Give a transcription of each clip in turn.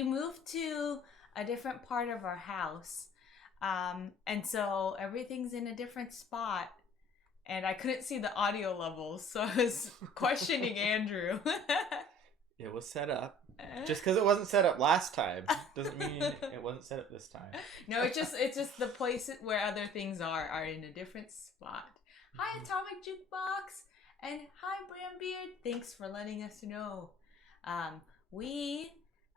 We moved to a different part of our house. And so everything's in a different spot. And I couldn't see the audio levels, so I was questioning Andrew. It was set up. Just because it wasn't set up last time doesn't mean it wasn't set up this time. No, it's just the places where other things are in a different spot. Hi, Atomic Jukebox, and hi, Brambeard. Thanks for letting us know. We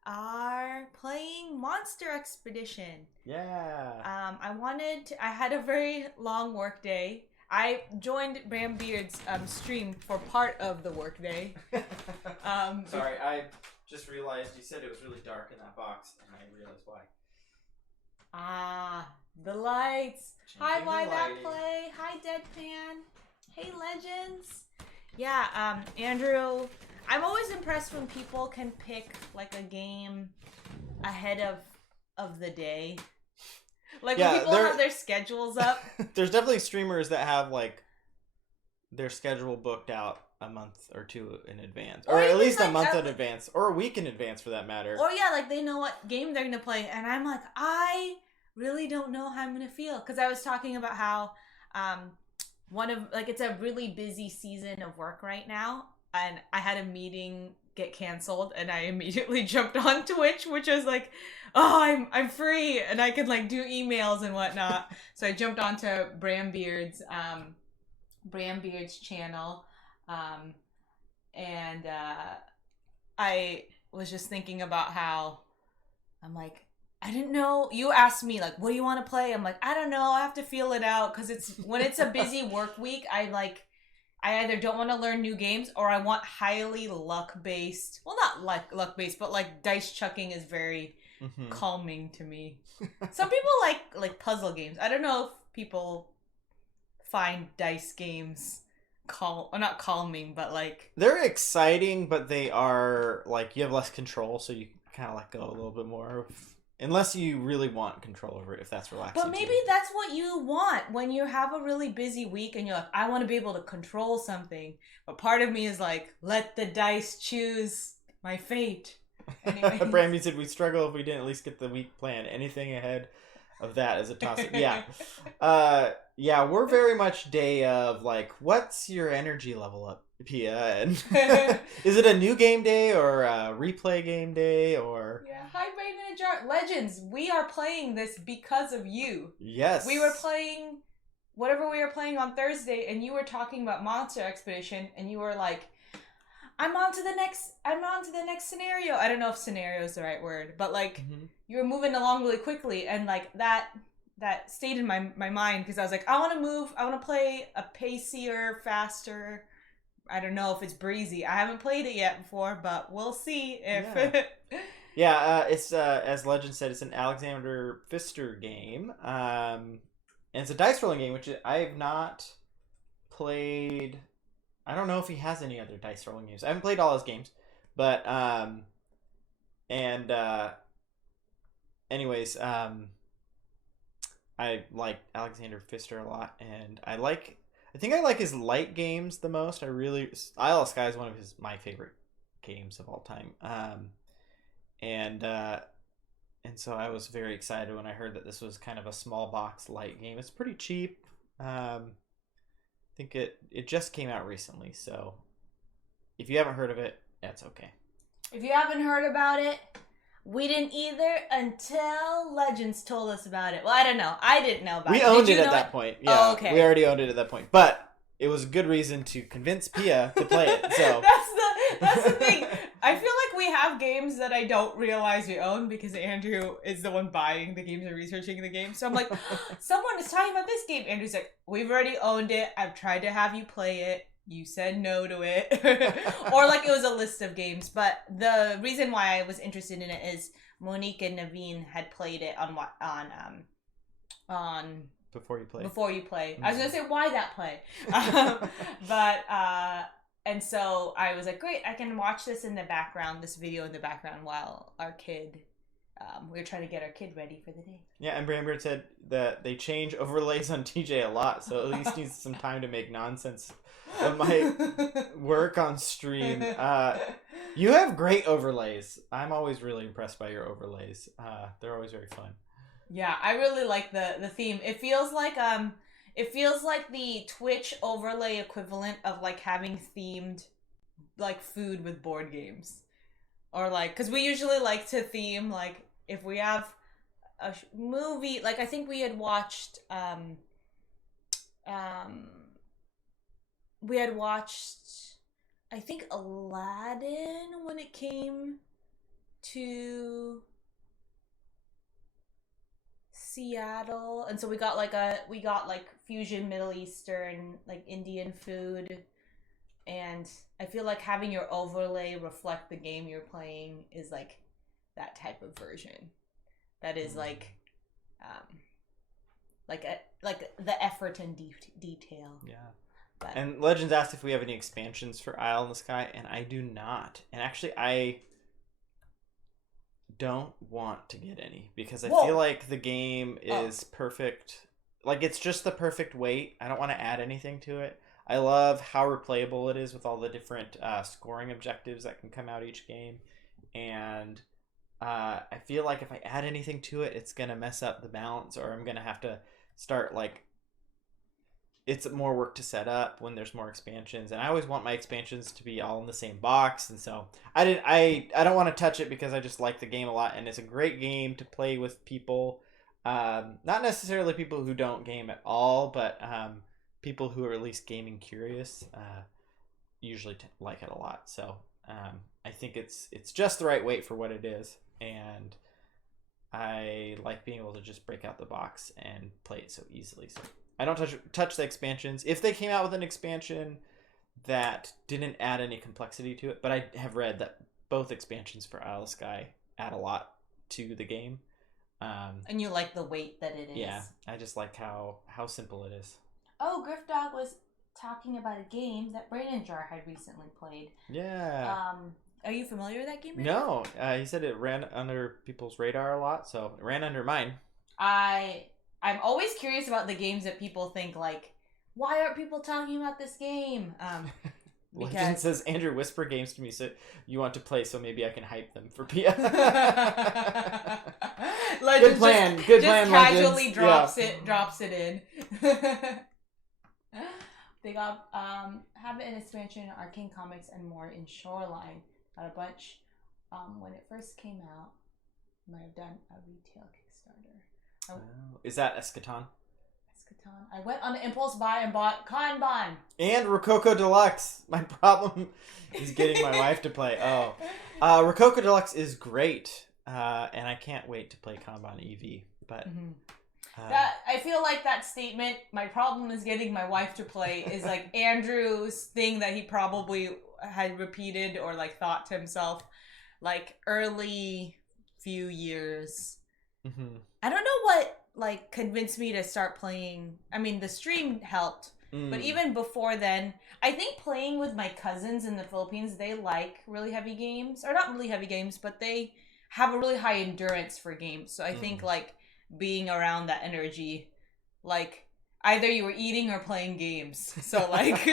are playing Monster Expedition. Yeah. I had a very long work day. I joined Brambeard's stream for part of the work day. Sorry, I just realized you said it was really dark in that box, and I realized why. Ah, the lights. Hi, Changing Why the That lighting. Play? Hi, Deadpan. Hey, Legends. Yeah, Andrew, I'm always impressed when people can pick like a game ahead of the day. Like when people have their schedules up. There's definitely streamers that have like their schedule booked out a month or two in advance, or at least like, a month in advance, or a week in advance for that matter. Or yeah, like they know what game they're gonna play, and I'm like, I really don't know how I'm gonna feel, because I was talking about how it's a really busy season of work right now, and I had a meeting get canceled, and I immediately jumped on Twitch, which was like, oh, I'm free, and I could like do emails and whatnot. So I jumped onto Brambeard's channel, and I was just thinking about how I'm like, I didn't know. You asked me like, what do you want to play? I'm like, I don't know. I have to feel it out, because it's when it's a busy work week. I either don't want to learn new games, or I want highly luck-based. Well, not luck-based, but like dice chucking is very calming to me. Some people like puzzle games. I don't know if people find dice games not calming, but like they're exciting, but they are like you have less control, so you kind of let go a little bit more. Unless you really want control over it, if that's relaxing. But maybe that's what you want when you have a really busy week and you're like, I want to be able to control something. But part of me is like, let the dice choose my fate. Bramby said we struggle if we didn't at least get the week plan. Anything ahead of that is a toss-up. Yeah. Yeah, we're very much day of like, what's your energy level up, Pia? And is it a new game day or a replay game day or... Yeah, hi Raven and Jar. Legends, we are playing this because of you. Yes. We were playing whatever we were playing on Thursday, and you were talking about Monster Expedition, and you were like, I'm on to the next scenario. I don't know if scenario is the right word, but like you were moving along really quickly, and like that stayed in my mind, because I was like, I want to play a pacier, faster. I don't know if it's breezy. I haven't played it yet before, but we'll see if Yeah, it's as Legend said, it's an Alexander Pfister game. And it's a dice rolling game, which I have not played. I don't know if he has any other dice rolling games. I haven't played all his games, but anyways, I like Alexander Pfister a lot, and I think I like his light games the most. Isle of Skye is one of my favorite games of all time. And so I was very excited when I heard that this was kind of a small box light game. It's pretty cheap. I think it just came out recently, so if you haven't heard of it, that's okay. If you haven't heard about it, we didn't either until Legends told us about it. Well, I don't know. I didn't know about it. We owned it at that point. Yeah, oh, okay. We already owned it at that point. But it was a good reason to convince Pia to play it. So that's the thing. I feel like we have games that I don't realize we own, because Andrew is the one buying the games and researching the games. So I'm like, someone is talking about this game. Andrew's like, we've already owned it. I've tried to have you play it. You said no to it. Or like it was a list of games. But the reason why I was interested in it is Monique and Naveen had played it on Before You Play. Before You Play. I was going to say, why that play? And so I was like, great, I can watch this video in the background while our kid, we were trying to get our kid ready for the day. Yeah, and Brambird said that they change overlays on TJ a lot, so at least needs some time to make nonsense of my work on stream. You have great overlays. I'm always really impressed by your overlays. They're always very fun. Yeah, I really like the theme. It feels like the Twitch overlay equivalent of like having themed like food with board games. Or like cuz we usually like to theme like if we have a movie, like I think we had watched um we had watched I think Aladdin when it came to Seattle, and so we got like fusion Middle Eastern like Indian food, and I feel like having your overlay reflect the game you're playing is like that type of version that is like the effort and detail. Yeah. But And Legends asked if we have any expansions for Isle in the Sky, and I do not. And actually, I don't want to get any because I feel like the game is perfect. Like, it's just the perfect weight. I don't want to add anything to it. I love how replayable it is with all the different scoring objectives that can come out each game. And I feel like if I add anything to it, it's going to mess up the balance, or I'm going to have to start, like, it's more work to set up when there's more expansions, and I always want my expansions to be all in the same box, and so I don't want to touch it because I just like the game a lot, and it's a great game to play with people, not necessarily people who don't game at all, but people who are at least gaming curious usually like it a lot. So I think it's just the right weight for what it is, and I like being able to just break out the box and play it so easily. So I don't touch the expansions. If they came out with an expansion that didn't add any complexity to it, but I have read that both expansions for Isle of Sky add a lot to the game. And you like the weight that it is. Yeah, I just like how simple it is. Oh, Griff Dog was talking about a game that Brain and Jar had recently played. Yeah. Are you familiar with that game? No, he said it ran under people's radar a lot, so it ran under mine. I'm always curious about the games that people think like, why aren't people talking about this game? Because Legend says Andrew whisper games to me, so you want to play, so maybe I can hype them for Pia. Good plan. Good plan. Casually drops it in. They got have an expansion, Arcane Comics, and more in Shoreline. Got a bunch when it first came out. Might have done a retail Kickstarter. Oh. Is that Eschaton? I went on an impulse buy and bought Kanban. And Rococo Deluxe. My problem is getting my wife to play. Rococo Deluxe is great. And I can't wait to play Kanban EV. But I feel like that statement, my problem is getting my wife to play, is like Andrew's thing that he probably had repeated or like thought to himself like early few years. I don't know what like convinced me to start playing. I mean, the stream helped, but even before then, I think playing with my cousins in the Philippines, they like really heavy games, or not really heavy games, but they have a really high endurance for games. So I think like being around that energy, like either you were eating or playing games. So like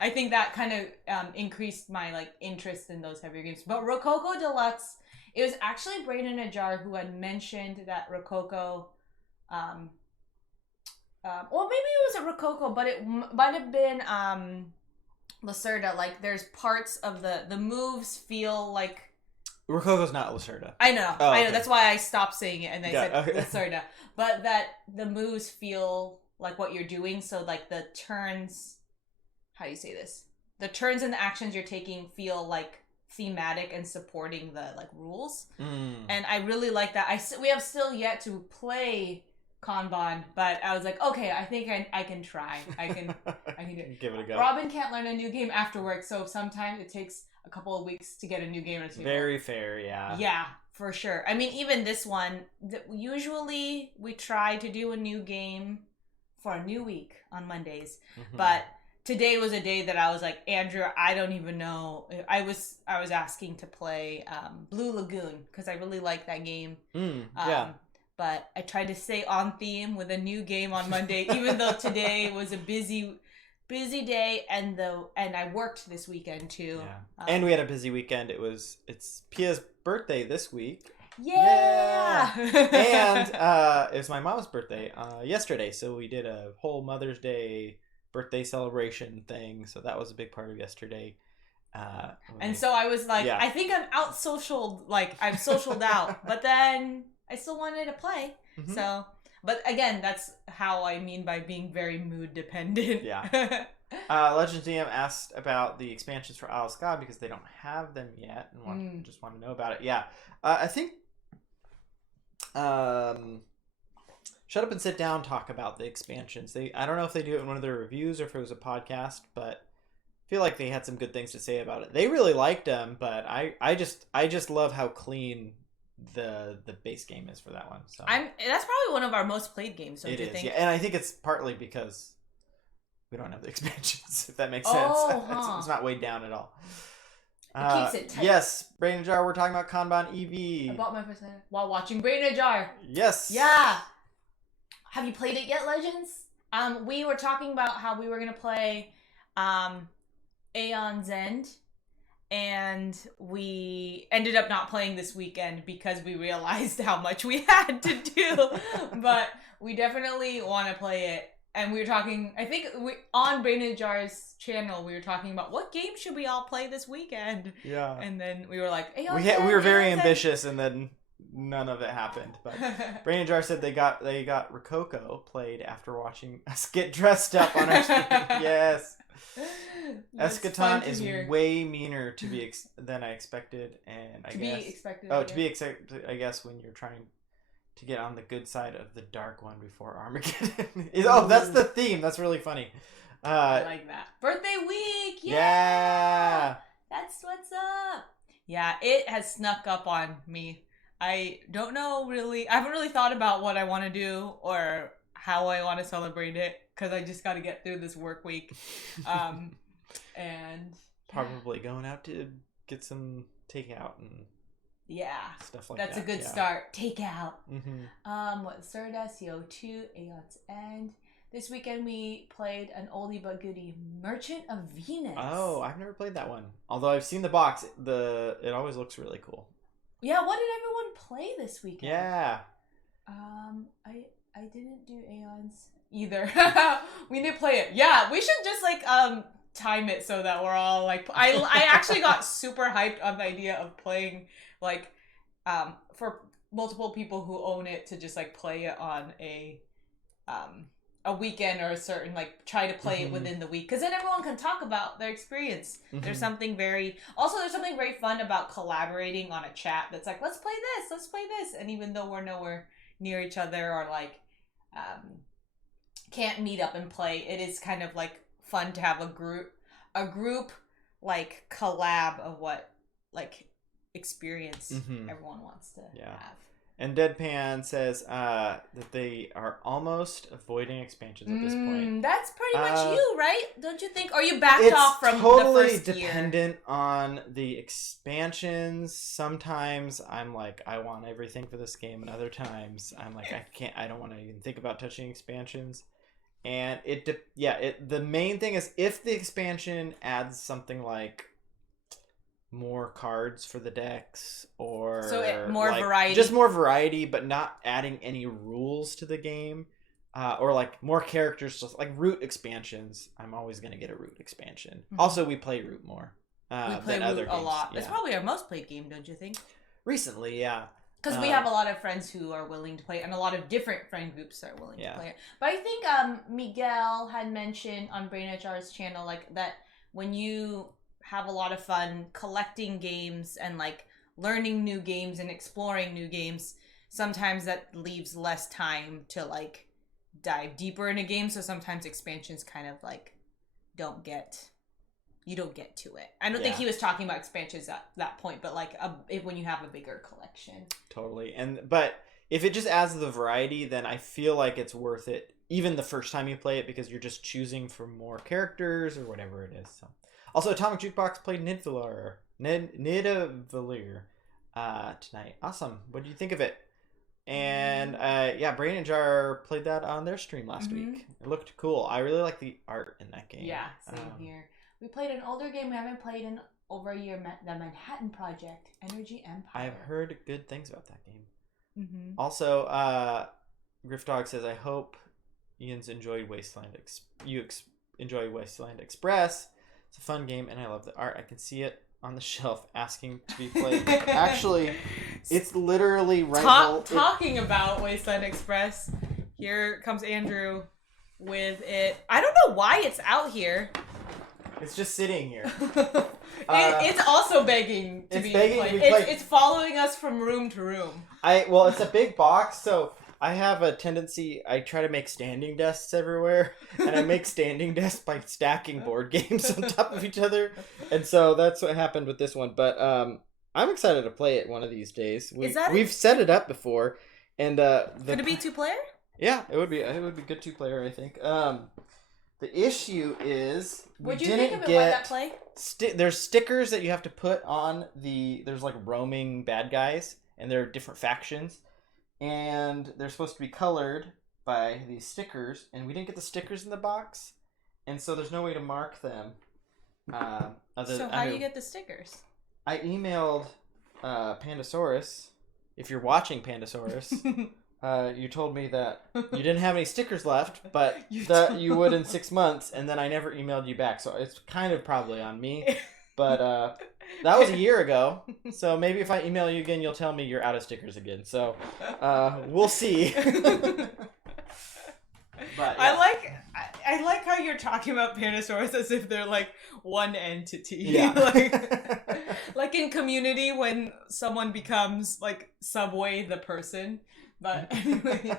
I think that kind of increased my like interest in those heavier games. But Rococo Deluxe, it was actually Brain in a Jar who had mentioned that Rococo, or maybe it was a Rococo, but it might have been Lacerda. Like there's parts of the moves feel like Rococo's not Lacerda. I know. Oh, I know. okay. That's why I stopped saying it and I said okay. Lacerda. But that the moves feel like what you're doing. So like the turns, how do you say this? The turns and the actions you're taking feel like thematic and supporting the like rules. And I really like that. We have still yet to play Kanban, but I was like, okay, I think I can try. I can do it. Give it a go. Robin can't learn a new game after work, so sometimes it takes a couple of weeks to get a new game or two. Very fair, yeah. Yeah, for sure. I mean, even this one, usually we try to do a new game for a new week on Mondays, but today was a day that I was like, Andrew, I don't even know. I was asking to play Blue Lagoon because I really like that game. Yeah. But I tried to stay on theme with a new game on Monday, even though today was a busy busy day, and I worked this weekend too. Yeah. And we had a busy weekend. It's Pia's birthday this week. Yeah. And it was my mom's birthday yesterday, so we did a whole Mother's Day birthday celebration thing. So that was a big part of yesterday. And so I was like, Yeah. I think I'm out socialed, like I've socialed out, but then I still wanted to play. Mhm. So, but again, that's how I mean by being very mood dependent. Yeah. Legends DM asked about the expansions for Isle of Skye because they don't have them yet and just want to know about it. Yeah. I think Shut Up and Sit Down talk about the expansions. I don't know if they do it in one of their reviews or if it was a podcast, but I feel like they had some good things to say about it. They really liked them, but I just love how clean the base game is for that one. So that's probably one of our most played games, don't you think? Yeah, and I think it's partly because we don't have the expansions, if that makes sense. It's not weighed down at all. It keeps it tight. Yes, Brain in a Jar, we're talking about Kanban EV. I bought my first while watching Brain in a Jar. Yes. Yeah. Have you played it yet, Legends? We were talking about how we were going to play Aeon's End, and we ended up not playing this weekend because we realized how much we had to do. But we definitely want to play it. And we were talking, I think on Brain in a Jar's channel, we were talking about what game should we all play this weekend. Yeah. And then we were like, Aeon's we were very Aeon's ambitious, and then none of it happened. But Brain in a Jar said they got Rococo played after watching us get dressed up on our stream. Yes. Eschaton is way meaner than I expected, and I guess when you're trying to get on the good side of the dark one before Armageddon. That's the theme. That's really funny. I like that. Birthday week! Yeah! That's what's up! Yeah, it has snuck up on me. I don't know really. I haven't really thought about what I want to do or how I want to celebrate it because I just got to get through this work week. And probably going out to get some takeout and stuff like that. That's a good start. Takeout. Mm-hmm. Stardust, CO2, Aeon's End. This weekend we played an oldie but goodie, Merchant of Venus. Oh, I've never played that one. Although I've seen the box, it always looks really cool. Yeah, what did everyone play this weekend? Yeah. I didn't do Aeon's either. We didn't play it. Yeah, we should just time it so that we're all like. I actually got super hyped on the idea of playing for multiple people who own it to just play it on a weekend or a certain try to play it within the week because then everyone can talk about their experience. There's something very fun about collaborating on a chat that's like, let's play this, and even though we're nowhere near each other or can't meet up and play, it is kind of fun to have a group collab of what experience everyone wants to have. And Deadpan says that they are almost avoiding expansions at this point. That's pretty much you, right? Don't you think? Or you backed off from the first year? Totally dependent on the expansions. Sometimes I'm like, I want everything for this game, and other times I'm like, I don't want to even think about touching expansions. And the main thing is if the expansion adds something like more cards for the decks or more variety, just more variety, but not adding any rules to the game, or more characters, just root expansions. I'm always going to get a root expansion. Also, we play root more. We play than other root games. a lot. Yeah. It's probably our most played game, don't you think? Recently, yeah. Because we have a lot of friends who are willing to play it, and a lot of different friend groups that are willing to play it. But I think Miguel had mentioned on Brain HR's channel that when you have a lot of fun collecting games and learning new games and exploring new games, sometimes that leaves less time to dive deeper in a game. So sometimes expansions kind of you don't get to it. I don't think he was talking about expansions at that point, but when you have a bigger collection. Totally. But if it just adds the variety, then I feel like it's worth it even the first time you play it because you're just choosing from more characters or whatever it is. So. Also, Atomic Jukebox played Nidavellir tonight. Awesome. What do you think of it? And yeah, Brain and Jar played that on their stream last week. It looked cool. I really like the art in that game. Yeah, same here. We played an older game we haven't played in over a year, the Manhattan Project, Energy Empire. I've heard good things about that game. Mm-hmm. Also, Griffdog says, I hope Ian's enjoyed Wasteland. Enjoy Wasteland Express. It's a fun game, and I love the art. I can see it on the shelf asking to be played. Actually, it's literally right talking about Wasteland Express. Here comes Andrew with it. I don't know why it's out here. It's just sitting here. It's also begging to be played. It's following us from room to room. Well, it's a big box, so I have a tendency, I try to make standing desks everywhere, and I make standing desks by stacking board games on top of each other, and so that's what happened with this one, but I'm excited to play it one of these days. We've set it up before, and could it be 2-player? Yeah, it would be good 2-player, I think. The issue is What'd you think of it while that play? There's stickers that you have to put on there's like roaming bad guys, and they're different factions. And they're supposed to be colored by these stickers, and we didn't get the stickers in the box, and so there's no way to mark them. So how do you get the stickers? I emailed Pandasaurus. If you're watching, Pandasaurus, you told me that you didn't have any stickers left, but that you would in 6 months, and then I never emailed you back, so it's kind of probably on me. But that was a year ago, so maybe if I email you again, you'll tell me you're out of stickers again. So we'll see. But, yeah. I like how you're talking about Pandasaurus as if they're like one entity. Yeah. like in Community when someone becomes like Subway the person. But anyway,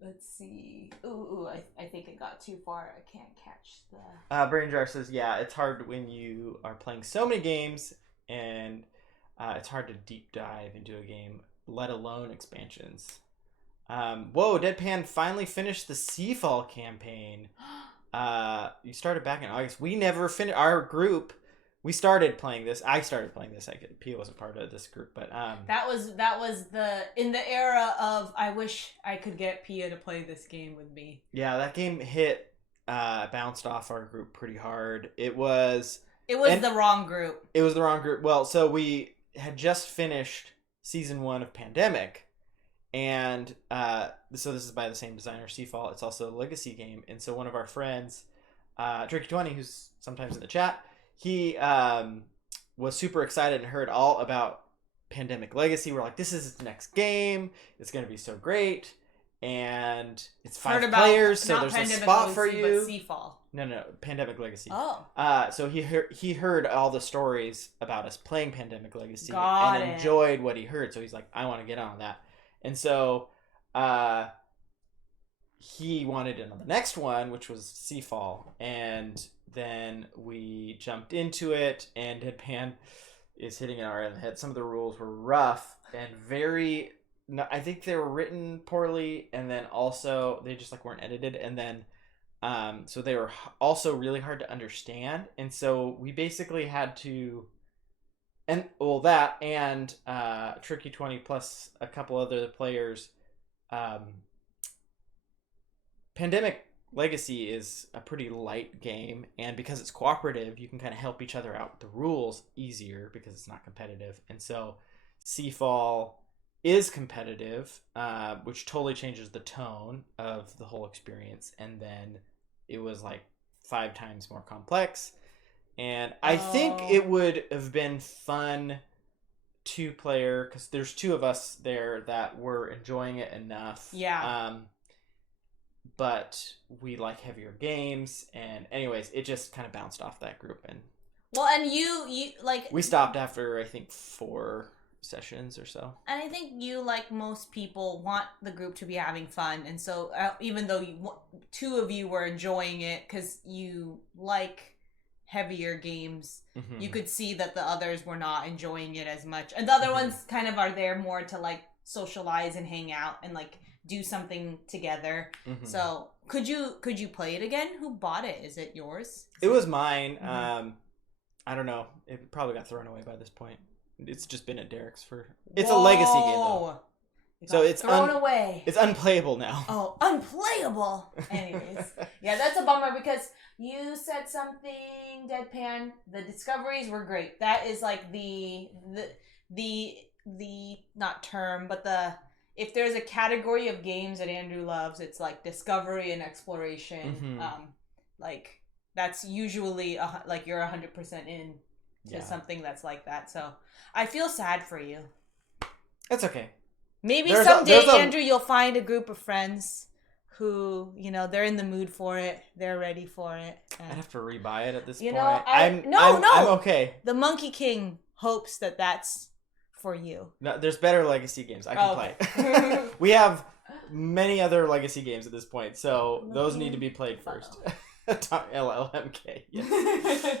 let's see. Ooh, I think it got too far. I can't catch the... Brain Jar says, yeah, it's hard when you are playing so many games, and it's hard to deep dive into a game, let alone expansions. Whoa, Deadpan finally finished the Seafall campaign. You started back in August. We never finished. Our group, we started playing this. I started playing this. Pia wasn't part of this group, but that was in the era of I wish I could get Pia to play this game with me. Yeah, that game bounced off our group pretty hard. It was the wrong group. It was the wrong group. Well, so we had just finished season 1 of Pandemic, and so this is by the same designer, Seafall. It's also a legacy game, and so one of our friends, Tricky20, who's sometimes in the chat, he was super excited and heard all about Pandemic Legacy. We're like, this is its next game. It's going to be so great. And it's 5 players, so there's Pandemic a spot Legacy, for you. But Seafall. No, Pandemic Legacy. Oh. So he heard all the stories about us playing Pandemic Legacy and enjoyed what he heard. So he's like, I want to get on that. And so he wanted in on the next one, which was Seafall. And then we jumped into it, and Deadpan is hitting it our head. Some of the rules were rough and very... I think they were written poorly, and then also they just like weren't edited, and then so they were also really hard to understand, and so we basically had to, and Tricky20 plus a couple other players. Pandemic Legacy is a pretty light game, and because it's cooperative, you can kind of help each other out with the rules easier because it's not competitive, and so Seafall is competitive, which totally changes the tone of the whole experience, and then it was like 5 times more complex, and I think it would have been fun 2-player because there's 2 of us there that were enjoying it enough. But we like heavier games, and anyways, it just kind of bounced off that group, and you like we stopped after I think 4 sessions or so. And I think you, like most people, want the group to be having fun, and so even though 2 of you were enjoying it because you like heavier games, you could see that the others were not enjoying it as much, and the other ones kind of are there more to like socialize and hang out and like do something together. So could you play it again? Who bought it? Is it yours? It was mine. I don't know, it probably got thrown away by this point. It's just been at Derek's for. It's a legacy game though. So it's thrown away. It's unplayable now. Oh, unplayable. Anyways, yeah, that's a bummer because you said something, Deadpan. The discoveries were great. That is like the not term, but if there's a category of games that Andrew loves, it's like discovery and exploration. Mm-hmm. Like that's usually like you're 100% in to something that's like that. So I feel sad for you. That's okay. Maybe someday, Andrew, you'll find a group of friends who, they're in the mood for it. They're ready for it. I'd have to rebuy it at this point. I'm okay. The Monkey King hopes that that's for you. No, there's better legacy games I can play. We have many other legacy games at this point, so those need to be played first. LLMK. Yes.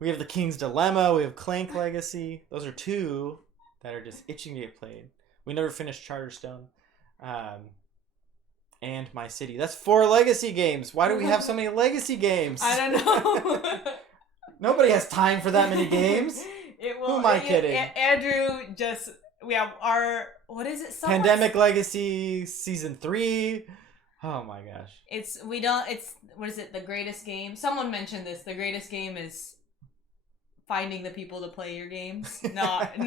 We have the King's Dilemma. We have Clank Legacy. Those are two that are just itching to get played. We never finished Charterstone. And My City. That's 4 legacy games. Why do we have so many legacy games? I don't know. Nobody has time for that many games. Who am I kidding? Andrew we have our, what is it? Pandemic Legacy Season 3. Oh my gosh. What is it? The greatest game? Someone mentioned this. The greatest game is finding the people to play your games. Not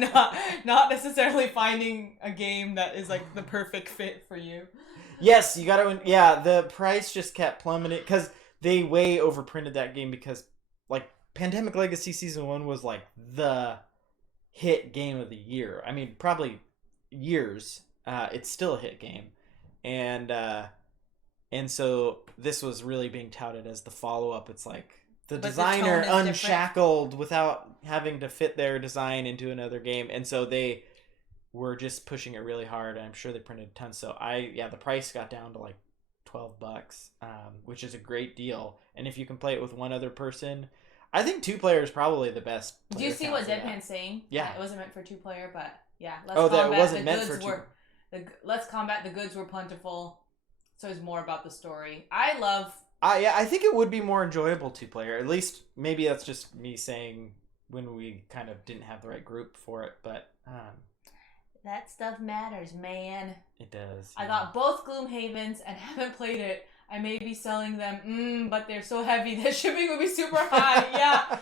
necessarily finding a game that is like the perfect fit for you. Yes, you gotta, the price just kept plummeting because they way overprinted that game because like Pandemic Legacy Season 1 was like the hit game of the year. I mean, probably years. It's still a hit game. And so this was really being touted as the follow-up. It's like the designer unshackled without having to fit their design into another game. And so they were just pushing it really hard. And I'm sure they printed tons. So the price got down to like $12, which is a great deal. And if you can play it with one other person, I think 2-player is probably the best. Do you see what Deadpan's saying? Yeah. It wasn't meant for 2-player, but yeah. That it wasn't meant for 2. Let's Combat, the goods were plentiful. So it's more about the story. I think it would be more enjoyable 2-player. At least maybe that's just me saying when we kind of didn't have the right group for it, but that stuff matters, man. It does. I got both Gloomhavens and haven't played it. I may be selling them, but they're so heavy that shipping would be super high. Yeah,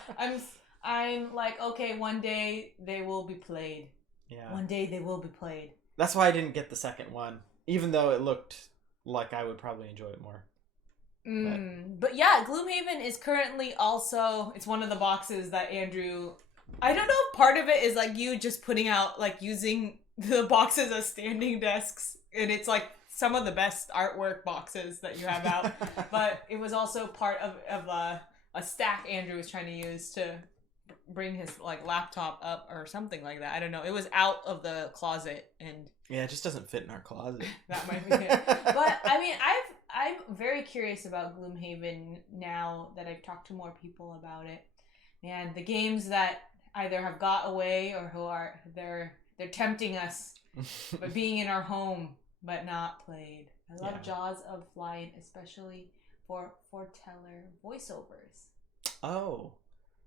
I'm like, okay, one day they will be played. Yeah. One day they will be played. That's why I didn't get the second one, even though it looked like I would probably enjoy it more. But yeah, Gloomhaven is currently also, it's one of the boxes that Andrew, I don't know if part of it is like you just putting out, like using the boxes as standing desks, and it's like some of the best artwork boxes that you have out. But it was also part of a stack Andrew was trying to use to bring his like laptop up or something like that. I don't know. It was out of the closet and it just doesn't fit in our closet. That might be it. But I mean, I'm very curious about Gloomhaven now that I've talked to more people about it. Man, the games that either have got away or who are they're tempting us by being in our home but not played. I love Jaws of Light, especially for foreteller voiceovers. Oh.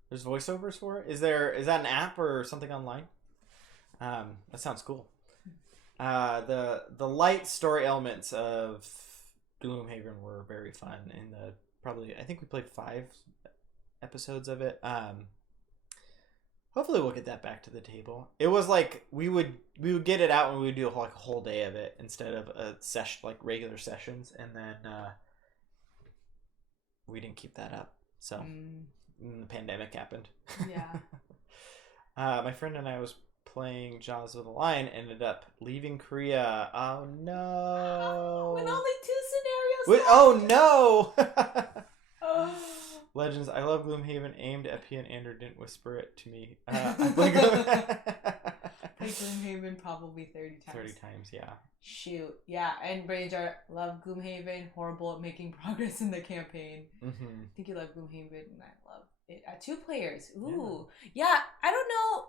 There's voiceovers for it? Is that an app or something online? That sounds cool. The light story elements of Gloomhaven were very fun. I think we played 5 episodes of it. Hopefully we'll get that back to the table. It was like we would get it out and we would do a whole day of it instead of a session like regular sessions, and then we didn't keep that up. So. The pandemic happened. Yeah. My friend and I was playing Jaws of the Lion, ended up leaving Korea. Oh no. With only 2 scenarios. Oh no. Legends. I love Gloomhaven. Aimed at P and Andrew didn't whisper it to me. I play Gloomhaven probably 30 times. 30 times, yeah. Shoot. Yeah, and Brainjar, love Gloomhaven. Horrible at making progress in the campaign. I think you love Gloomhaven, and I love it. 2 players. Ooh. Yeah, I don't know.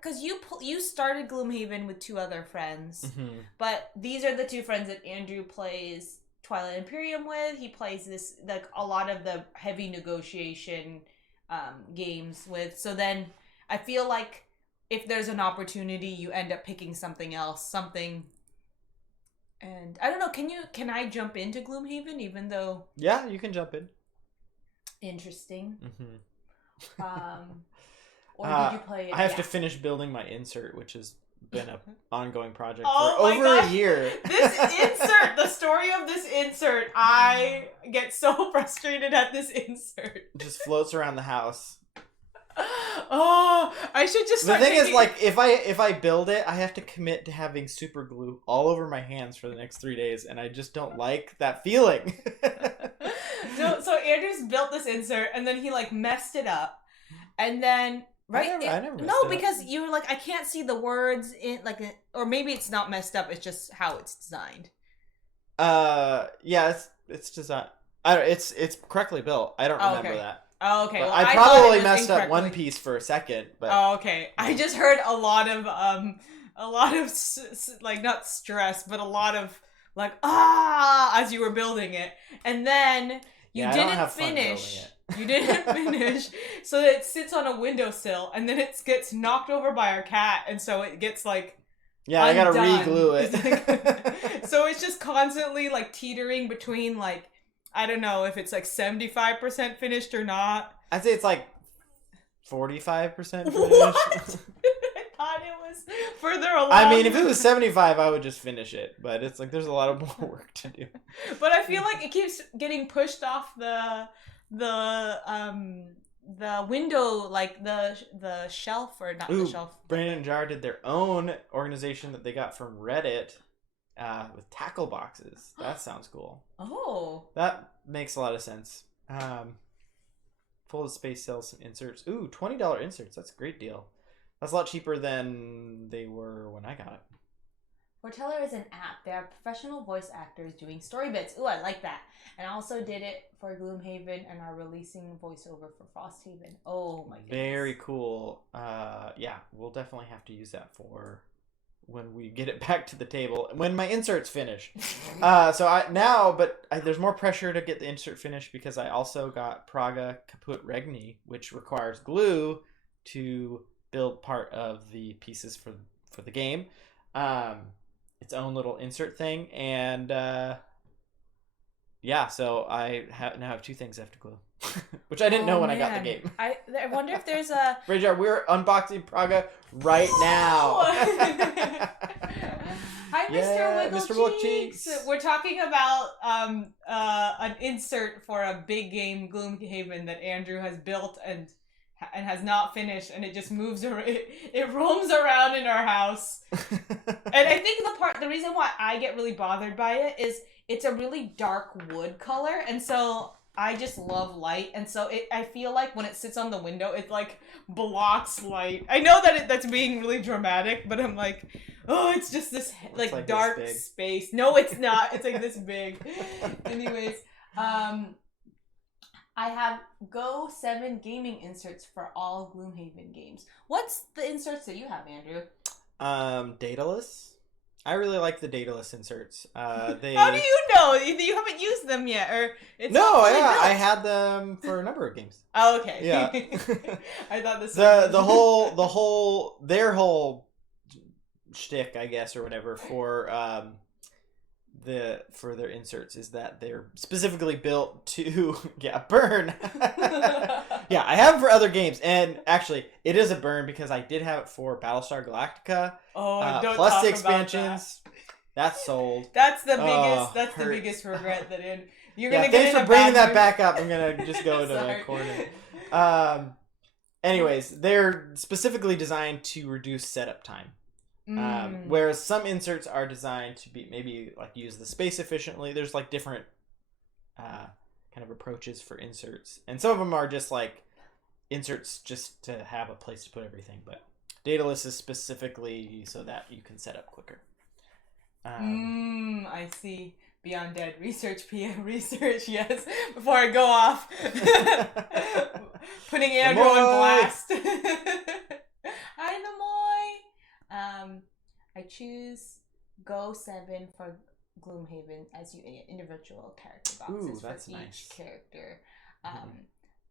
Because you started Gloomhaven with 2 other friends. But these are the 2 friends that Andrew plays Twilight Imperium with. He plays this, like, a lot of the heavy negotiation games with. So then I feel like if there's an opportunity, you end up picking something else, and I don't know, can I jump into Gloomhaven even though... Yeah, you can jump in. Interesting. Mm-hmm. Or did you play it? I have to finish building my insert, which has been an ongoing project Oh for my over gosh. a year. This insert, the story of this insert, I get so frustrated at this insert. It just floats around the house. Oh, I should just start The thing thinking... is, like, if I build it, I have to commit to having super glue all over my hands for the next 3 days, and I just don't like that feeling. No, so Andrew's built this insert, and then he, like, messed it up. And then... Right? I never messed no, it up. because you were like, I can't see the words in, like, or maybe it's not messed up, it's just how it's designed. Yeah, it's designed. It's correctly built. I don't remember that. Oh, okay. Well, Well, I probably messed up one piece for a second, but... Oh, okay. I just heard a lot of like, not stress, but a lot of like, as you were building it, and then you didn't finish. You didn't finish, so it sits on a windowsill, and then it gets knocked over by our cat, and so it gets like... Yeah, undone. I gotta re-glue it. So it's just constantly like teetering between like, I don't know if it's like 75% finished or not. I'd say it's like 45% finished. What? I thought it was further along. I mean, if it was 75, I would just finish it. But it's like there's a lot of more work to do. But I feel like it keeps getting pushed off the window, like the shelf, or not the shelf. Brandon and Jar did their own organization that they got from Reddit with tackle boxes. That sounds cool. Oh. That makes a lot of sense. Full of Space sells some inserts. Ooh, $20 inserts. That's a great deal. That's a lot cheaper than they were when I got it. Foreteller is an app. They are professional voice actors doing story bits. Ooh, I like that. And I also did it for Gloomhaven and are releasing voiceover for Frosthaven. Oh my goodness. Very cool. Yeah, we'll definitely have to use that for when we get it back to the table. When my insert's finished. There's more pressure to get the insert finished because I also got Praga Kaput Regni, which requires glue to build part of the pieces for the game. Its own little insert thing, and so I now have two things I have to glue, which I didn't know when I got the game. I wonder if there's a... Rachel, we're unboxing Praga right now. Hi, Mr. Wiggle Cheeks. We're talking about an insert for a big game, Gloomhaven, that Andrew has built and has not finished, and it just moves around. It roams around in our house. And I think the reason why I get really bothered by it is it's a really dark wood color, and so I just love light, and so I feel like when it sits on the window, it like blocks light. I know that that's being really dramatic, but I'm like, oh, it's just this like dark space. No, it's not. It's like this big. Anyways, I have Go 7 gaming inserts for all Gloomhaven games. What's the inserts that you have, Andrew? Dataless. I really like the dataless inserts. How do you know? You haven't used them yet, or it's I had them for a number of games. Oh, okay. Yeah. I thought this their whole shtick, I guess, or whatever for their inserts is that they're specifically built to burn. Yeah, I have them for other games, and actually it is a burn because I did have it for Battlestar Galactica. Don't plus talk the about expansions. That's sold. That's the biggest. That's the biggest regret that you're gonna get. Thanks for bringing that back up. I'm gonna just go into the corner. Anyways, they're specifically designed to reduce setup time. Whereas some inserts are designed to be maybe like use the space efficiently. There's like different kind of approaches for inserts, and some of them are just like inserts just to have a place to put everything. But dataless is specifically so that you can set up quicker. I see. Beyond Dead research, PM research. Yes. Before I go off, putting Andrew on blast. Hi, Namoy. I choose Go 7 for Gloomhaven as you individual character boxes for each character.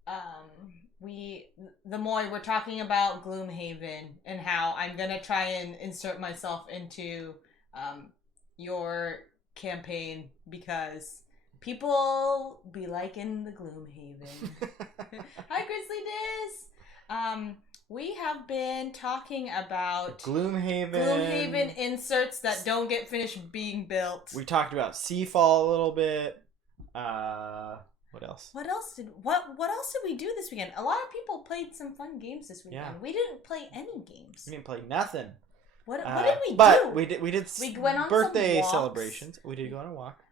the more we're talking about Gloomhaven and how I'm gonna try and insert myself into your campaign because people be liking the Gloomhaven. Hi, Grizzly Diz. We have been talking about Gloomhaven inserts that don't get finished being built. We talked about Seafall a little bit. What else? What else did we do this weekend? A lot of people played some fun games this weekend. Yeah. We didn't play any games. We didn't play nothing. What did we do? But we did we went on birthday some celebrations. We did go on a walk.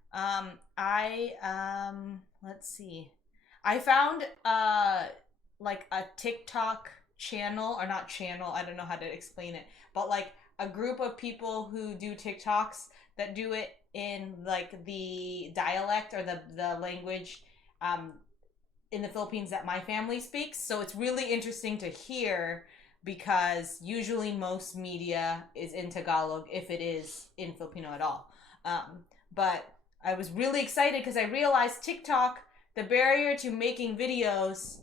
Let's see. I found like a TikTok channel, or not channel, I don't know how to explain it, but like a group of people who do TikToks that do it in like the dialect or the language in the Philippines that my family speaks. So it's really interesting to hear because usually most media is in Tagalog if it is in Filipino at all. But I was really excited because I realized TikTok, the barrier to making videos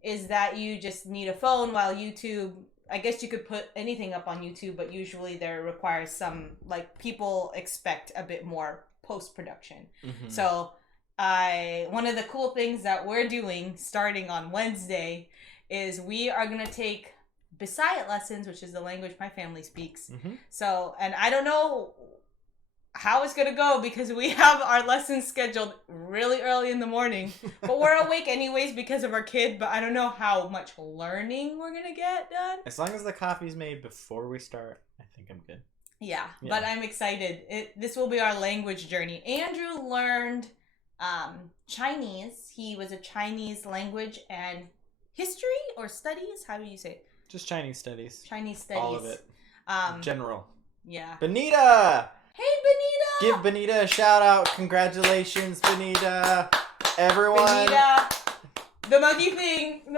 is that you just need a phone, while YouTube, I guess you could put anything up on YouTube, but usually there requires some, like, people expect a bit more post-production. Mm-hmm. So one of the cool things that we're doing starting on Wednesday is we are going to take Bisayat lessons, which is the language my family speaks. Mm-hmm. So, and I don't know how it's going to go because we have our lessons scheduled really early in the morning, but we're awake anyways because of our kid, but I don't know how much learning we're going to get done. As long as the coffee's made before we start, I think I'm good. Yeah. But I'm excited. This will be our language journey. Andrew learned Chinese. He was a Chinese language and history or studies. How do you say it? Just Chinese studies. Chinese studies. All of it. General. Yeah. Benita! Hey, Benita! Give Benita a shout out. Congratulations, Benita. Everyone. Benita, the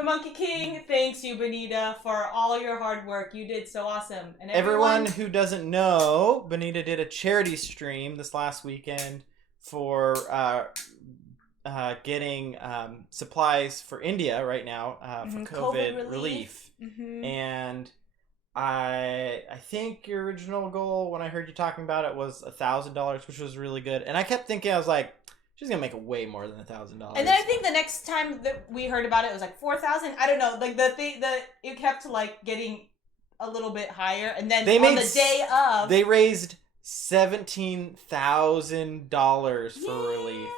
Monkey King, thanks you, Benita, for all your hard work. You did so awesome. And everyone who doesn't know, Benita did a charity stream this last weekend for getting supplies for India right now for COVID relief. Mm-hmm. And I think your original goal when I heard you talking about it was $1,000, which was really good. And I kept thinking, I was like, she's gonna make way more than $1,000. And then I think the next time that we heard about it was like 4,000. I don't know, like it kept like getting a little bit higher. And then on the day of, they raised $17,000 for relief,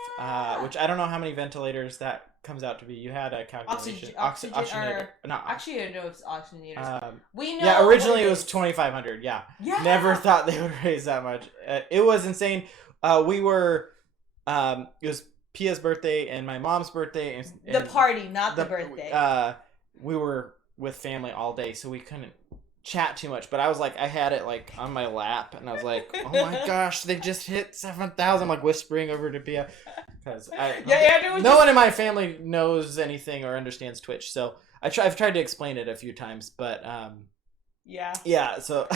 which I don't know how many ventilators that comes out to be. You had a calculation. Oxygenator. Actually, I know it's oxygenators. We know. Yeah, originally it was 2,500. Yeah. Never thought they would raise that much. It was insane. We were. It was Pia's birthday and my mom's birthday. And the party, not the birthday. We were with family all day, so we couldn't chat too much, but I was like, I had it like on my lap, and I was like, oh my gosh, they just hit 7,000, like whispering over to Pia, because no one in my family knows anything or understands Twitch, so I've tried to explain it a few times, but yeah, so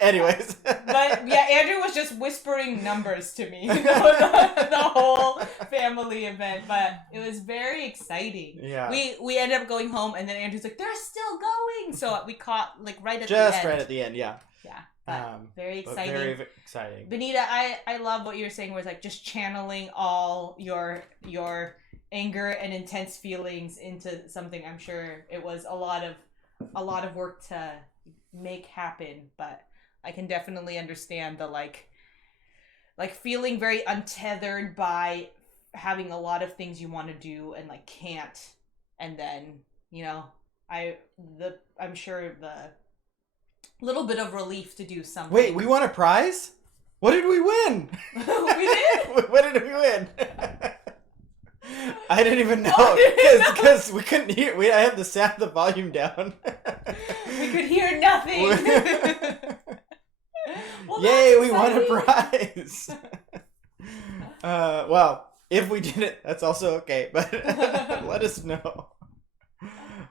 anyways. But yeah, Andrew was just whispering numbers to me the whole family event, but it was very exciting. Yeah, we ended up going home, and then Andrew's like, they're still going, so we caught like right at the end. Yeah, but very exciting. Very exciting. Benita, I love what you're saying, where it's like just channeling all your anger and intense feelings into something. I'm sure it was a lot of work to make happen, but I can definitely understand the like feeling very untethered by having a lot of things you want to do and like can't, and then I'm sure the little bit of relief to do something. Wait, we won a prize? What did we win? We did? What did we win? I didn't even know because we couldn't hear. I had the volume down. We could hear nothing. Well, yay! We won a prize. Well, if we didn't, that's also okay. But let us know.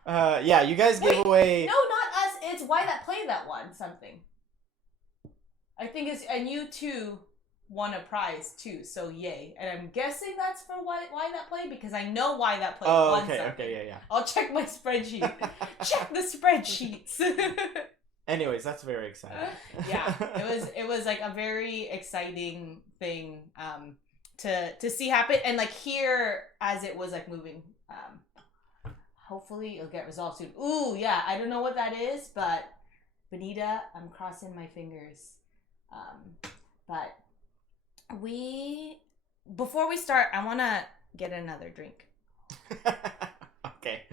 Yeah, you guys gave away. No, not us. It's Why That Play That won something. I think it's, and you too won a prize too, so yay. And I'm guessing that's for why that play, because I know why that play won something. Okay, yeah. I'll check my spreadsheet. Check the spreadsheets. Anyways, that's very exciting. Yeah, it was like a very exciting thing to see happen, and like here as it was like moving. Hopefully it'll get resolved soon. Ooh, yeah, I don't know what that is, but Benita, I'm crossing my fingers. But before we start, I want to get another drink. Okay.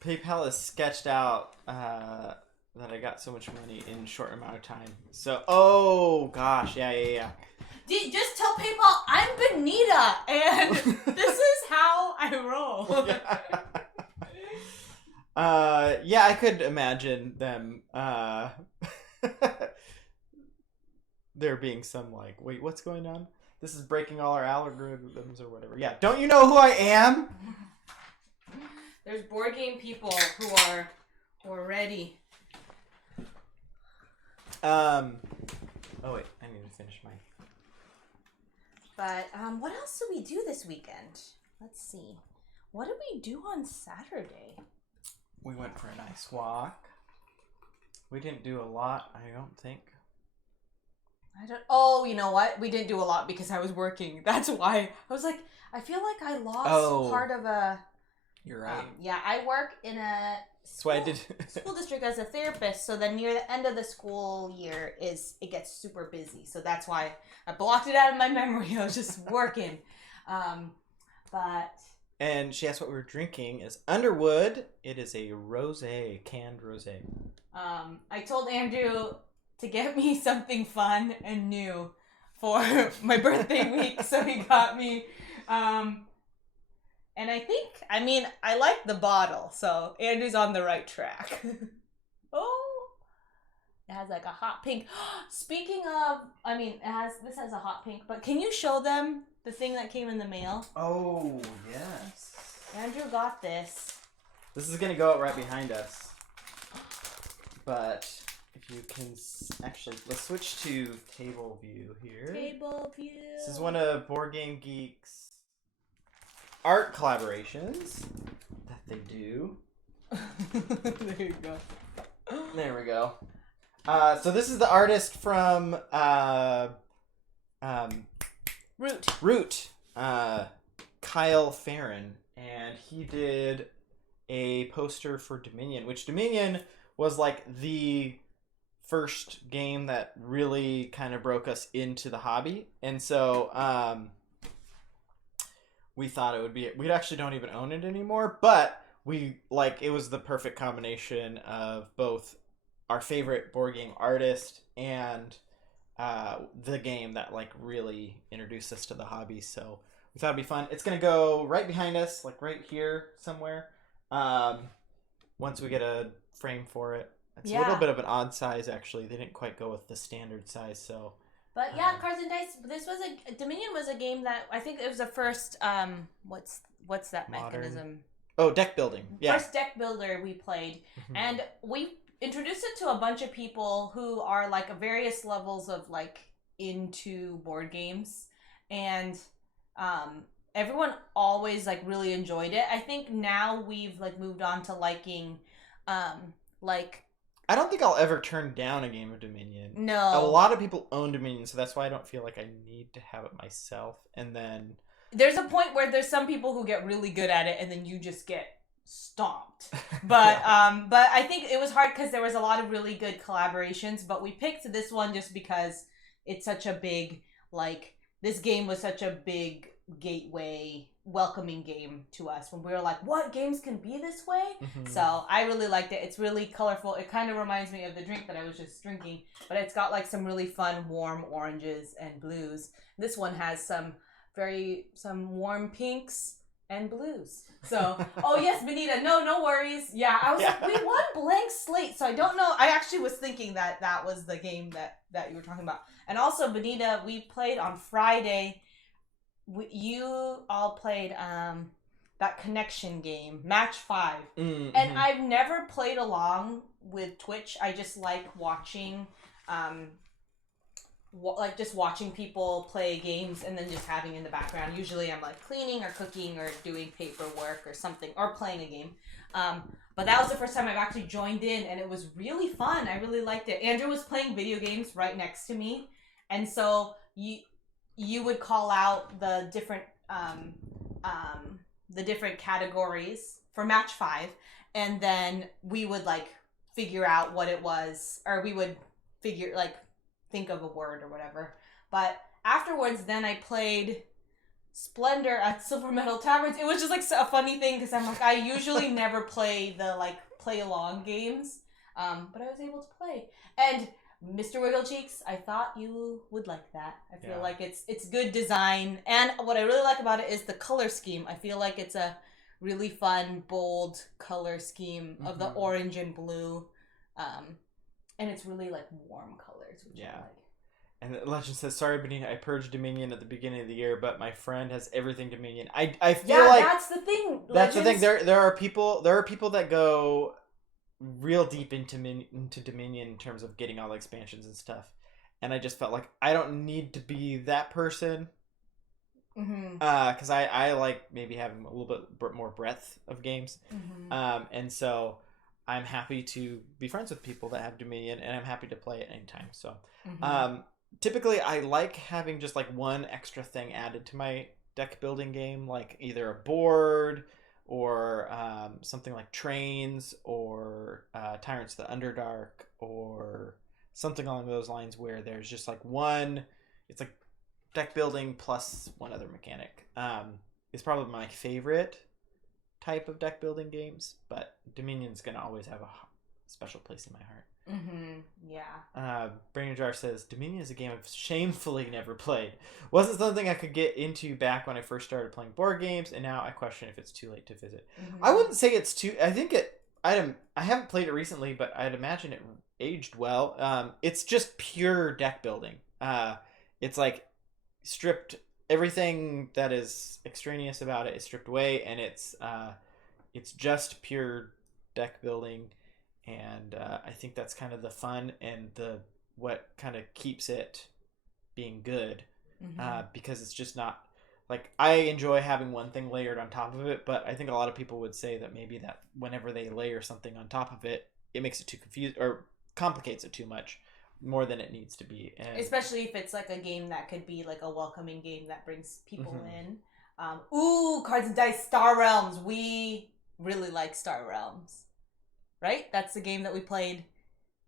PayPal has sketched out that I got so much money in a short amount of time. So, oh gosh, yeah. Just tell PayPal I'm Benita, and this is how I roll. Yeah, I could imagine them. There being some like, wait, what's going on? This is breaking all our algorithms or whatever. Yeah, don't you know who I am? There's board game people who are ready. Oh wait, I need to finish mine. But what else did we do this weekend? Let's see. What did we do on Saturday? We went for a nice walk. We didn't do a lot, I don't think. Oh, you know what? We didn't do a lot because I was working. That's why. I was like, I feel like I lost part of a... You're right. Yeah, I work in a school district as a therapist, so then near the end of the school year it gets super busy. So that's why I blocked it out of my memory. I was just working. But... And she asked what we were drinking. Is Underwood. It is a rosé, canned rosé. I told Andrew to get me something fun and new for my birthday week, so he got me. And I like the bottle, so Andrew's on the right track. Oh, it has like a hot pink. Speaking of, this has a hot pink, but can you show them the thing that came in the mail? Oh, yes. Andrew got this. This is going to go out right behind us. But if you can actually, let's switch to table view here. Table view. This is one of Board Game Geek's art collaborations that they do. There you go. There we go. So this is the artist from Root, Kyle Farron, and he did a poster for Dominion, which Dominion was like the first game that really kind of broke us into the hobby, and so we thought it would be. We actually don't even own it anymore, but it was the perfect combination of both our favorite board game artist and the game that like really introduced us to the hobby. So we thought it'd be fun. It's gonna go right behind us, like right here somewhere. Once we get a frame for it. It's a little bit of an odd size, actually. They didn't quite go with the standard size, so. But yeah, Cards and Dice. Dominion was a game that I think it was the first. What's that mechanism? Oh, deck building. Yeah. First deck builder we played, and we introduced it to a bunch of people who are like various levels of like into board games, and everyone always like really enjoyed it. I think now we've like moved on to liking like. I don't think I'll ever turn down a game of Dominion. No. A lot of people own Dominion, so that's why I don't feel like I need to have it myself. And then there's a point where there's some people who get really good at it, and then you just get stomped. But but I think it was hard because there was a lot of really good collaborations. But we picked this one just because it's such a big this game was such a big gateway welcoming game to us when we were like, what games can be this way? So I really liked it. It's really colorful. It kind of reminds me of the drink that I was just drinking, but it's got like some really fun warm oranges and blues. This one has some warm pinks and blues. So oh yes, Benita, no worries. Yeah, I was like, we won Blank Slate, so I don't know. I actually was thinking that was the game that you were talking about. And also, Benita, we played on Friday. You all played that connection game, Match 5. And I've never played along with Twitch. I just like watching like just watching people play games and then just having in the background. Usually I'm like cleaning or cooking or doing paperwork or something or playing a game. But that was the first time I've actually joined in, and it was really fun. I really liked it. Andrew was playing video games right next to me, and so you would call out the different categories for match 5, and then we would like figure out what it was, or we would think of a word or whatever. But afterwards, then I played Splendor at Silver Metal Taverns. It was just like a funny thing because I'm like, I usually never play the like play along games, but I was able to play. And Mr. Wigglecheeks, I thought you would like that. I feel like it's good design, and what I really like about it is the color scheme. I feel like it's a really fun, bold color scheme of the orange and blue, and it's really like warm colors, which I like. And Legend says, sorry, Benita, I purged Dominion at the beginning of the year, but my friend has everything Dominion. I feel like that's the thing. That's the thing. There are people that go real deep into Dominion in terms of getting all the expansions and stuff. And I just felt like I don't need to be that person. Because I like maybe having a little bit more breadth of games. And so I'm happy to be friends with people that have Dominion, and I'm happy to play it anytime. So typically I like having just like one extra thing added to my deck building game, like either a board or something like Trains or Tyrants of the Underdark or something along those lines, where there's just like one, it's like deck building plus one other mechanic. It's probably my favorite type of deck building games, but Dominion's gonna always have a special place in my heart. Brain Jar says, Dominion is a game I've shamefully never played. Wasn't something I could get into back when I first started playing board games, and now I question if it's too late to visit. I wouldn't say it's too. I think I haven't played it recently, but I'd imagine it aged well. It's just pure deck building. It's like stripped, everything that is extraneous about it is stripped away, and it's just pure deck building. And I think that's kind of the fun and the what kind of keeps it being good, because it's just not like, I enjoy having one thing layered on top of it, but I think a lot of people would say that maybe that whenever they layer something on top of it, it makes it too confused or complicates it too much, more than it needs to be. And especially if it's like a game that could be like a welcoming game that brings people in. Cards and Dice Star Realms. We really like Star Realms. Right? That's the game that we played.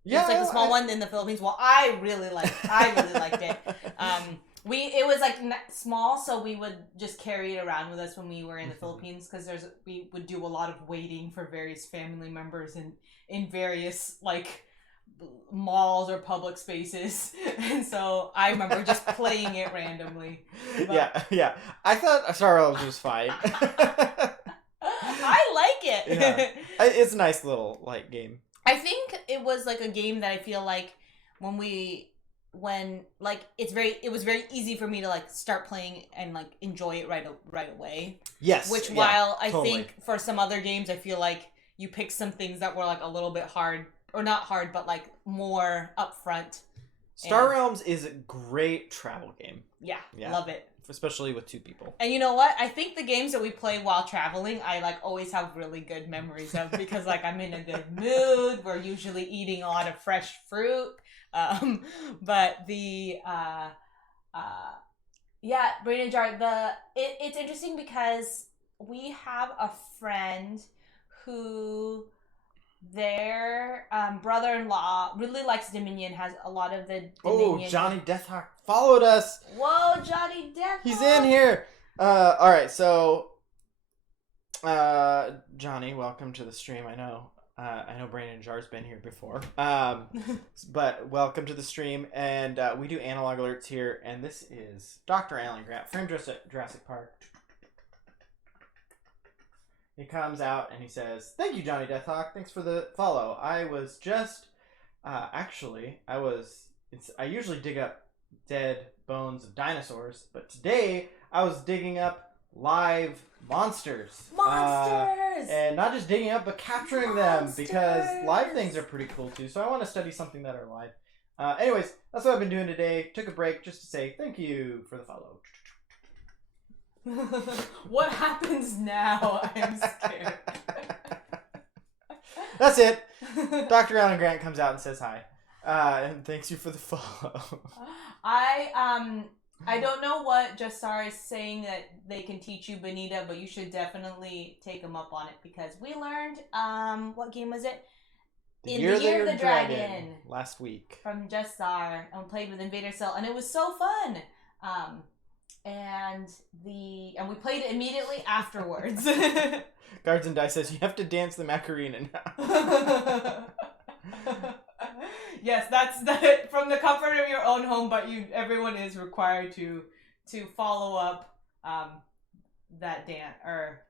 Yeah, it's like the small one in the Philippines. Well, I really liked it. It was like small, so we would just carry it around with us when we were in the Philippines, because we would do a lot of waiting for various family members in various like malls or public spaces, and so I remember just playing it randomly. But yeah. I thought Star Wars was fine. I like it. Yeah. It's a nice little like game. I think it was like a game that I feel like it was very easy for me to like start playing and like enjoy it right away. Yes. Which while I think for some other games I feel like you pick some things that were like a little bit hard, or not hard, but like more upfront. Star Realms is a great travel game. Yeah, love it. Especially with 2 people. And you know what? I think the games that we play while traveling, I like always have really good memories of, because like I'm in a good mood. We're usually eating a lot of fresh fruit. But the Brain Jar, it's interesting because we have a friend who their brother-in-law really likes Dominion, has a lot of the Dominion. Oh, Johnny Deathhawk followed us. Whoa, Johnny Deathhawk. He's in here. All right, so Johnny, welcome to the stream. I know Brandon Jar's been here before, but welcome to the stream. And we do analog alerts here, and this is Dr. Alan Grant, framed Jurassic Park. He comes out and he says, "Thank you, Johnny Deathhawk. Thanks for the follow. I was just, I usually dig up dead bones of dinosaurs, but today I was digging up live monsters. And not just digging up, but capturing them, because live things are pretty cool too. So I want to study something that are live. Anyways, that's what I've been doing today. Took a break just to say thank you for the follow. What happens now? I'm scared. That's it. Dr. Alan Grant comes out and says hi. And thanks you for the follow. I don't know what Jassar is saying that they can teach you Benita, but you should definitely take him up on it because we learned what game was it? In the Year of the Dragon last week from Jassar and played with Invader Cell and it was so fun. And we played it immediately afterwards. Guards and Dice says you have to dance the Macarena now. Yes, that's from the comfort of your own home, but everyone is required to follow up that dance or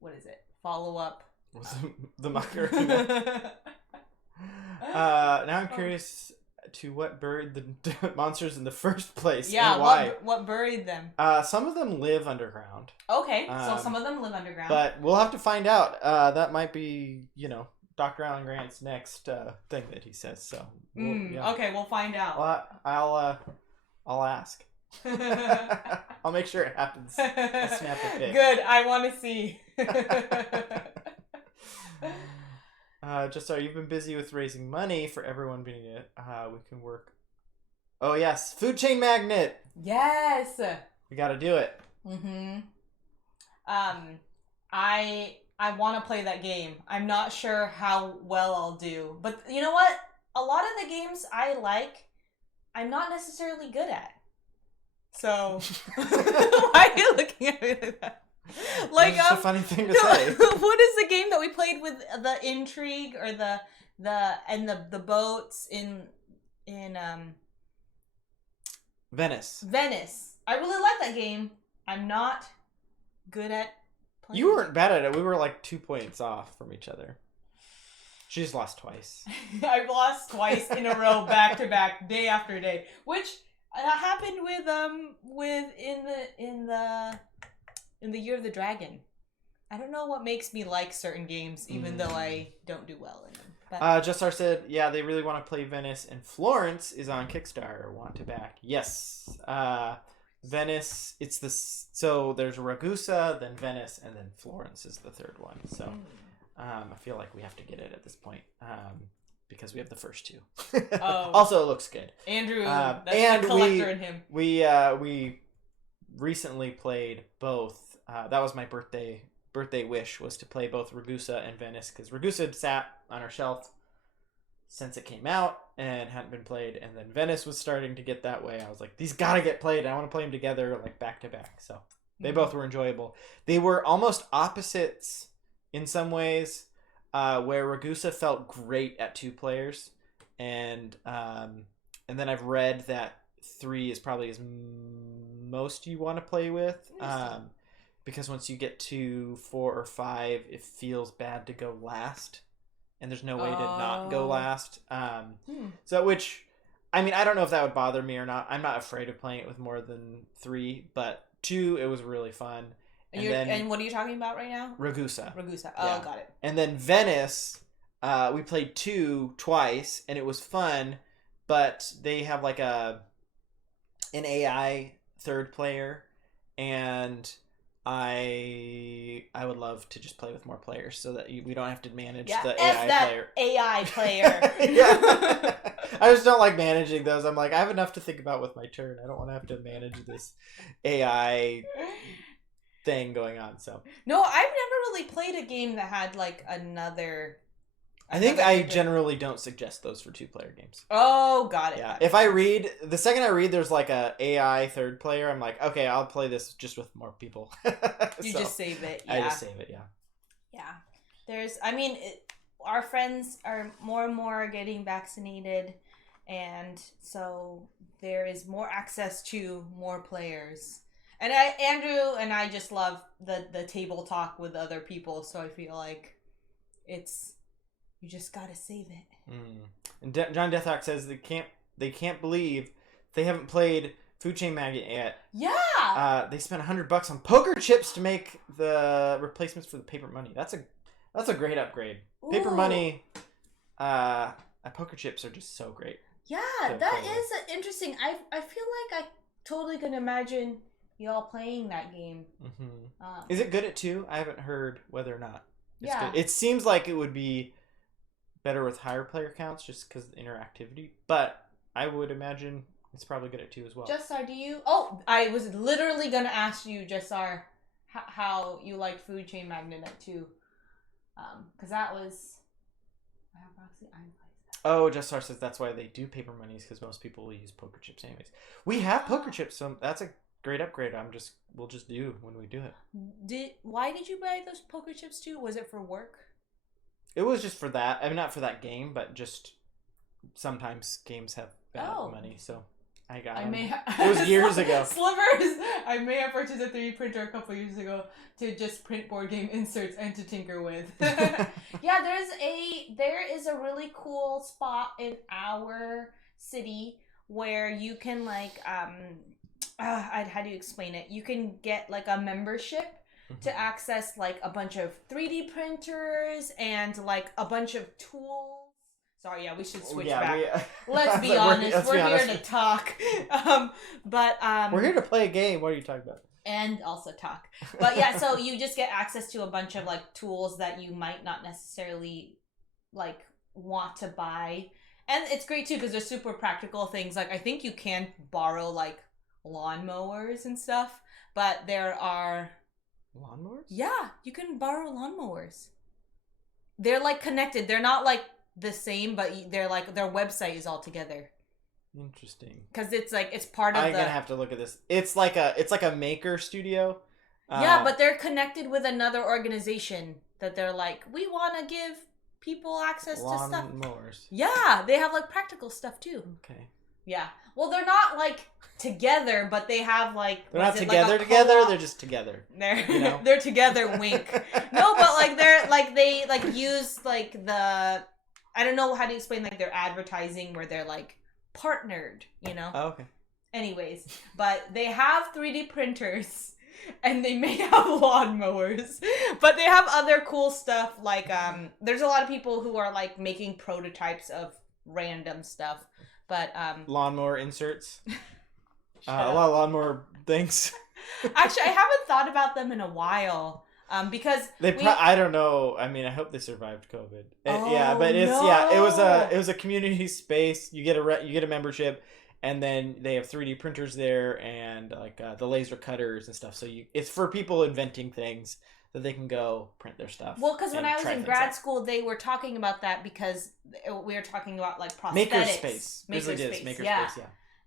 what is it? Follow up the Macarena. Now I'm curious to what buried the monsters in the first place. Yeah, and why. What buried them? Some of them live underground. Okay, so some of them live underground. But we'll have to find out. That might be, Dr. Alan Grant's next thing that he says. So okay, we'll find out. Well, I'll ask. I'll make sure it happens. I'll snap a pic. Good, I want to see. You've been busy with raising money for everyone being it. We can work. Oh yes, food chain magnet. Yes. We got to do it. Mm-hmm. I want to play that game. I'm not sure how well I'll do, but you know what? A lot of the games I like, I'm not necessarily good at. So why are you looking at me like that? Like it's a funny thing to say. What is the game that we played with the intrigue or the boats in Venice? Venice. I really like that game. I'm not good at playing. You weren't bad at it. We were like 2 points off from each other. She just lost twice. I've lost twice in a row, back to back, day after day, which happened with in the Year of the Dragon. I don't know what makes me like certain games, even though I don't do well in them. But... Justar said, yeah, they really want to play Venice, and Florence is on Kickstarter. Want to back? Yes. Venice, so there's Ragusa, then Venice, and then Florence is the third one. So I feel like we have to get it at this point because we have the first two. Oh. Also, it looks good. Andrew, that's the collector in him. We recently played both. That was my birthday wish, was to play both Ragusa and Venice, because Ragusa had sat on our shelf since it came out and hadn't been played, and then Venice was starting to get that way. I was like, these gotta get played. I want to play them together, like back to back. So they both were enjoyable. They were almost opposites in some ways, where Ragusa felt great at 2 players, and then I've read that 3 is probably as most you want to play with, because once you get to 4 or 5, it feels bad to go last, and there's no way to not go last. So, which, I mean, I don't know if that would bother me or not. I'm not afraid of playing it with more than 3, but 2, it was really fun. And what are you talking about right now? Ragusa. Oh, yeah. Got it. And then Venice, we played 2 twice, and it was fun, but they have like an AI third player, and I would love to just play with more players so that we don't have to manage the AI player. Yeah. I just don't like managing those. I'm like, I have enough to think about with my turn. I don't want to have to manage this AI thing going on. So no, I've never really played a game that had like another. I think I generally don't suggest those for 2-player games. Oh, got it. Yeah. Got it. If the second I read there's like a AI third player, I'm like, okay, I'll play this just with more people. You just save it. Yeah. I just save it. Yeah. Yeah. Our friends are more and more getting vaccinated, and so there is more access to more players. And Andrew and I just love the table talk with other people, so I feel like you just gotta save it. And John Deathhawk says they can't believe they haven't played Food Chain Magnet yet. Yeah. They spent $100 on poker chips to make the replacements for the paper money. That's a great upgrade. Ooh. Paper money. I poker chips are just so great. Yeah, So that totally. is interesting. I feel like I totally can imagine y'all playing that game. Mm-hmm. Is it good at 2? I haven't heard whether or not it's Yeah. good. It seems like it would be better with higher player counts just because of the interactivity, but I would imagine it's probably good at 2 as well. Jessar, do you? Oh, I was literally gonna ask you, Jessar, how you like Food Chain Magnet at 2, because that was. Oh, Jessar says that's why they do paper monies, because most people will use poker chips anyways. We have poker chips, so that's a great upgrade. We'll just do when we do it. Why did you buy those poker chips too? Was it for work? It was just for that. I mean, not for that game, but just sometimes games have bad money, so I got them. It was years ago. Slivers! I may have purchased a 3D printer a couple years ago to just print board game inserts and to tinker with. Yeah, there is a really cool spot in our city where you can like how do you explain it? You can get like a membership to access like a bunch of 3D printers and like a bunch of tools. Sorry, yeah, we should switch back. Let's be honest, we're here to talk. We're here to play a game. What are you talking about? And also talk. But yeah, so you just get access to a bunch of like tools that you might not necessarily like want to buy. And it's great too because they're super practical things. Like I think you can borrow like lawnmowers and stuff, but there are lawnmowers? Yeah, you can borrow lawnmowers. They're like connected. They're not like the same, but they're like their website is all together. Interesting. Because it's like it's part of I'm gonna have to look at this. It's like a maker studio. Yeah, but they're connected with another organization that they're like, we want to give people access to stuff. Lawnmowers. Yeah, they have like practical stuff too. Okay. Yeah. Well, they're not like together, but they have like they're not together. They're just together. They're they're together. Wink. No, but like they use like the. I don't know how to explain like their advertising where they're like partnered, you know? Oh, okay. Anyways, but they have 3D printers and they may have lawnmowers, but they have other cool stuff like there's a lot of people who are like making prototypes of random stuff, but lawnmower inserts. A lot of lawnmower things. Actually, I haven't thought about them in a while. Because I don't know. I mean, I hope they survived COVID. It was a community space. You get a membership, and then they have 3D printers there and like the laser cutters and stuff. So it's for people inventing things that they can go print their stuff. Well, because when I was in grad school, they were talking about that because we were talking about like prosthetics. Makerspace. Makerspace. Yeah.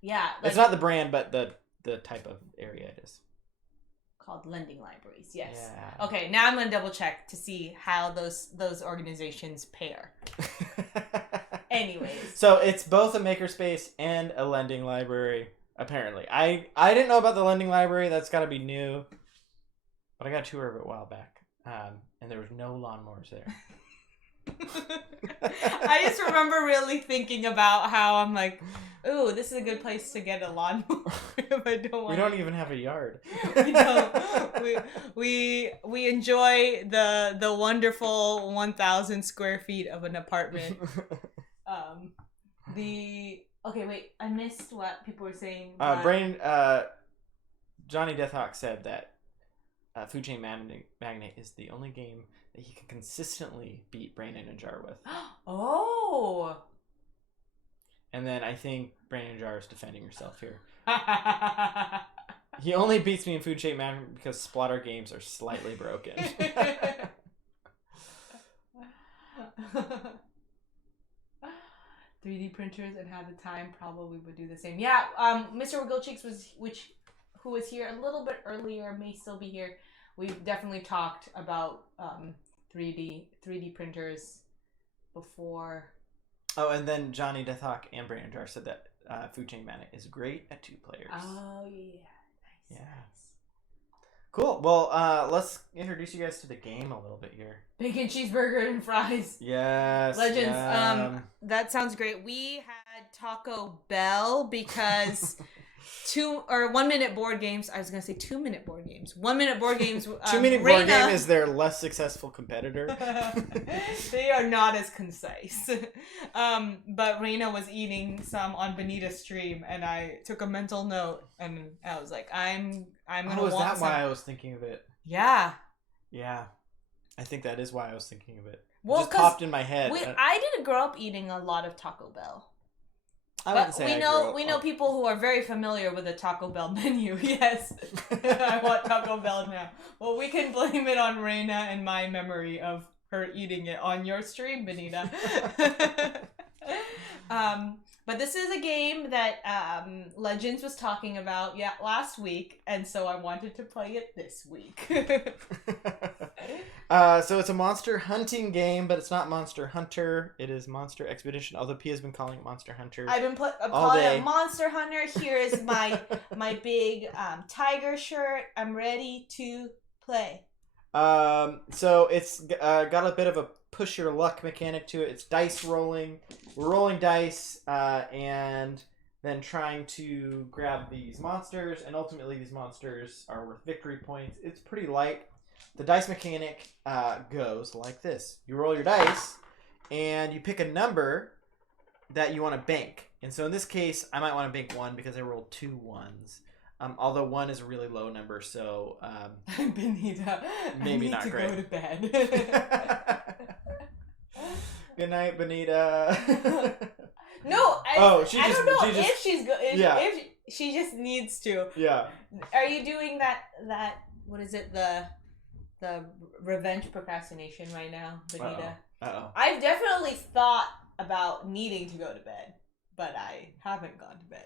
Yeah. Like, it's not the brand, but the type of area it is. Called lending libraries, yes. Yeah. Okay, now I'm gonna double check to see how those organizations pair. Anyways, so it's both a makerspace and a lending library. Apparently, I didn't know about the lending library. That's got to be new. But I got a tour of it a while back, and there was no lawnmowers there. I just remember really thinking about how I'm like, ooh, this is a good place to get a lawnmower if I don't want. We don't even have a yard. We don't. We enjoy the wonderful 1,000 square feet of an apartment. Okay, wait, I missed what people were saying. Johnny Deathhawk said that Food Chain Magnet is the only game that he can consistently beat Brain in a Jar with. Oh. And then I think Brain in a Jar is defending herself here. He only beats me in Food Chain Magnet because Splatter games are slightly broken. 3D printers and had the time probably would do the same. Yeah, Mr. Wiggle-Cheeks who was here a little bit earlier, may still be here. We've definitely talked about 3D printers before. Oh, and then Johnny Deathhawk and Brandon Jar said that Food Chain Magnet is great at 2 players. Oh yeah, nice. Yeah. Nice. Cool. Well, let's introduce you guys to the game a little bit here. Bacon, cheeseburger, and fries. Yes. Legends. Yum. That sounds great. We had Taco Bell because 1 minute board games. I was gonna say 2 minute board games. 1 minute board games. 2 minute board game is their less successful competitor. They are not as concise. But Reina was eating some on Benita's stream, and I took a mental note, and I was like, I'm gonna. Oh, is want that some. why I was thinking of it? Yeah. Yeah, I think that is why I was thinking of it. Well, it just popped in my head. I didn't grow up eating a lot of Taco Bell. I wouldn't say we know people who are very familiar with the Taco Bell menu. Yes, I want Taco Bell now. Well, we can blame it on Reina and my memory of her eating it on your stream, Benita. But this is a game that Legends was talking about last week, and so I wanted to play it this week. So it's a monster hunting game, but it's not Monster Hunter. It is Monster Expedition, although Pia's been calling it Monster Hunter. I'm calling it Monster Hunter. Here is my big tiger shirt. I'm ready to play. So it's got a bit of a push your luck mechanic to it. It's dice rolling. We're rolling dice and then trying to grab these monsters, and ultimately these monsters are worth victory points. It's pretty light. The dice mechanic goes like this. You roll your dice, and you pick a number that you want to bank. And so in this case, I might want to bank 1 because I rolled 2 ones. Although 1 is a really low number, so... Benita, maybe I need not to great. go to bed. Good night, Benita. No, I don't know if she's if she just needs to. Yeah. Are you doing that what is it, the revenge procrastination right now, Benita? Uh-oh. I've definitely thought about needing to go to bed, but I haven't gone to bed.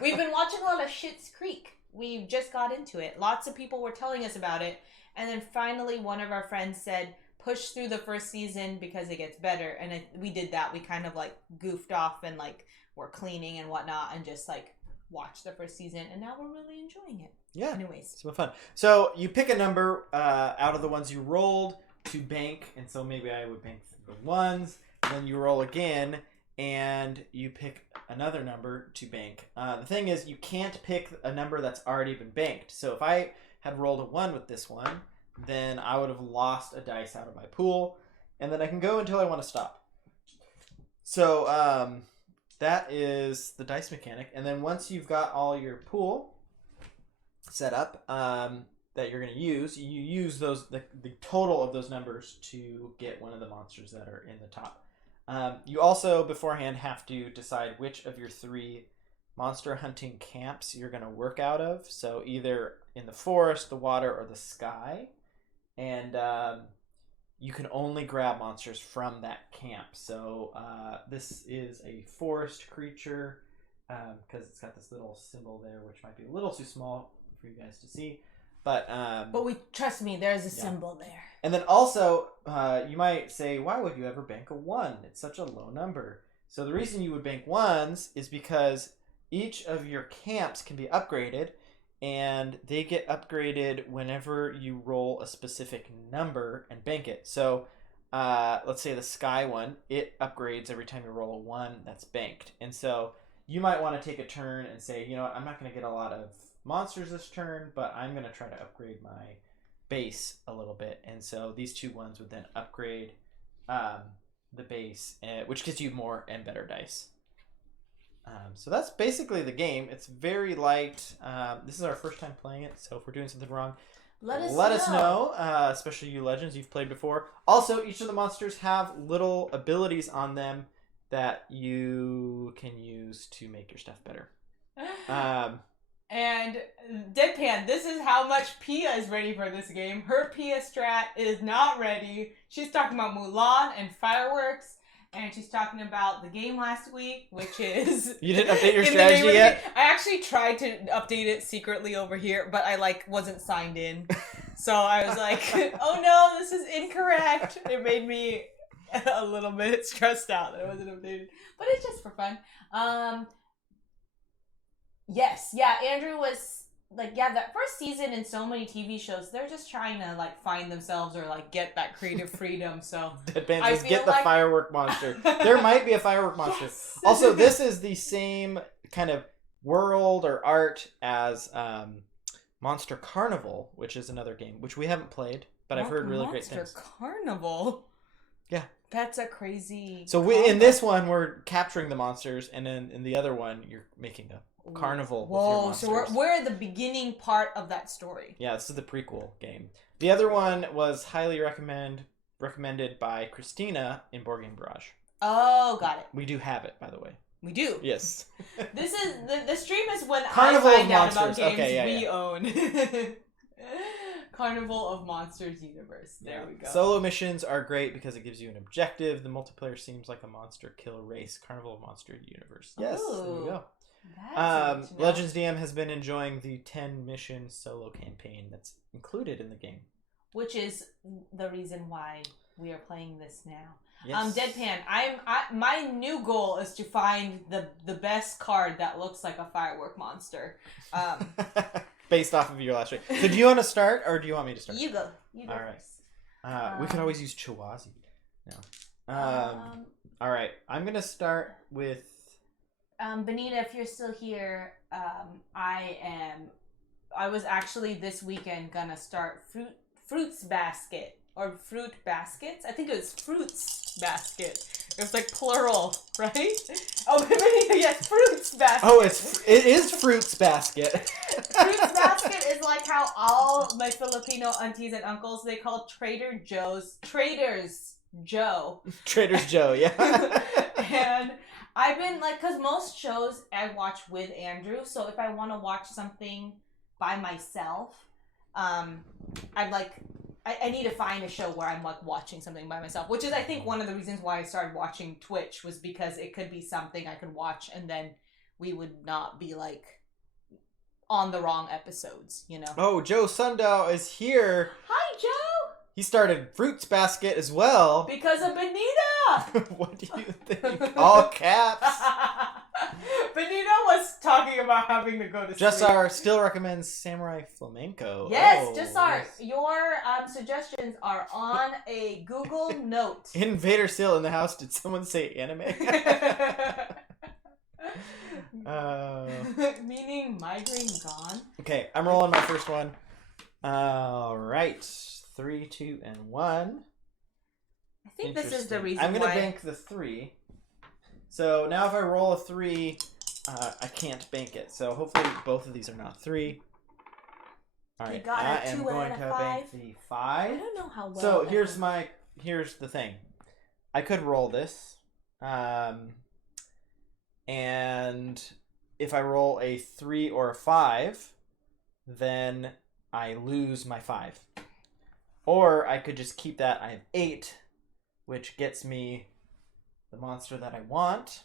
We've been watching a lot of Schitt's Creek. We just got into it. Lots of people were telling us about it, and then finally one of our friends said, push through the first season because it gets better, and we did that. We kind of like goofed off and like we're cleaning and whatnot and just like watched the first season, and now we're really enjoying it. Yeah. Anyways. It's been fun. So you pick a number out of the ones you rolled to bank, and so maybe I would bank the ones, and then you roll again, and you pick another number to bank. The thing is, you can't pick a number that's already been banked. So if I had rolled a 1 with this one, then I would have lost a dice out of my pool, and then I can go until I want to stop. So that is the dice mechanic. And then once you've got all your pool set up that you're going to use, you use those the total of those numbers to get one of the monsters that are in the top. You also beforehand have to decide which of your 3 monster hunting camps you're going to work out of. So either in the forest, the water, or the sky. And you can only grab monsters from that camp. So this is a forest creature because it's got this little symbol there, which might be a little too small for you guys to see. But trust me, there's a symbol there. And then also, you might say, why would you ever bank a 1? It's such a low number. So the reason you would bank 1s is because each of your camps can be upgraded, and they get upgraded whenever you roll a specific number and bank it. So let's say the sky one, it upgrades every time you roll a 1 that's banked. And so you might want to take a turn and say, you know what, I'm not going to get a lot of monsters this turn, but I'm going to try to upgrade my base a little bit. And so these 2 ones would then upgrade the base, which gives you more and better dice. So that's basically the game. It's very light. This is our first time playing it, so if we're doing something wrong, let us know. Especially you Legends, you've played before. Also, each of the monsters have little abilities on them that you can use to make your stuff better. And Deadpan, this is how much Pia is ready for this game. Her Pia strat is not ready. She's talking about Mulan and fireworks. And she's talking about the game last week, which is... You didn't update your strategy yet? I actually tried to update it secretly over here, but I, wasn't signed in. So I was like, oh no, this is incorrect. It made me a little bit stressed out that it wasn't updated. But it's just for fun. Yes, yeah, Andrew was... that first season in so many TV shows, they're just trying to, find themselves or, get that creative freedom, so... Deadpan says, get the firework monster. There might be a firework monster. Yes. Also, this is the same kind of world or art as Monster Carnival, which is another game which we haven't played, but I've heard really great things. Monster Carnival. Yeah, that's a crazy. So in this one we're capturing the monsters, and then in the other one you're making a carnival. Whoa! With your monsters. So we're the beginning part of that story. Yeah, this is the prequel game. The other one was highly recommended by Christina in Board Game Garage. Oh, got it. We do have it, by the way. We do. Yes. This is the stream is when Carnival I find out Monsters. about games Okay, we own. Carnival of Monsters universe. There we go. Solo missions are great because it gives you an objective. The multiplayer seems like a monster kill race. Carnival of Monsters universe. Yes, there we go. Legends DM has been enjoying the 10 mission solo campaign that's included in the game, which is the reason why we are playing this now. Yes. Deadpan. My new goal is to find the best card that looks like a firework monster. Based off of your last week. So do you want to start, or do you want me to start? You go. All right. We could always use Chiwazi. No. All right. I'm gonna start with. Benita, if you're still here, I was actually this weekend gonna start Fruits Basket. Or Fruit Baskets? I think it was Fruits Basket. It was like plural, right? Oh, yes, Fruits Basket. Oh, it is Fruits Basket. Fruits Basket is like how all my Filipino aunties and uncles, they call Trader Joe's Traders Joe. Traders Joe, yeah. And I've been like, because most shows I watch with Andrew, so if I want to watch something by myself, I need to find a show where I'm like watching something by myself, which is I think one of the reasons why I started watching Twitch was because it could be something I could watch and then we would not be like on the wrong episodes, you know. Oh, Joe Sundow is here. Hi, Joe. He started Fruits Basket as well. Because of Benita. What do you think? All caps. Benita was talking about having to go to sleep. Jassar still recommends Samurai Flamenco. Yes, Jassar, your suggestions are on a Google Note. Invader still in the house. Did someone say anime? Meaning migraine gone. Okay, I'm rolling my first one. All right, 3, 2, and 1. I think this is the reason I'm gonna why... bank the 3. So now if I roll a 3, I can't bank it. So hopefully both of these are not 3. All right, I am going to bank the 5. I don't know how well. So here's the thing. I could roll this, and if I roll a 3 or a 5, then I lose my 5. Or I could just keep that. I have 8, which gets me the monster that I want.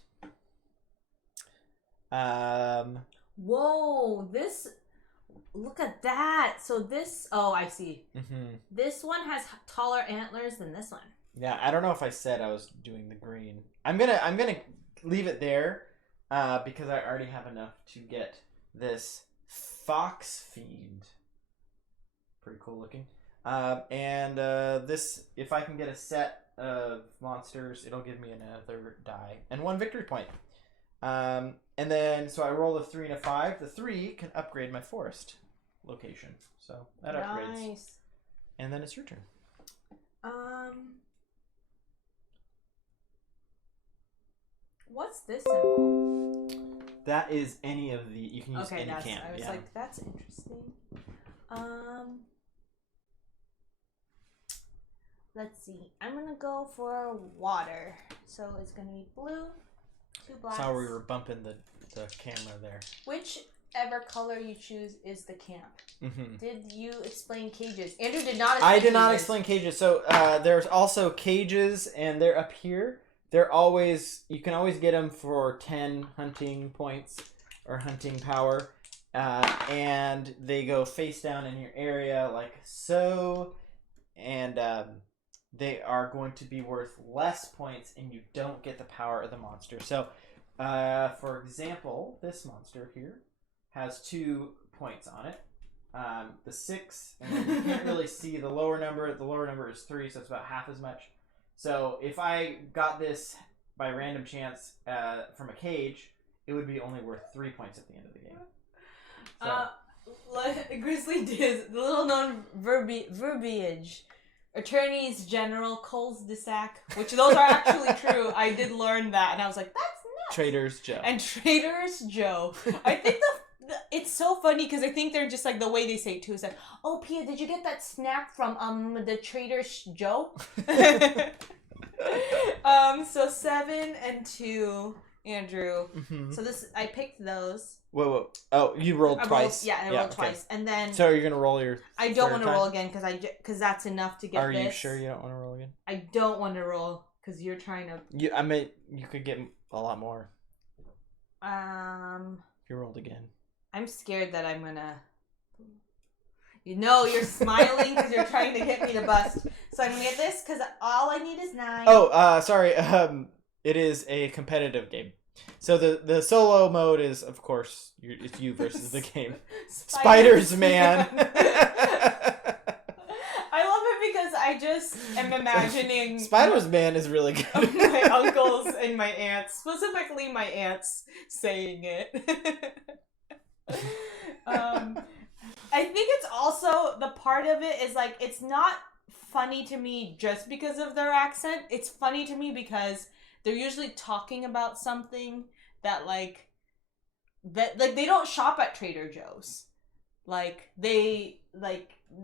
Whoa, this... Look at that. So this... Oh, I see. Mm-hmm. This one has taller antlers than this one. Yeah, I don't know if I said I was doing the green. I'm gonna leave it there because I already have enough to get this Fox Fiend. Pretty cool looking. And this, if I can get a set of monsters, it'll give me another die and 1 victory point. And then, so I roll a 3 and a 5. The 3 can upgrade my forest location. So that upgrades. Nice. And then it's your turn. What's this symbol? That is any of the, you can use any camp. I was like, that's interesting. Let's see. I'm gonna go for water. So it's gonna be blue, 2 blacks. That's how we were bumping the camera there. Whichever color you choose is the camp. Mm-hmm. Did you explain cages? Andrew did not explain cages. I did not explain cages. So there's also cages, and they're up here. They're always, you can always get them for 10 hunting points or hunting power. And they go face down in your area like so. And they are going to be worth less points, and you don't get the power of the monster. So, for example, this monster here has 2 points on it. The 6, and you can't really see the lower number. The lower number is 3, so it's about half as much. So if I got this by random chance from a cage, it would be only worth 3 points at the end of the game. So. Grizzly Diz, the little known verbiage. Attorneys General cul-de-sac, which those are actually true. I did learn that, and I was like, that's nuts. Trader's Joe. And Trader's Joe. I think it's so funny because I think they're just like the way they say it too is like, oh, Pia, did you get that snack from the Trader's Joe? So 7 and 2, Andrew. Mm-hmm. So I picked those. Whoa. Oh, you rolled twice. I rolled twice, and then. So you're gonna roll your. I don't want to roll again because that's enough to get. Are you sure you don't want to roll again? I don't want to roll because you're trying to. You could get a lot more. If you rolled again. I'm scared that I'm gonna. You're smiling because you're trying to get me to bust. So I'm gonna get this because all I need is 9. Oh, sorry. It is a competitive game. So the solo mode is, of course, it's you versus the game. Spiders Man. I love it because I just am imagining Spiders Man is really good. My uncles and my aunts, specifically my aunts, saying it. I think it's also the part of it is like it's not funny to me just because of their accent. It's funny to me because they're usually talking about something that they don't shop at Trader Joe's.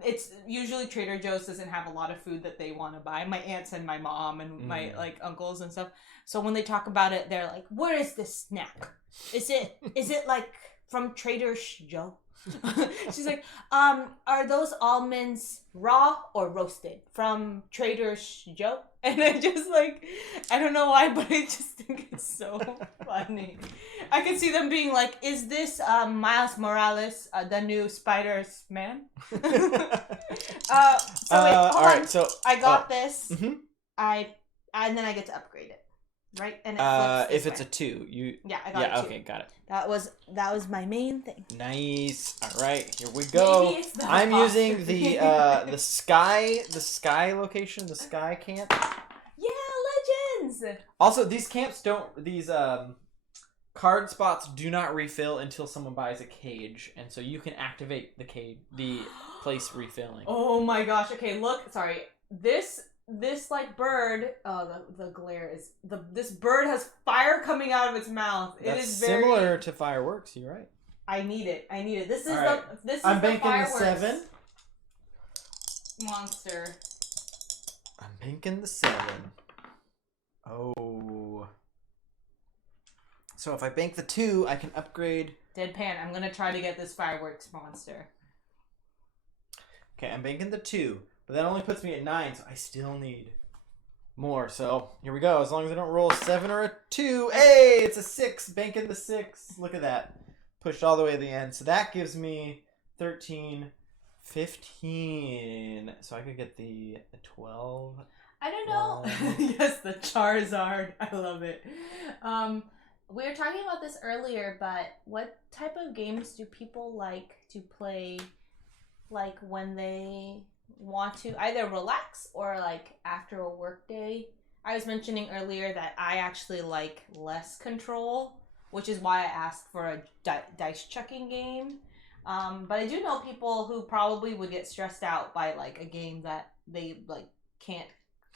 It's usually Trader Joe's doesn't have a lot of food that they want to buy. My aunts and my mom and my uncles and stuff. So when they talk about it, they're like, "Where is this snack? Is it like from Trader Joe?" She's like, are those almonds raw or roasted from Trader Joe? And I just I don't know why, but I just think it's so funny. I could see them being like, is this Miles Morales, the new Spider's Man? Hold on. So I got this. Mm-hmm. And then I get to upgrade it. Right? And if it's a 2, you. Yeah, I got it. 2. Okay, got it. That was my main thing. Nice. All right, here we go. I'm using the sky location, the sky camp. Yeah, legends. Also, these camps these card spots do not refill until someone buys a cage, and so you can activate the place refilling. Oh my gosh. Okay, look. Sorry. This bird, the glare is this bird has fire coming out of its mouth. That's is very similar to fireworks. You're right. I need it. This is right. I'm banking the fireworks 7 monster. I'm banking the 7. Oh. So if I bank the 2, I can upgrade. Deadpan. I'm gonna try to get this fireworks monster. Okay, I'm banking the 2. But that only puts me at 9, so I still need more. So here we go. As long as I don't roll a 7 or a 2. Hey, it's a 6. Banking the 6. Look at that. Pushed all the way to the end. So that gives me 13, 15. So I could get the 12. I don't know. Yes, the Charizard. I love it. We were talking about this earlier, but what type of games do people like to play, when they want to either relax or after a work day? I was mentioning earlier that I actually like less control, which is why I asked for a dice chucking game. But I do know people who probably would get stressed out by a game that they can't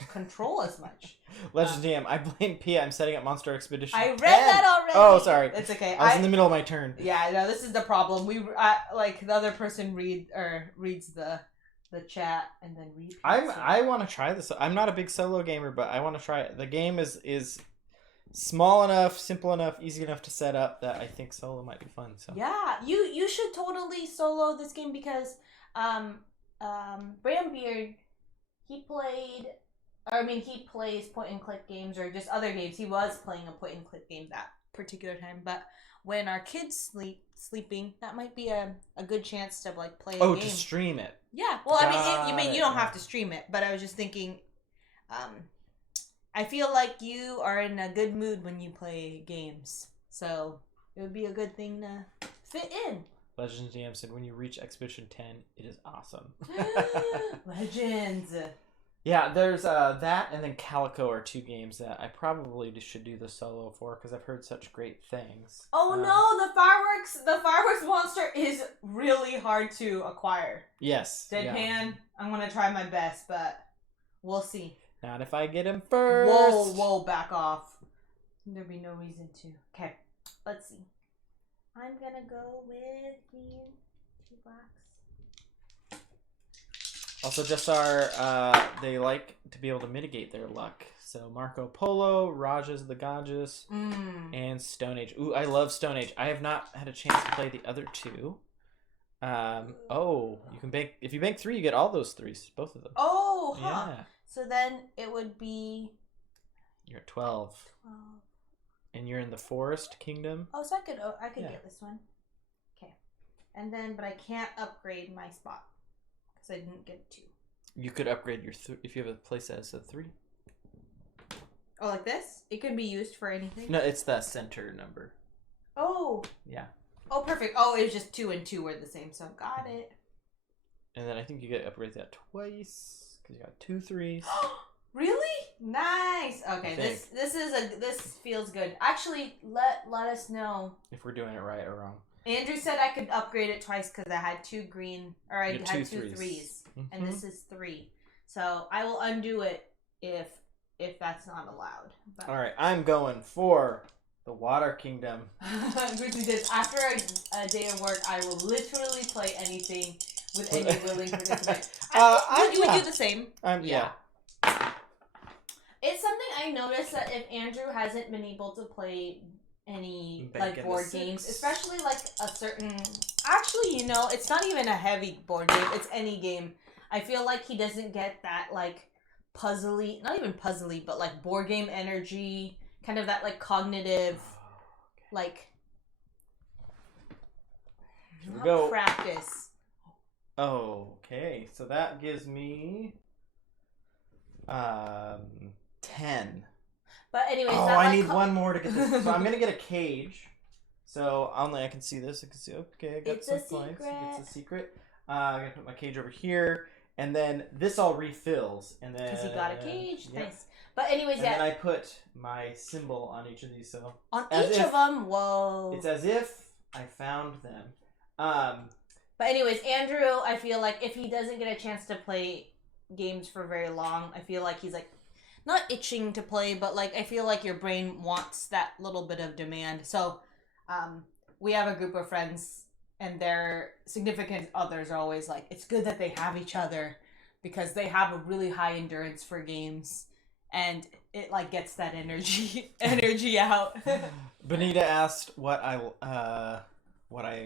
control as much. Legends DM. I blame Pia. I'm setting up Monster Expedition. I read that already. Oh, sorry. It's okay. I was in the middle of my turn. Yeah, no, this is the problem. We the other person reads the chat and then repeats. I want to try this. I'm not a big solo gamer, but I want to try it. The game is small enough, simple enough, easy enough to set up that I think solo might be fun. So yeah, you should totally solo this game because Brambeard, he plays point and click games or just other games. He was playing a point and click game that particular time, but when our kids sleeping, that might be a good chance to play a game. To stream it. Yeah. Well, you don't have to stream it, but I was just thinking, I feel like you are in a good mood when you play games, so it would be a good thing to fit in. Legends DM said when you reach Expedition 10, it is awesome. Legends. Yeah, there's that and then Calico are two games that I probably should do the solo for because I've heard such great things. Oh no, the fireworks monster is really hard to acquire. Yes. Deadpan, Yeah. I'm gonna try my best, but we'll see. Not if I get him first. Whoa, back off. There'd be no reason to. Okay, let's see. I'm gonna go with the 2 blacks. Also, just they like to be able to mitigate their luck. So Marco Polo, Rajas the Ganges, and Stone Age. Ooh, I love Stone Age. I have not had a chance to play the other two. You can bank if you bank 3, you get all those 3s, both of them. Oh, huh. Yeah. So then it would be. You're at 12. 12. And you're in the Forest Kingdom. Oh, so I could get this one. Okay, and then but I can't upgrade my spot because I didn't get 2. You could upgrade your if you have a place that has a 3. Oh, like this? It can be used for anything? No, it's the center number. Oh. Yeah. Oh, perfect. Oh, it was just 2 and 2 were the same, so got it. And then I think you get to upgrade that twice because you got 2 3s. Really? Nice. Okay, this feels good. Actually, let us know if we're doing it right or wrong. Andrew said I could upgrade it twice because I had 2 green, or I had 2 threes, and this is 3. So I will undo it if that's not allowed. But... All right, I'm going for the Water Kingdom. Grizzly did. After a day of work, I will literally play anything with any willing participant. You would do the same. Yeah. It's something I noticed that if Andrew hasn't been able to play any like board games, especially like a certain, actually, it's not even a heavy board game, it's any game. I feel like he doesn't get that like puzzly, not even puzzly, but like board game energy, kind of that like cognitive, like Here we go. Practice. Okay, so that gives me 10. But anyways, I need one more to get this. So I'm gonna get a cage. So only I can see this. I can see. Okay, I got some points. It's a secret. I'm gonna put my cage over here, and then this all refills, and then because he got a cage. Yep. Nice. But anyways, and then I put my symbol on each of these. So on each of them, whoa! It's as if I found them. But anyways, Andrew, I feel like if he doesn't get a chance to play games for very long, I feel like he's like not itching to play, but like I feel like your brain wants that little bit of demand. So we have a group of friends and their significant others are always like, it's good that they have each other because they have a really high endurance for games and it like gets that energy out. Benita asked what I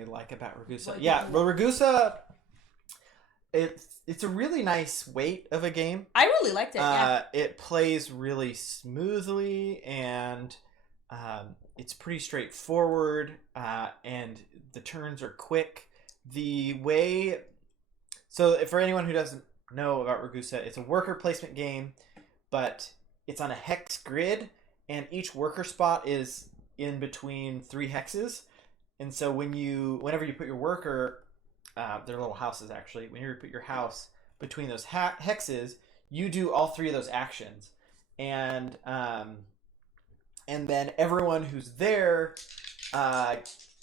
like about Ragusa. Yeah, well, Ragusa, it's a really nice weight of a game. I really liked it. Yeah. It plays really smoothly and it's pretty straightforward. And the turns are quick. So for anyone who doesn't know about Ragusa, it's a worker placement game, but it's on a hex grid, and each worker spot is in between 3 hexes. And so whenever you put your worker, they're little houses actually, when you put your house between those hexes, you do all 3 of those actions. And then everyone who's there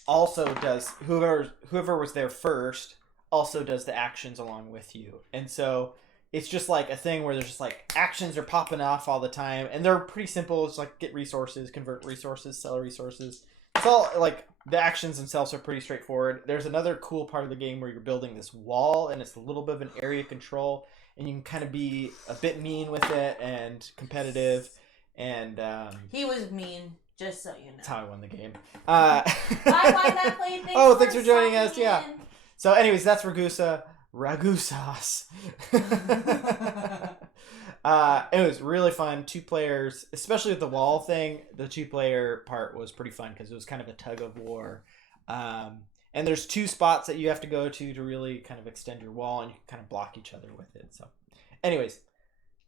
also does, whoever was there first also does the actions along with you. And so it's just like a thing where there's just like actions are popping off all the time, and they're pretty simple. It's like get resources, convert resources, sell resources. It's all like the actions themselves are pretty straightforward. There's another cool part of the game where you're building this wall, and it's a little bit of an area control, and you can kind of be a bit mean with it and competitive. And he was mean, just so you know. That's how I won the game. Bye, that played. Oh, thanks for joining us. Yeah. So, anyways, that's Ragusa. Ragusas. It was really fun. 2 players, especially with the wall thing. The 2-player part was pretty fun because it was kind of a tug of war. And there's 2 spots that you have to go to really kind of extend your wall, and you can kind of block each other with it. So, anyways,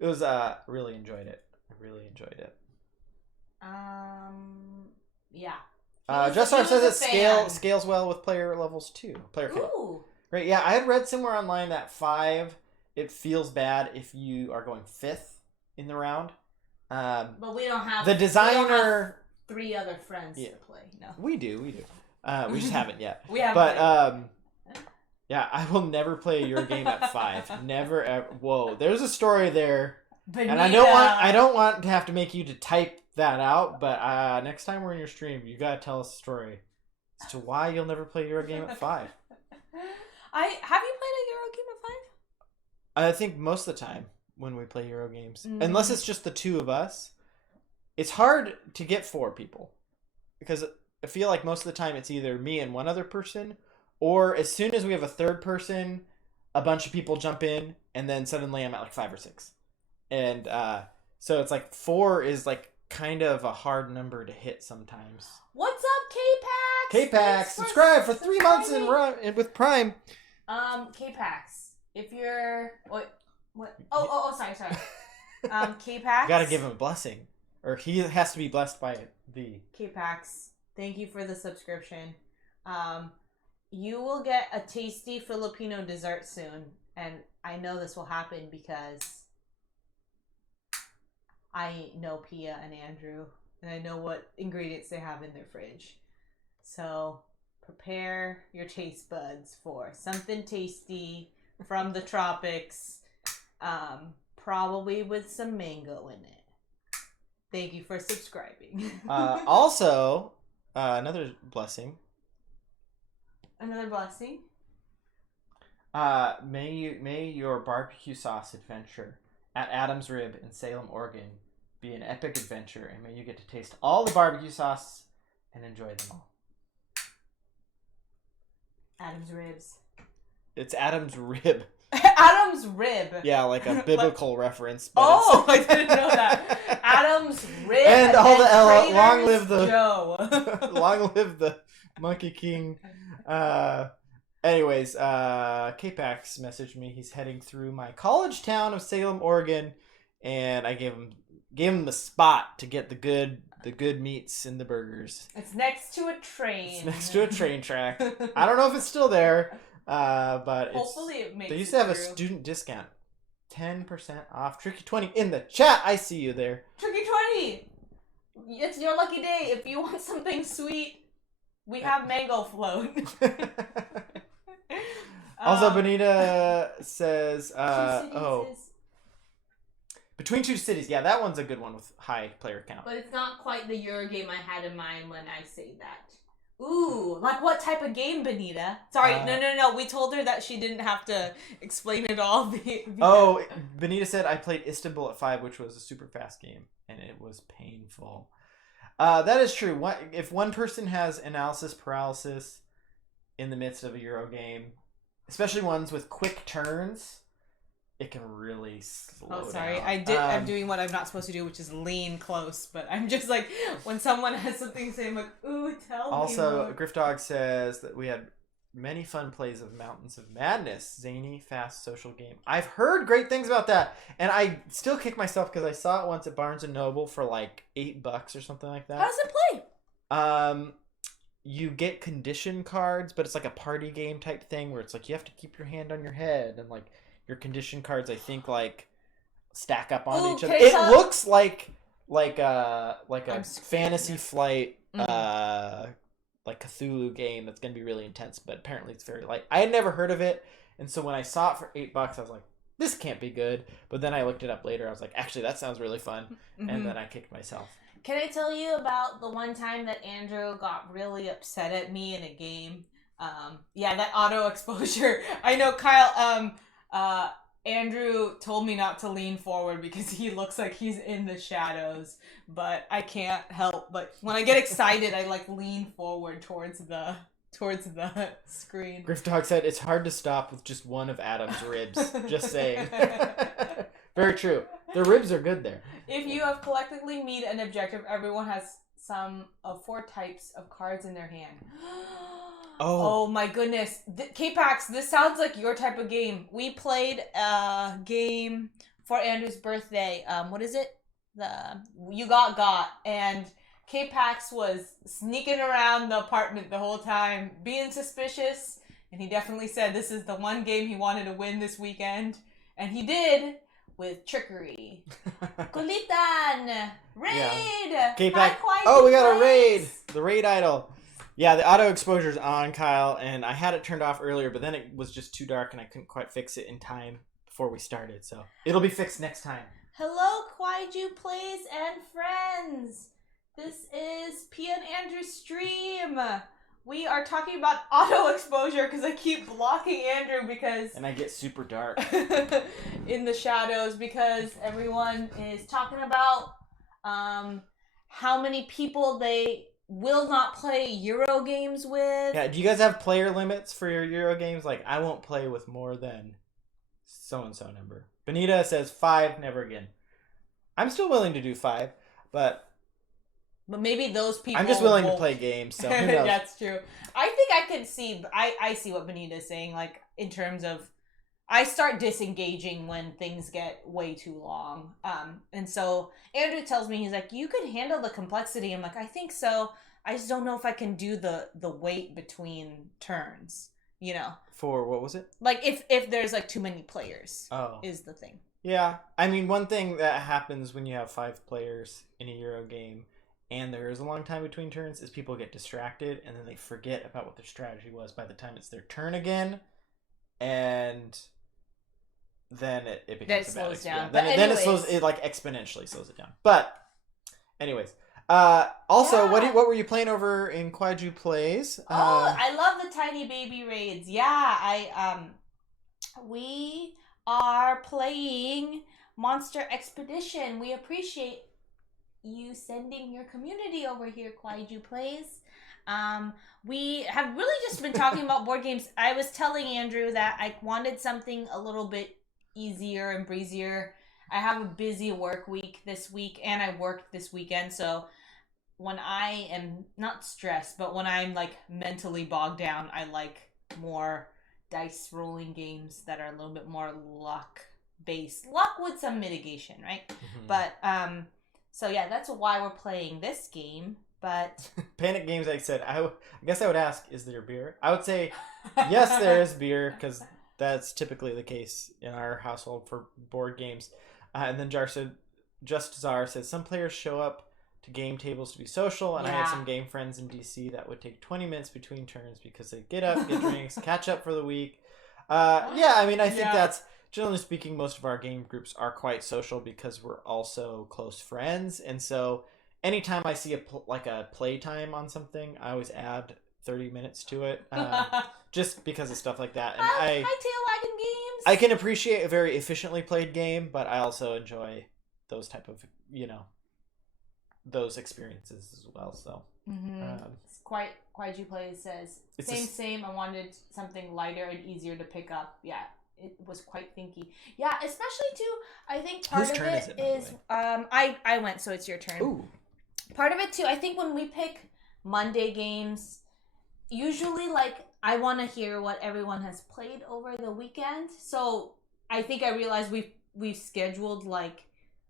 it was really enjoyed it. I really enjoyed it. Yeah. Jessar says it scales well with player levels too. Player count. Ooh. Great. Yeah, I had read somewhere online that 5 it feels bad if you are going 5th in the round. But we don't have the designer. We don't have 3 other friends to play. No, we do. We just haven't yet. We haven't. But yeah, I will never play your game at 5. Never ever. Whoa, there's a story there, Benita. and I don't want to have to make you to type that out. But next time we're in your stream, you gotta tell us a story as to why you'll never play your game at 5. Have you played a Euro game at 5? I think most of the time when we play Euro games, unless it's just the 2 of us, it's hard to get 4 people because I feel like most of the time it's either me and one other person, or as soon as we have a 3rd person, a bunch of people jump in, and then suddenly I'm at like 5 or 6, and so it's like 4 is like kind of a hard number to hit sometimes. What's up, K-Pax? K-Pax, subscribe for 3 months in with Prime. K-Pax, if you're what? Sorry. K-Pax. You gotta give him a blessing, or he has to be blessed by the K-Pax. Thank you for the subscription. You will get a tasty Filipino dessert soon, and I know this will happen because I know Pia and Andrew, and I know what ingredients they have in their fridge. So prepare your taste buds for something tasty from the tropics, probably with some mango in it. Thank you for subscribing. Also, another blessing. Another blessing. May your barbecue sauce adventure at Adam's Rib in Salem, Oregon, be an epic adventure, and may you get to taste all the barbecue sauce and enjoy them all. Adam's Ribs. It's Adam's Rib. Adam's Rib. Yeah, like a biblical reference. But I didn't know that. Adam's Rib. And all the long live the Joe. long live the Monkey King. Anyways, K-Pax messaged me. He's heading through my college town of Salem, Oregon, and I gave him the spot to get the good meats and the burgers. It's next to a train. It's next to a train track. I don't know if it's still there, but hopefully it makes. They used to have a student discount, 10% off. Tricky20 in the chat. I see you there. Tricky20, it's your lucky day. If you want something sweet, we have mango float. Also, Benita says, Between Two Cities. Yeah, that one's a good one with high player count. But it's not quite the Euro game I had in mind when I say that. Ooh, like what type of game, Benita? Sorry, no. We told her that she didn't have to explain it all. Benita said, I played Istanbul at 5, which was a super fast game, and it was painful. That is true. If one person has analysis paralysis in the midst of a Euro game, especially ones with quick turns, it can really slow down. Oh, sorry. I'm doing what I'm not supposed to do, which is lean close. But I'm just like, when someone has something to say, I'm like, ooh, tell me. Also, Griffdog says that we had many fun plays of Mountains of Madness. Zany, fast, social game. I've heard great things about that. And I still kick myself because I saw it once at Barnes & Noble for like $8 or something like that. How does it play? You get condition cards, but it's like a party game type thing where it's like you have to keep your hand on your head, and like your condition cards, I think, like stack up on each other. It looks like a Fantasy Flight, like Cthulhu game that's gonna be really intense, but apparently it's very light. I had never heard of it, and so when I saw it for $8, I was like, this can't be good. But then I looked it up later. I was like, actually, that sounds really fun, and then I kicked myself. Can I tell you about the one time that Andrew got really upset at me in a game? That auto exposure. I know, Kyle. Andrew told me not to lean forward because he looks like he's in the shadows, but I can't help. But when I get excited, I like lean forward towards the screen. Griffdog said it's hard to stop with just one of Adam's ribs. Just saying. Very true. The ribs are good there. If you have collectively meet an objective, everyone has some of 4 types of cards in their hand. Oh my goodness. K-Pax, this sounds like your type of game. We played a game for Andrew's birthday. What is it? You Got. And K-Pax was sneaking around the apartment the whole time, being suspicious. And he definitely said this is the one game he wanted to win this weekend. And he did with trickery. Kulitan! Raid! Yeah. Hi, Oh, we got a Plays. raid! The raid idol. Yeah, the auto exposure's on, Kyle, and I had it turned off earlier, but then it was just too dark and I couldn't quite fix it in time before we started, so it'll be fixed next time. Hello, Kaiju Plays and friends! This is Pia and Andrew's stream! We are talking about auto exposure because I keep blocking Andrew because... And I get super dark. in the shadows because everyone is talking about how many people they will not play Euro games with. Yeah, do you guys have player limits for your Euro games? Like, I won't play with more than so-and-so number. Benita says 5, never again. I'm still willing to do 5, but maybe those people. I'm just willing to play games, so who knows? That's true. I think I could see. I see what Benita is saying. Like in terms of, I start disengaging when things get way too long. And so Andrew tells me, he's like, you could handle the complexity. I'm like, I think so. I just don't know if I can do the wait between turns. You know. For what was it? Like if there's like too many players. Oh. Is the thing. Yeah, I mean, one thing that happens when you have 5 players in a Euro game and there is a long time between turns is people get distracted and then they forget about what their strategy was by the time it's their turn again, and then it becomes that a bad slows down. experience. Then it slows, it like exponentially slows it down. But anyways, also, Yeah. what were you playing over in Kaiju Plays? I love the tiny baby raids. Yeah, we are playing Monster Expedition. We appreciate you sending your community over here, Kaiju Plays. We have really just been talking about board games. I was telling Andrew that I wanted something a little bit easier and breezier. I have a busy work week this week, and I worked this weekend, so when I am not stressed, but when I'm like mentally bogged down, I like more dice rolling games that are a little bit more luck based, luck with some mitigation, right? Mm-hmm. But so yeah, that's why we're playing this game. But Panic Games, I said, I guess I would ask, is there beer? I would say yes, there is beer, because that's typically the case in our household for board games. And then Just Czar says some players show up to game tables to be social, and I had some game friends in DC that would take 20 minutes between turns because they get up, get drinks, catch up for the week. Yeah, I mean, I think that's, generally speaking, most of our game groups are quite social because we're also close friends, and so anytime I see a playtime on something, I always add 30 minutes to it, just because of stuff like that. And hi Tail Wagon Games! I can appreciate a very efficiently played game, but I also enjoy those type of, those experiences as well. So It's quite Kaiju Plays says same. I wanted something lighter and easier to pick up. Yeah, it was quite thinky. Yeah, especially too. I think part of it is I went, so it's your turn. Ooh. Part of it too. I think when we pick Monday games, usually like I want to hear what everyone has played over the weekend. So I think I realized we've scheduled like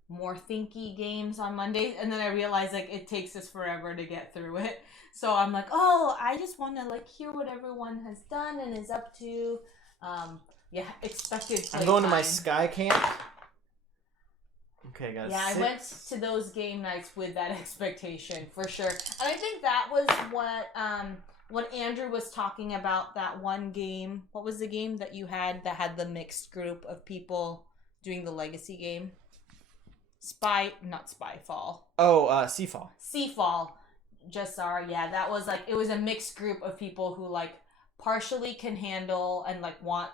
more thinky games on Mondays, and then I realized like it takes us forever to get through it. So I'm like, oh, I just want to like hear what everyone has done and is up to. Expected play I'm going time. to my Sky Camp. Okay, guys. Yeah, I went to those game nights with that expectation for sure, and I think that was what Andrew was talking about, that one game. What was the game that you had that had the mixed group of people doing the legacy game? Not Spyfall. Oh, Seafall. Seafall. Jassar, yeah, that was like, it was a mixed group of people who like partially can handle and like want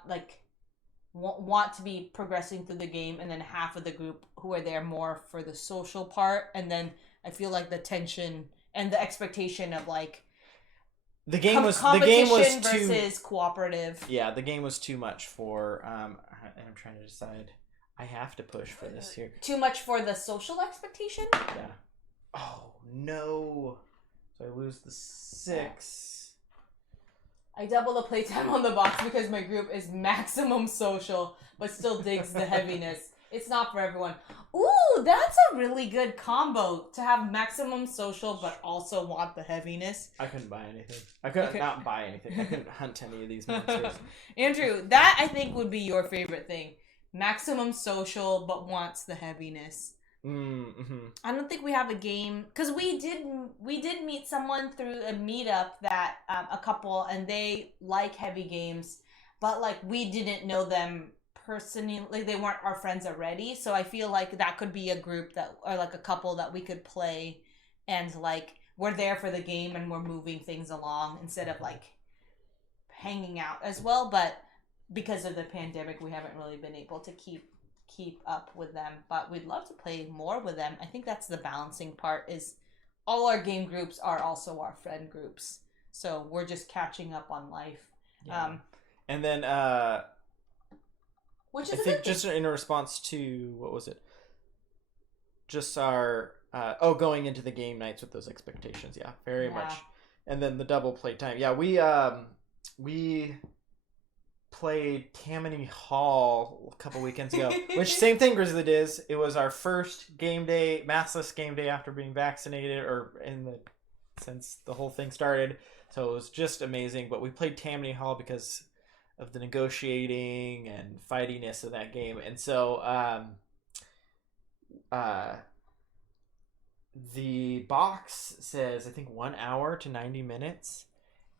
to be progressing through the game, and then half of the group who are there more for the social part. And then I feel like the tension and the expectation of like competition versus cooperative. Yeah, the game was too much for and I'm trying to decide. I have to push for this here. Too much for the social expectation? Yeah. Oh no. So I lose the 6. I double the playtime on the box because my group is maximum social, but still digs the heaviness. It's not for everyone. Ooh, that's a really good combo, to have maximum social but also want the heaviness. I couldn't buy anything. I couldn't not buy anything. I couldn't hunt any of these monsters. Andrew, that I think would be your favorite thing. maximum social but wants the heaviness. Mm-hmm. I don't think we have a game because we did meet someone through a meetup that a couple, and they like heavy games, but like we didn't know them personally, like they weren't our friends already. So I feel like that could be a group that, or like a couple that we could play, and like we're there for the game and we're moving things along instead of like hanging out as well. But because of the pandemic, we haven't really been able to keep up with them, but we'd love to play more with them. I think that's the balancing part, is all our game groups are also our friend groups, so we're just catching up on life. Yeah. And then Which is I think just in response to, what was it, just our going into the game nights with those expectations. Yeah, very much. And then the double play time. Yeah, we played Tammany Hall a couple weekends ago, which same thing Grizzly did. It was our first game day, massless game day after being vaccinated, or since the whole thing started. So it was just amazing. But we played Tammany Hall because of the negotiating and fightiness of that game. And so the box says, I think, 1 hour to 90 minutes.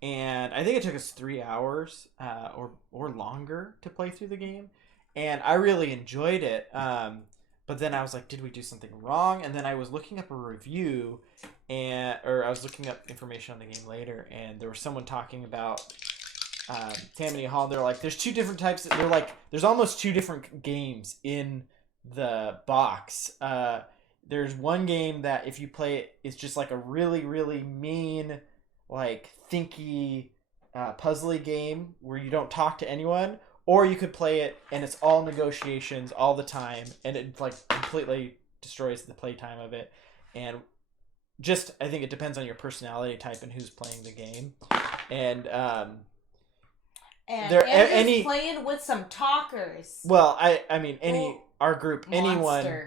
And I think it took us 3 hours or longer to play through the game. And I really enjoyed it. But then I was like, did we do something wrong? And then I was looking up a review, or I was looking up information on the game later, and there was someone talking about Tammany Hall. They're like, there's two different types. They're like, there's almost two different games in the box. There's one game that if you play it, it's just like a really, really mean, like thinky, puzzly game where you don't talk to anyone, or you could play it and it's all negotiations all the time, and it like completely destroys the playtime of it. And just, I think it depends on your personality type and who's playing the game. And there any playing with some talkers. Well, I mean our group, Monster. Anyone.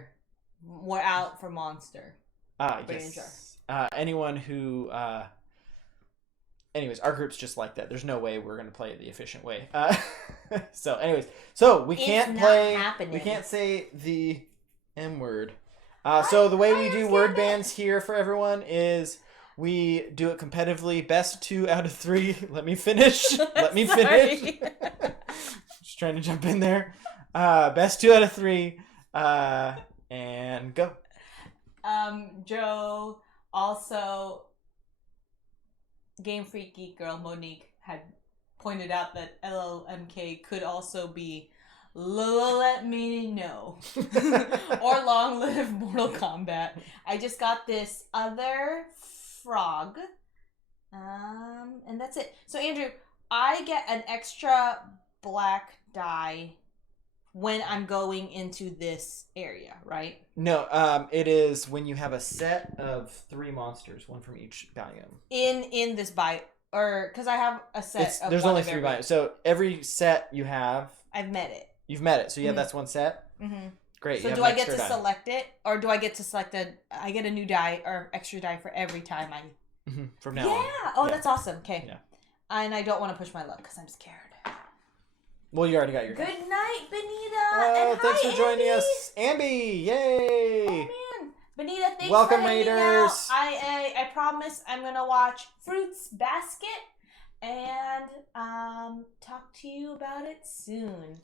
We're out for Monster. Yes. Anyone who anyways, our group's just like that. There's no way we're going to play it the efficient way. So anyways, we can't play. We can't say the M word. So the way we do word bands here for everyone is we do it competitively. Best 2 out of 3. Let me finish. Let me finish. Just trying to jump in there. Best 2 out of 3. And go. Joe, also Game Freak Geek Girl Monique had pointed out that LLMK could also be let me know or long live Mortal Kombat. I just got this other frog, and that's it. So Andrew, I get an extra black die when I'm going into this area, right? No, it is when you have a set of 3 monsters, one from each biome. In this or because I have a set of there's only 3 biomes. So every set you have, I've met it. You've met it. So yeah, that's one set. Mm-hmm. Great. So do I get to select it, or do I get to select I get a new die or extra die for every time I from now on. Oh, that's awesome. Okay. Yeah. And I don't want to push my luck because I'm scared. Well, you already got your. Good night, Benita. Oh, thanks for joining Ambi. us, Ambi! Yay! Oh man, Benita, thanks Welcome, for hanging Raiders. out. I promise I'm gonna watch Fruits Basket and talk to you about it soon.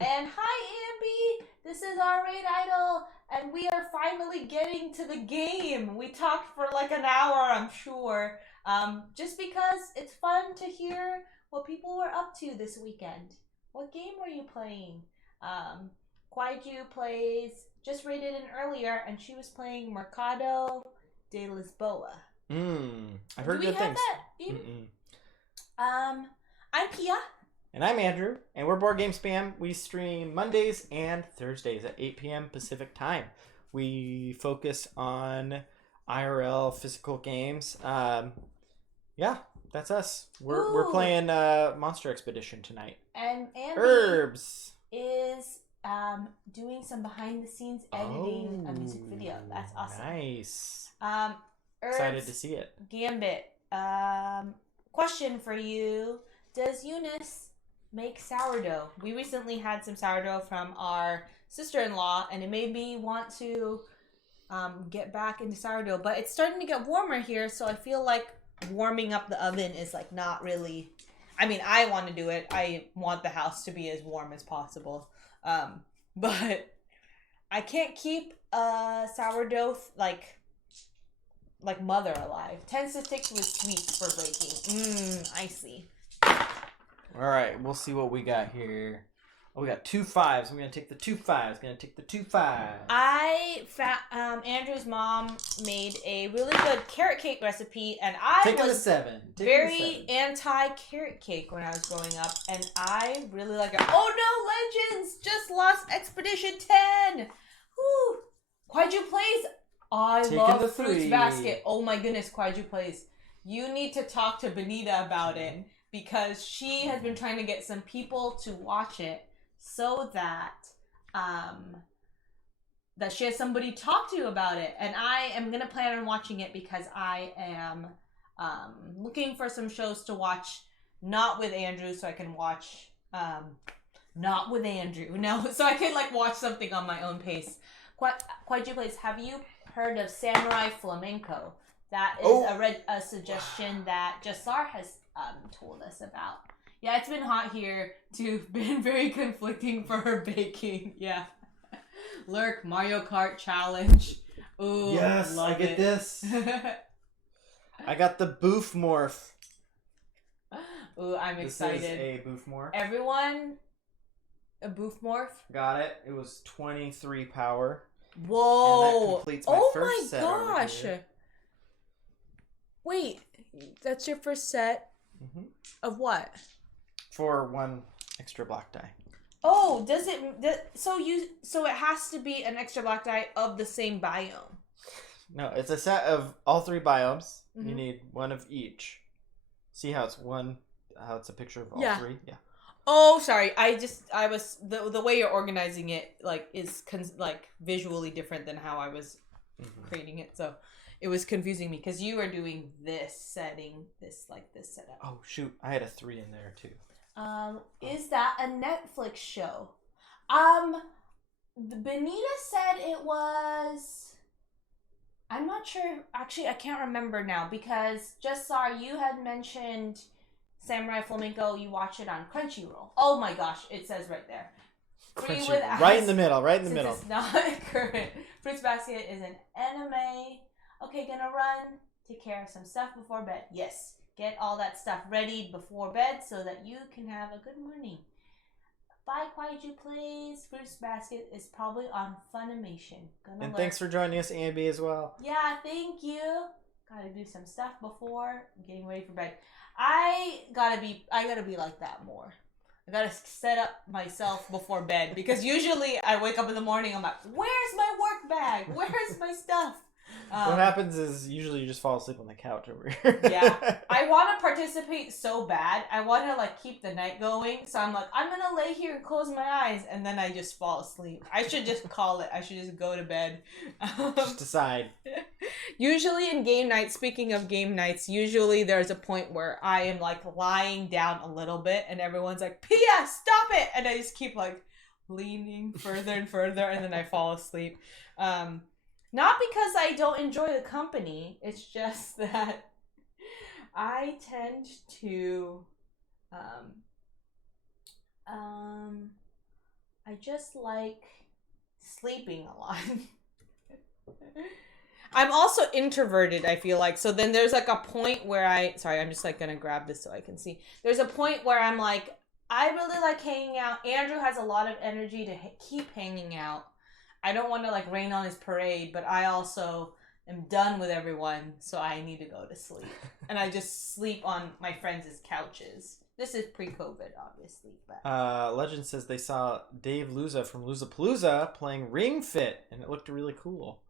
And hi, Ambi. This is our Raid Idol, and we are finally getting to the game. We talked for like an hour, I'm sure. Just because it's fun to hear what people were up to this weekend. What game were you playing? Kwaiju just raided in earlier, and she was playing Mercado de Lisboa. I've heard good things. Do we have that? I'm Pia. And I'm Andrew, and we're BoardgameSPAM. We stream Mondays and Thursdays at 8 p.m. Pacific time. We focus on IRL physical games. Yeah. That's us. We're playing Monster Expedition tonight. And Andy Herbs is doing some behind the scenes editing a music video. That's awesome. Nice. Herbs, excited to see it. Gambit. Question for you: does Eunice make sourdough. We recently had some sourdough from our sister-in-law, and it made me want to get back into sourdough. But it's starting to get warmer here, so I feel like warming up the oven is like not really. I mean, I want to do it. I want the house to be as warm as possible, but I can't keep sourdough like mother alive. Tends to stick with sweets for breaking. I see. All right, we'll see what we got here. Oh, we got 2 5s. I'm gonna take the 2 5s. Gonna take the 2 5s. Andrew's mom made a really good carrot cake recipe, and I was very anti carrot cake when I was growing up, and I really like it. Oh no, Legends just lost Expedition 10. Woo! Kwaiju Plays. I love Fruits Basket. Oh my goodness, Kwaiju Plays. You need to talk to Benita about it because she has been trying to get some people to watch it so that that she has somebody to talk to about it. And I am gonna plan on watching it because I am looking for some shows to watch, not with Andrew, so I can watch not with Andrew. No, so I can like watch something on my own pace. Kwaiju Plays, have you heard of Samurai Flamenco? That is a suggestion that Jassar has told us about. Yeah, it's been hot here too. Been very conflicting for her baking. Yeah. Lurk, Mario Kart Challenge. Ooh, yes, I get this. I got the Boof Morph. Ooh, I'm excited. This is a Boof Morph. Everyone, a Boof Morph? Got it. It was 23 power. Whoa! And that completes my first set. Oh my gosh! Wait, that's your first set of what? For 1 extra black die. Oh, does it? So it has to be an extra black die of the same biome. No, it's a set of all 3 biomes. You need 1 of each. See how it's a picture of all 3? Yeah. Oh, sorry. I was the way you're organizing it is visually different than how I was creating it. So it was confusing me because you are doing this setup. Oh shoot, I had a 3 in there too. Is that a Netflix show? Benita said it was. I'm not sure. Actually, I can't remember now because Jassar, you had mentioned Samurai Flamenco. You watch it on Crunchyroll. Oh my gosh, it says right there. Right in the middle. It's not current. Fruits Basket is an anime. Okay, gonna run. Take care of some stuff before bed. Yes. Get all that stuff ready before bed so that you can have a good morning. Bye, Kwaiju Plays. Fruits Basket is probably on Funimation. And thanks for joining us, Ambi, as well. Yeah, thank you. Gotta do some stuff before getting ready for bed. I gotta be like that more. I gotta set up myself before bed because usually I wake up in the morning. I'm like, where's my work bag? Where's my stuff? What happens is usually you just fall asleep on the couch over here. Yeah. I want to participate so bad. I want to keep the night going. So I'm like, I'm going to lay here and close my eyes. And then I just fall asleep. I should just call it. I should just go to bed. Just decide. Usually in game nights, speaking of game nights, usually there's a point where I am lying down a little bit and everyone's like, Pia, stop it. And I just keep leaning further and further and then I fall asleep. Not because I don't enjoy the company, it's just that I tend to, I just like sleeping a lot. I'm also introverted, I feel like. So then there's a point where I'm just gonna grab this so I can see. There's a point where I'm like, I really like hanging out. Andrew has a lot of energy to keep hanging out. I don't want to rain on his parade, but I also am done with everyone, so I need to go to sleep. And I just sleep on my friends' couches. This is pre-COVID, obviously. But Legend says they saw Dave Luza from Luzapalooza playing Ring Fit, and it looked really cool.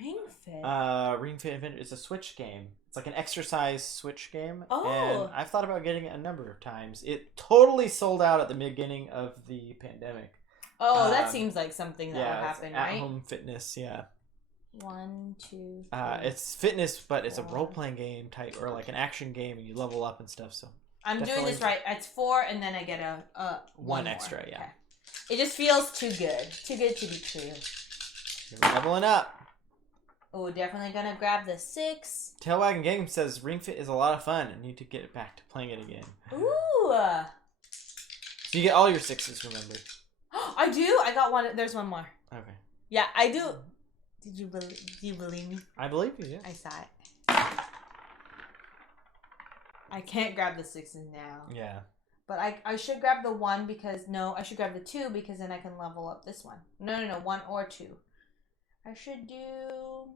Ring Fit? Ring Fit Adventure is a Switch game. It's like an exercise Switch game. Oh. And I've thought about getting it a number of times. It totally sold out at the beginning of the pandemic. Oh, that seems like something that would happen, right? At-home fitness, yeah. 1, 2, 3. It's fitness, but it's a role-playing game type, or an action game, and you level up and stuff. So I'm doing this right. It's 4, and then I get a one more. extra. Yeah. Okay. It just feels too good. Too good to be true. You're leveling up. Oh, definitely gonna grab the 6. Tailwagging Game says Ring Fit is a lot of fun. I need to get back to playing it again. Ooh. So you get all your 6s, remember? I do. I got one. There's one more. Okay. Yeah, I do. Do you believe me? I believe you. Yeah. I saw it. I can't grab the 6s now. Yeah. But I should grab the 1 because no, I should grab the 2 because then I can level up this one. No, 1 or 2. I should do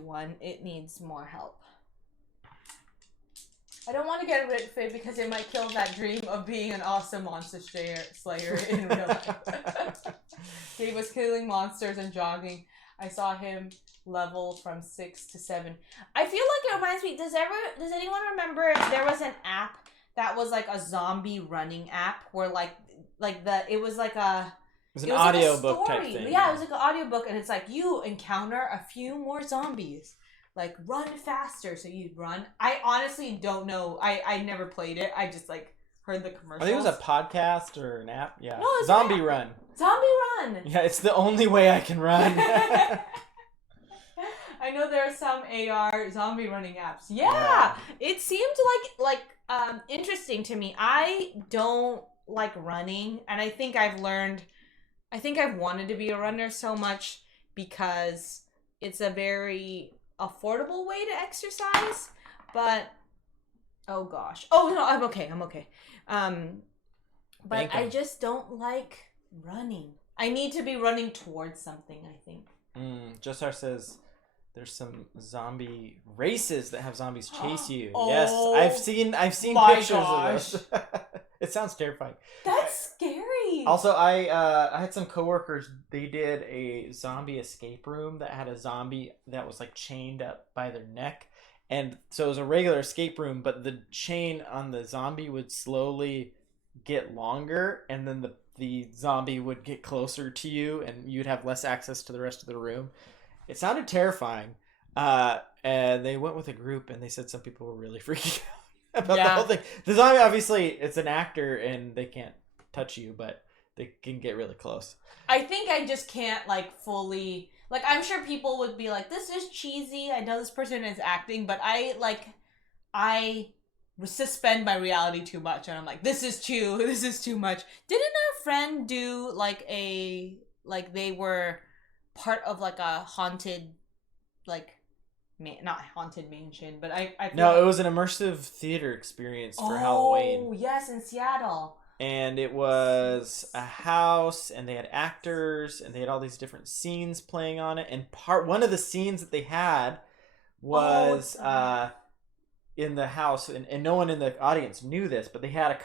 1. It needs more help. I don't want to get rid of it because it might kill that dream of being an awesome monster slayer in real life. He was killing monsters and jogging. I saw him level from 6 to 7. I feel like it reminds me. Does anyone remember there was an app that was like a zombie running app where it was like an audiobook type thing. Yeah, it was like an audiobook, and it's like you encounter a few more zombies. Like, run faster. So you run. I honestly don't know. I never played it. I just like heard the commercials. I think it was a podcast or an app. Yeah. No, it's Zombie Run. Zombie Run. Yeah, it's the only way I can run. I know there are some AR zombie running apps. Yeah. It seemed like interesting to me. I don't like running, and I think I've wanted to be a runner so much because it's a very affordable way to exercise. But oh gosh. Oh no, I'm okay. But I just don't like running. I need to be running towards something, I think. Justar says there's some zombie races that have zombies chase you. Oh, yes, I've seen pictures of those. It sounds terrifying. That's scary. Also, I had some coworkers. They did a zombie escape room that had a zombie that was like chained up by their neck, and so it was a regular escape room, but the chain on the zombie would slowly get longer, and then the zombie would get closer to you, and you'd have less access to the rest of the room. It sounded terrifying. And they went with a group, and they said some people were really freaking out about the whole thing. The zombie, obviously, it's an actor, and they can't touch you, but they can get really close. I think I just can't, like, fully... Like, I'm sure people would be like, this is cheesy. I know this person is acting, but I suspend my reality too much, and I'm like, this is too much. Didn't our friend do, like, they were part of, like, a haunted, like... not haunted mansion, but I no, it was an immersive theater experience for Halloween. Oh, yes, in Seattle. And it was a house, and they had actors, and they had all these different scenes playing on it. And one of the scenes that they had was in the house, and no one in the audience knew this, but they had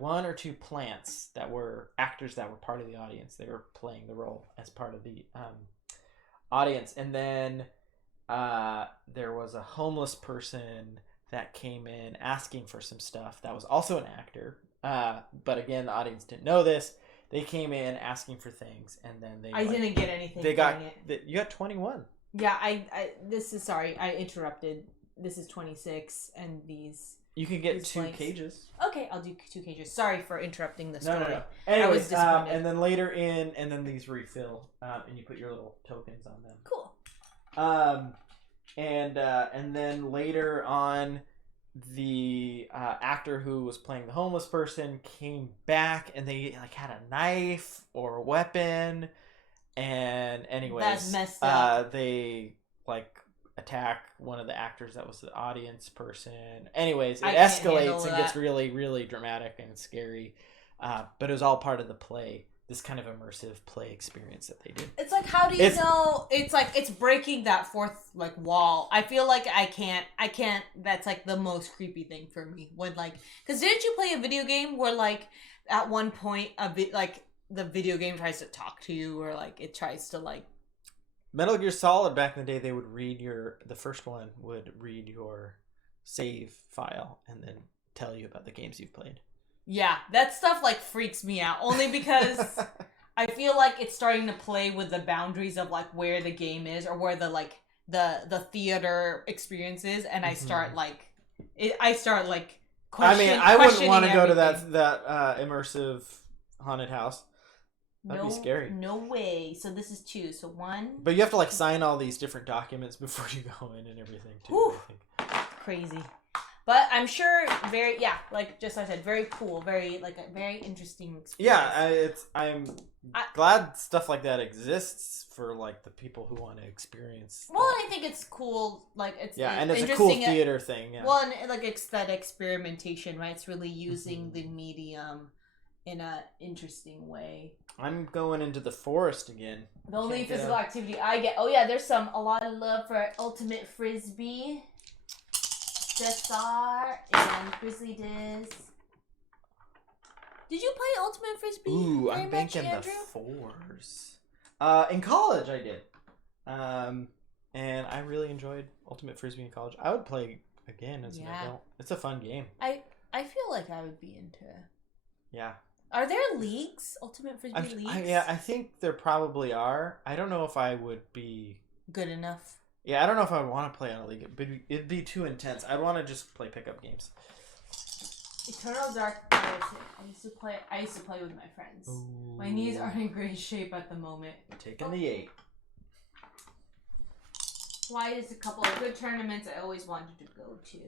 one or two plants that were actors that were part of the audience. They were playing the role as part of the audience. And then there was a homeless person that came in asking for some stuff that was also an actor. But again, the audience didn't know this. They came in asking for things, and then I didn't get anything. You got 21. Yeah, sorry, I interrupted. This is 26, and these... You can get 2 cages. Okay, I'll do 2 cages. Sorry for interrupting the story. No. Anyways, and then later and then these refill, and you put your little tokens on them. Cool. And then later on, the actor who was playing the homeless person came back, and they like had a knife or a weapon, and anyways, that's messed up. They like attack one of the actors that was the audience person. Anyways, it escalates and gets really, really dramatic and scary. But it was all part of the play. This kind of immersive play experience that they did. It's like, how do you know? It's like, it's breaking that fourth like wall. I feel like I can't, that's like the most creepy thing for me. When like, because didn't you play a video game where like at one point like the video game tries to talk to you, or like it tries to like... Metal Gear Solid back in the day, they would read the first one would read your save file and then tell you about the games you've played. Yeah, that stuff like freaks me out, only because I feel like it's starting to play with the boundaries of like where the game is, or where the like the theater experience is, and I start like I start like I mean, I wouldn't want to go to everything. that immersive haunted house. That'd be scary. No way. So this is 2. So 1. But you have to like sign all these different documents before you go in and everything too. Whew. Crazy. But I'm sure like just like I said, very cool, very like a very interesting experience. Yeah, I'm glad stuff like that exists for like the people who want to experience. Well, and I think it's cool, like and it's a cool theater thing. Yeah. Well, and like it's that experimentation, right? It's really using the medium in a interesting way. I'm going into the forest again. The only physical activity I get. Oh yeah, there's a lot of love for Ultimate Frisbee. Cesar and Grizzly Diz. Did you play Ultimate Frisbee? Ooh, I'm banking the 4s. In college, I did. And I really enjoyed Ultimate Frisbee in college. I would play again as an adult. It's a fun game. I feel like I would be into it. Yeah. Are there leagues? Ultimate Frisbee leagues? I think there probably are. I don't know if I would be good enough. Yeah, I don't know if I would want to play on a league. It'd be too intense. I'd want to just play pickup games. Eternal Dark. I used to play with my friends. Ooh. My knees are in great shape at the moment. Taking the 8. Why is a couple of good tournaments I always wanted to go to.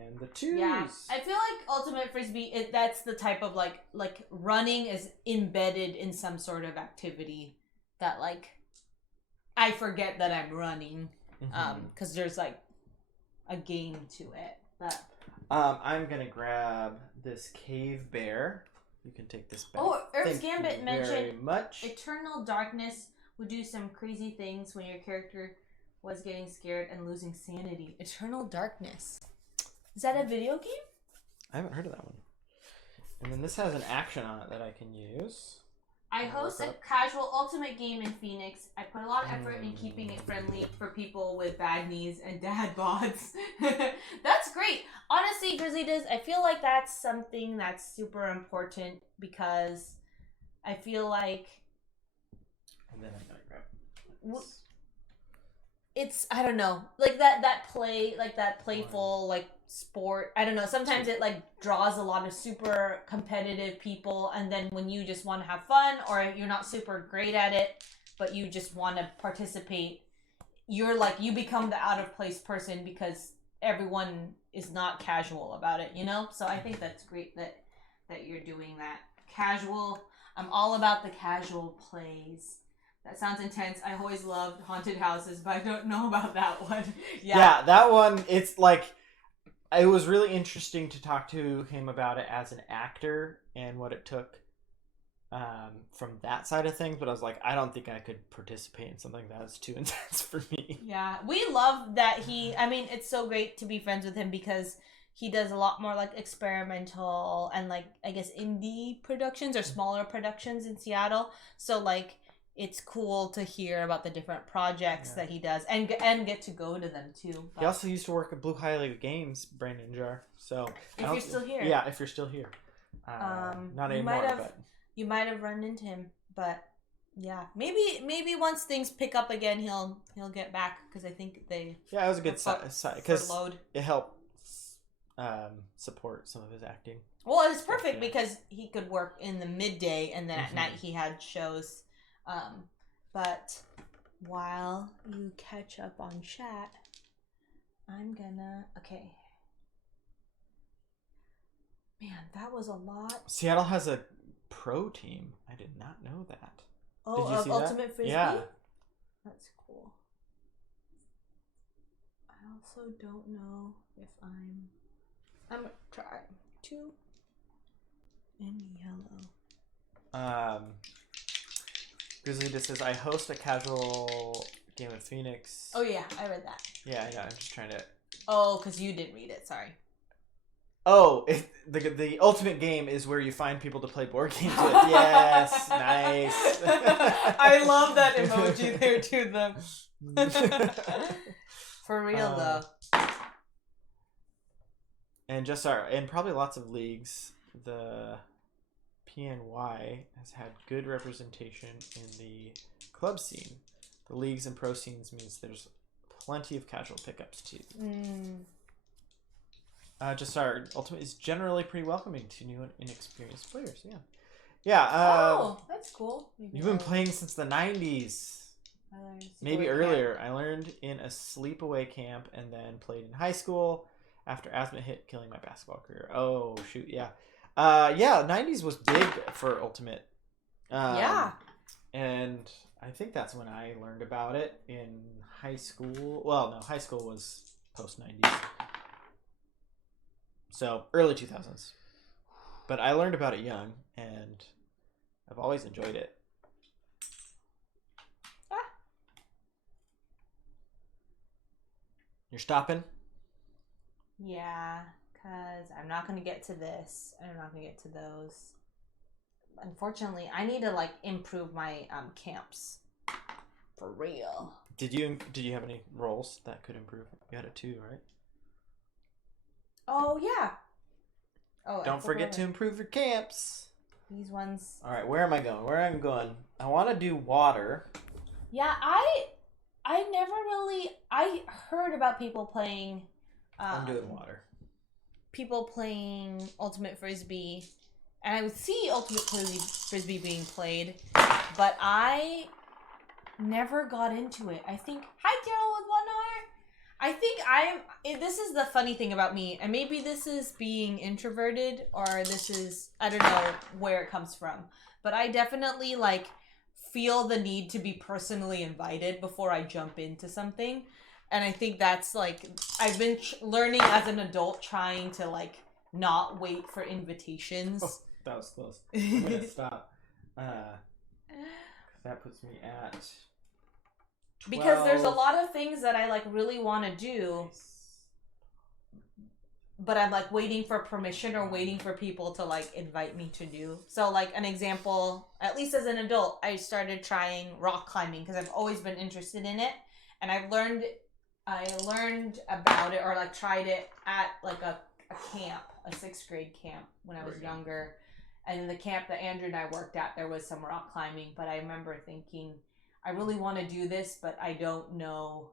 And the 2s. Yeah, I feel like Ultimate Frisbee. That's the type of like running is embedded in some sort of activity that like I forget that I'm running. Because there's like a game to it. But I'm gonna grab this cave bear. You can take this back. Oh, Earth's Gambit mentioned much. Eternal Darkness would do some crazy things when your character was getting scared and losing sanity. Eternal Darkness. Is that a video game? I haven't heard of that one. And then this has an action on it that I can use. I host a casual ultimate game in Phoenix. I put a lot of effort in keeping it friendly for people with bad knees and dad bods. That's great. Honestly, Grizzly Diz, I feel like that's something that's super important because I feel like and then I gotta grab it's I don't know, like that playful like sport. I don't know. Sometimes it like draws a lot of super competitive people, and then when you just want to have fun or you're not super great at it, but you just want to participate, you're like you become the out of place person because everyone is not casual about it, you know? So I think that's great that you're doing that. Casual. I'm all about the casual plays. That sounds intense. I always loved haunted houses, but I don't know about that one. Yeah, that one, it's like, it was really interesting to talk to him about it as an actor and what it took from that side of things. But I was like, I don't think I could participate in something that's too intense for me. Yeah, we love that it's so great to be friends with him because he does a lot more like experimental and like, I guess, indie productions or smaller productions in Seattle. So like, it's cool to hear about the different projects that he does and get to go to them too. But... He also used to work at Blue Highlight Games, Brandon Jar. So if you're still here. Yeah, if you're still here. Not anymore, but you might have run into him, but yeah, maybe once things pick up again, he'll get back because I think they it was a good side because load. It helped support some of his acting. Well, it's perfect because he could work in the midday and then at night he had shows. But while you catch up on chat, I'm gonna Man, that was a lot. Seattle has a pro team. I did not know that. Oh, of Ultimate Frisbee? Yeah. That's cool. I also don't know if I'm gonna try 2 in yellow. Grizzly just says, I host a casual game in Phoenix. Oh yeah, I read that. Yeah, I'm just trying to... Oh, because you didn't read it, sorry. Oh, the ultimate game is where you find people to play board games with. Yes, nice. I love that emoji there to them. For real though. And probably lots of leagues. The PNY has had good representation in the club scene. The leagues and pro scenes means there's plenty of casual pickups too. Just our Ultimate is generally pretty welcoming to new and inexperienced players. Yeah. Yeah. That's cool. You've been playing since the 90s. Maybe earlier. I learned in a sleepaway camp and then played in high school after asthma hit, killing my basketball career. Oh, shoot. Yeah. Yeah, 90s was big for Ultimate. Yeah. And I think that's when I learned about it in high school. Well, no, high school was post 90s. So, early 2000s. But I learned about it young, and I've always enjoyed it. You're stopping? Yeah, because I'm not going to get to this, and I'm not going to get to those. Unfortunately, I need to, like, improve my camps. For real. Did you have any roles that could improve? You had a 2, right? Oh, yeah. Oh, don't forget to improve your camps. These ones. All right, where am I going? Where am I going? I want to do water. Yeah, I never really. I heard about people playing. I'm doing water. People playing Ultimate Frisbee, and I would see Ultimate Frisbee being played, but I never got into it. I think. Hi, Carol with 1 heart. I think this is the funny thing about me, and maybe this is being introverted, or this is, I don't know where it comes from, but I definitely, like, feel the need to be personally invited before I jump into something. And I think that's, like, I've been learning as an adult, trying to, like, not wait for invitations. Oh, that was close. I'm going to stop. That puts me at 12. Because there's a lot of things that I, like, really want to do, but I'm, like, waiting for permission or waiting for people to, like, invite me to do. So, like, an example, at least as an adult, I started trying rock climbing because I've always been interested in it. And I learned about it, or, like, tried it at, like, a camp, a 6th grade camp when I was younger. And in the camp that Andrew and I worked at, there was some rock climbing. But I remember thinking, I really want to do this, but I don't know.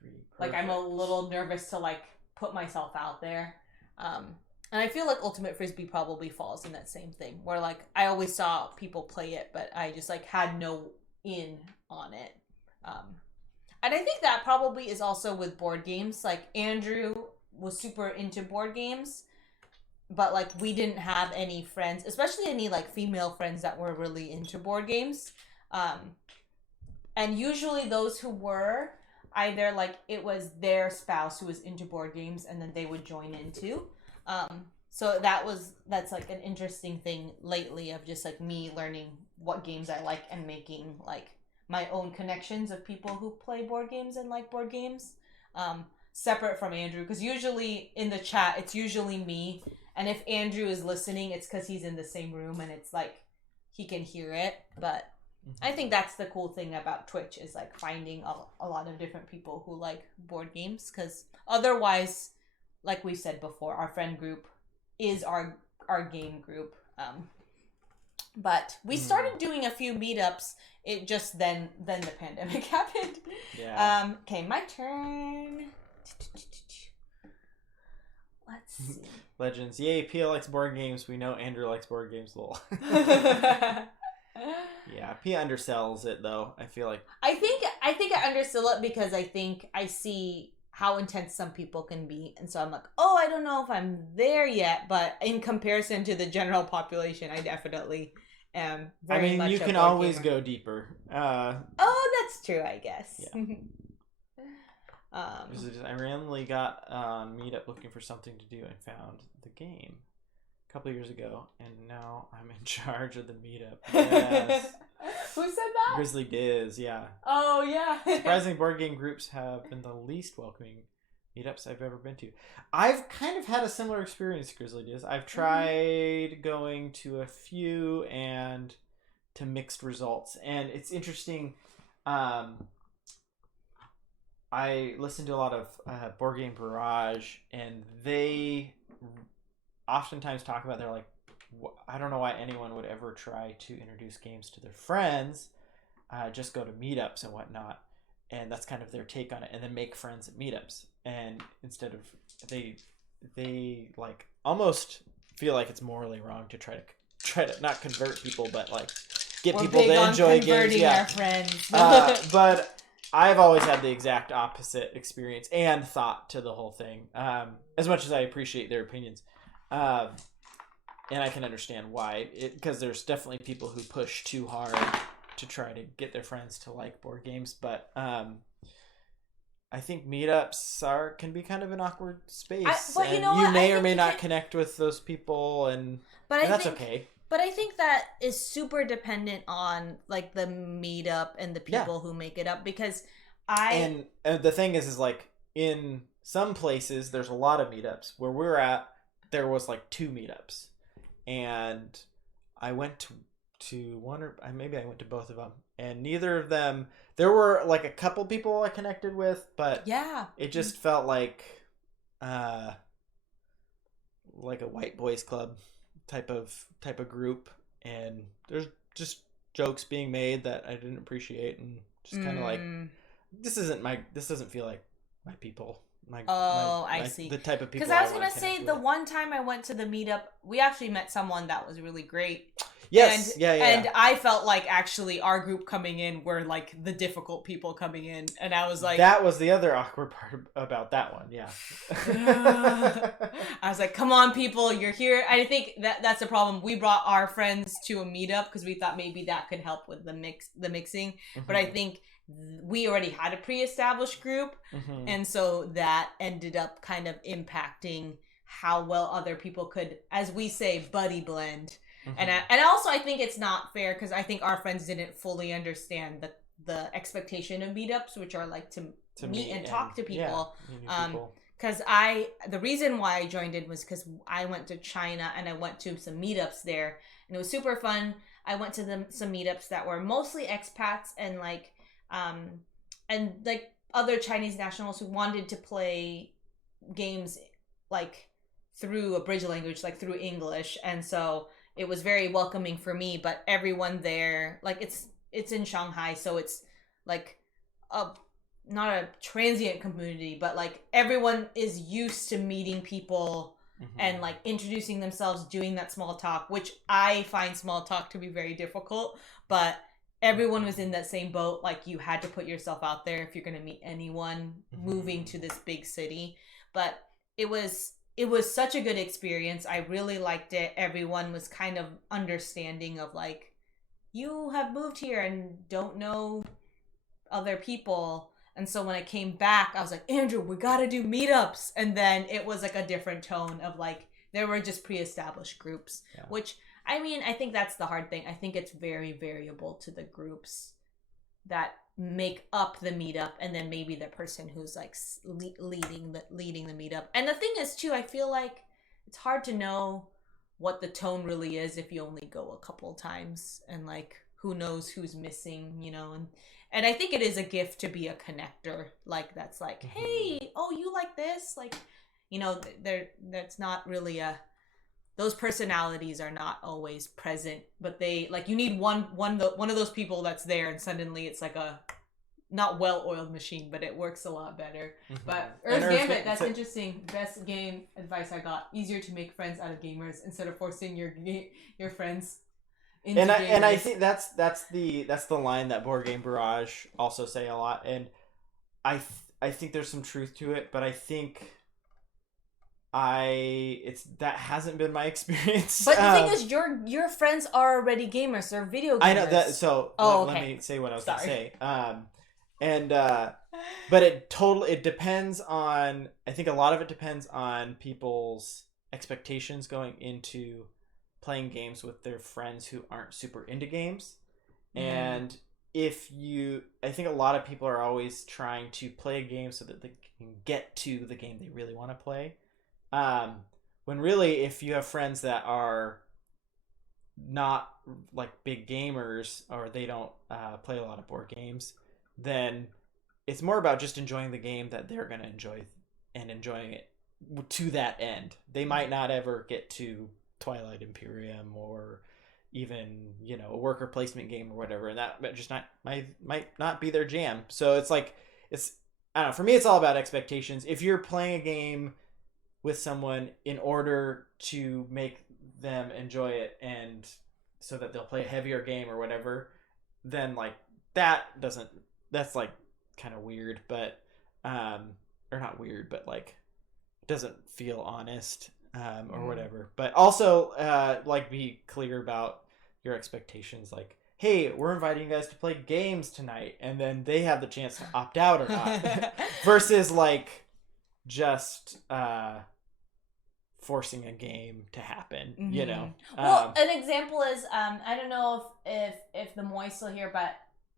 23. Like, I'm a little nervous to, like, put myself out there. And I feel like Ultimate Frisbee probably falls in that same thing, where, like, I always saw people play it, but I just, like, had no in on it. And I think that probably is also with board games. Like, Andrew was super into board games, but, like, we didn't have any friends, especially any, like, female friends that were really into board games. And usually those who were, either, like, it was their spouse who was into board games, and then they would join in too. So that's, like, an interesting thing lately of just, like, me learning what games I like and making, like, my own connections of people who play board games and like board games. Separate from Andrew, because usually in the chat, it's usually me. And if Andrew is listening, it's because he's in the same room and it's, like, he can hear it. But I think that's the cool thing about Twitch, is, like, finding a lot of different people who like board games, because otherwise, like we said before, our friend group is our game group. But we started doing a few meetups. It just then the pandemic happened. Yeah. Okay, my turn. Let's see. Legends. Yay, Pia likes board games. We know Andrew likes board games. Lol. Yeah, Pia undersells it, though. I feel like I think I undersell it because I think I see how intense some people can be, and so I'm like, oh, I don't know if I'm there yet, but in comparison to the general population, I definitely am very much you can always go deeper. Oh, that's true, I guess. Yeah. I randomly got Meetup looking for something to do and found the game a couple of years ago, and now I'm in charge of the Meetup. Yes. Who said that? Grizzly Diz, yeah. Oh, yeah. Surprisingly, board game groups have been the least welcoming meetups I've ever been to. I've kind of had a similar experience to Grizzly Diz. I've tried going to a few and to mixed results, and it's interesting. I listen to a lot of Board Game Barrage, and they oftentimes talk about, they're like, I don't know why anyone would ever try to introduce games to their friends. Just go to meetups and whatnot. And that's kind of their take on it. And then make friends at meetups. And instead of, they they like almost feel like it's morally wrong to try to not convert people, but like get We're people big to on enjoy games. converting Yeah, our friends. but I've always had the exact opposite experience and thought to the whole thing. As much as I appreciate their opinions, and I can understand why, because there's definitely people who push too hard to try to get their friends to like board games, but I think meetups can be kind of an awkward space, but and you know what? may I or think may you not can- connect with those people, and But that's okay. But I think that is super dependent on like the meetup and the people who make it up, because and the thing is like in some places there's a lot of meetups. Where we're at, there was like 2 meetups, and I went to one, or maybe I went to both of them, and neither of them. There were like a couple people I connected with, but it just felt like a white boys club type of group, and there's just jokes being made that I didn't appreciate, and just kind of like this doesn't feel like my people. I see. The type of people. Because I was gonna say the one time I went to the meetup, we actually met someone that was really great. Yes, And I felt like actually our group coming in were like the difficult people coming in, and I was like, that was the other awkward part about that one. Yeah. I was like, come on, people, you're here. I think that's the problem. We brought our friends to a meetup because we thought maybe that could help with the mixing. Mm-hmm. But I think we already had a pre-established group, and so that ended up kind of impacting how well other people could, as we say, buddy blend. And also I think it's not fair because I think our friends didn't fully understand the expectation of meetups, which are like to meet and talk to people. Because the reason why I joined in was because I went to China and I went to some meetups there, and it was super fun. I went to some meetups that were mostly expats and like other Chinese nationals who wanted to play games like through a bridge language, like through English, and so it was very welcoming for me. But everyone there, like it's in Shanghai, so it's like not a transient community, but like everyone is used to meeting people and like introducing themselves, doing that small talk, which I find small talk to be very difficult. But everyone was in that same boat. Like you had to put yourself out there if you're going to meet anyone moving to this big city. But it was such a good experience. I really liked it. Everyone was kind of understanding of like, you have moved here and don't know other people. And so when I came back, I was like, Andrew, we got to do meetups. And then it was like a different tone of like, there were just pre-established groups, which, I mean, I think that's the hard thing. I think it's very variable to the groups that make up the meetup, and then maybe the person who's like leading the meetup. And the thing is too, I feel like it's hard to know what the tone really is if you only go a couple times, and like who knows who's missing, you know. And I think it is a gift to be a connector, like that's like, hey, oh, you like this, like, you know, that's not really those personalities are not always present, but they like, you need one of those people that's there, and suddenly it's like a not well-oiled machine, but it works a lot better. But Earth Gambit, that's interesting. Best game advice I got: easier to make friends out of gamers instead of forcing your friends into gamers. And I think that's the line that Board Game Barrage also say a lot, and I think there's some truth to it, but I think that hasn't been my experience. But the thing is, your friends are already gamers. They're video gamers. I know that. So let me say what I was going to say. But it depends on. I think a lot of it depends on people's expectations going into playing games with their friends who aren't super into games, and I think a lot of people are always trying to play a game so that they can get to the game they really want to play. When really, if you have friends that are not like big gamers, or they don't play a lot of board games, then it's more about just enjoying the game that they're going to enjoy, and enjoying it to that end. They might not ever get to Twilight Imperium, or even, you know, a worker placement game or whatever, and that just might not be their jam. So it's like, I don't know, for me it's all about expectations. If you're playing a game with someone in order to make them enjoy it, and so that they'll play a heavier game or whatever, then like that's like kind of weird, but or not weird, but like doesn't feel honest, or whatever. But also like be clear about your expectations, like, hey, we're inviting you guys to play games tonight, and then they have the chance to opt out or not. Versus like just forcing a game to happen, you know. Well, an example is I don't know if the Moy's still here, but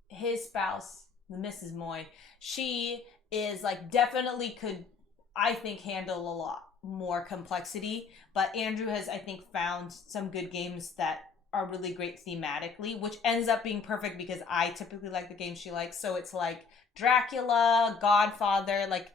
his spouse, the Mrs. Moy, she is like definitely could, I think, handle a lot more complexity, but Andrew has, I think, found some good games that are really great thematically, which ends up being perfect because I typically like the games she likes. So it's like Dracula, Godfather, like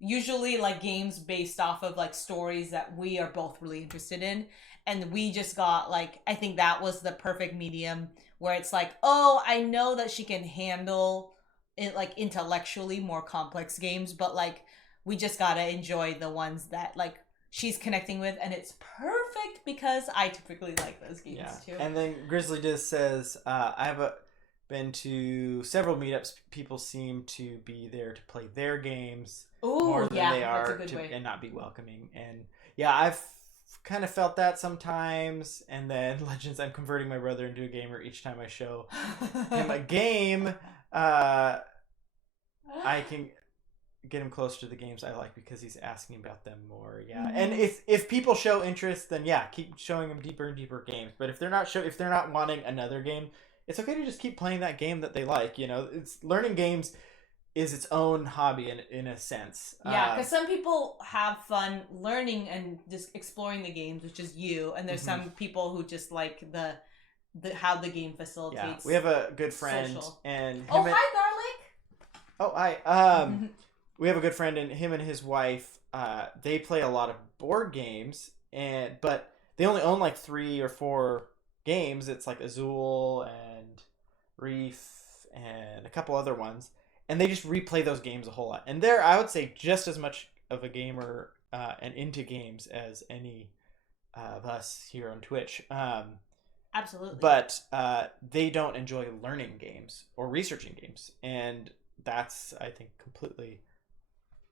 usually like games based off of like stories that we are both really interested in. And we just got like, I think that was the perfect medium where it's like, oh, I know that she can handle it like intellectually more complex games, but like we just gotta enjoy the ones that like she's connecting with, and it's perfect because I typically like those games too. And then Grizzly Diz says, been to several meetups. People seem to be there to play their games more than they are and not be welcoming. And yeah, I've kind of felt that sometimes. And then Legends, I'm converting my brother into a gamer each time I show him a game. I can get him closer to the games I like because he's asking about them more. Yeah. And if people show interest, then yeah, keep showing them deeper and deeper games. But if they're not wanting another game, it's okay to just keep playing that game that they like. You know, it's learning games is its own hobby in a sense. Yeah, because some people have fun learning and just exploring the games, which is you, and there's some people who just like the how the game facilitates. Yeah, we have a good friend and hi Garlic. Oh, hi. We have a good friend, and him and his wife, they play a lot of board games, but they only own like 3 or 4 games. It's like Azul and Reef and a couple other ones, and they just replay those games a whole lot. And they're, I would say, just as much of a gamer and into games as any of us here on Twitch. Absolutely. But they don't enjoy learning games or researching games, and that's, I think, completely...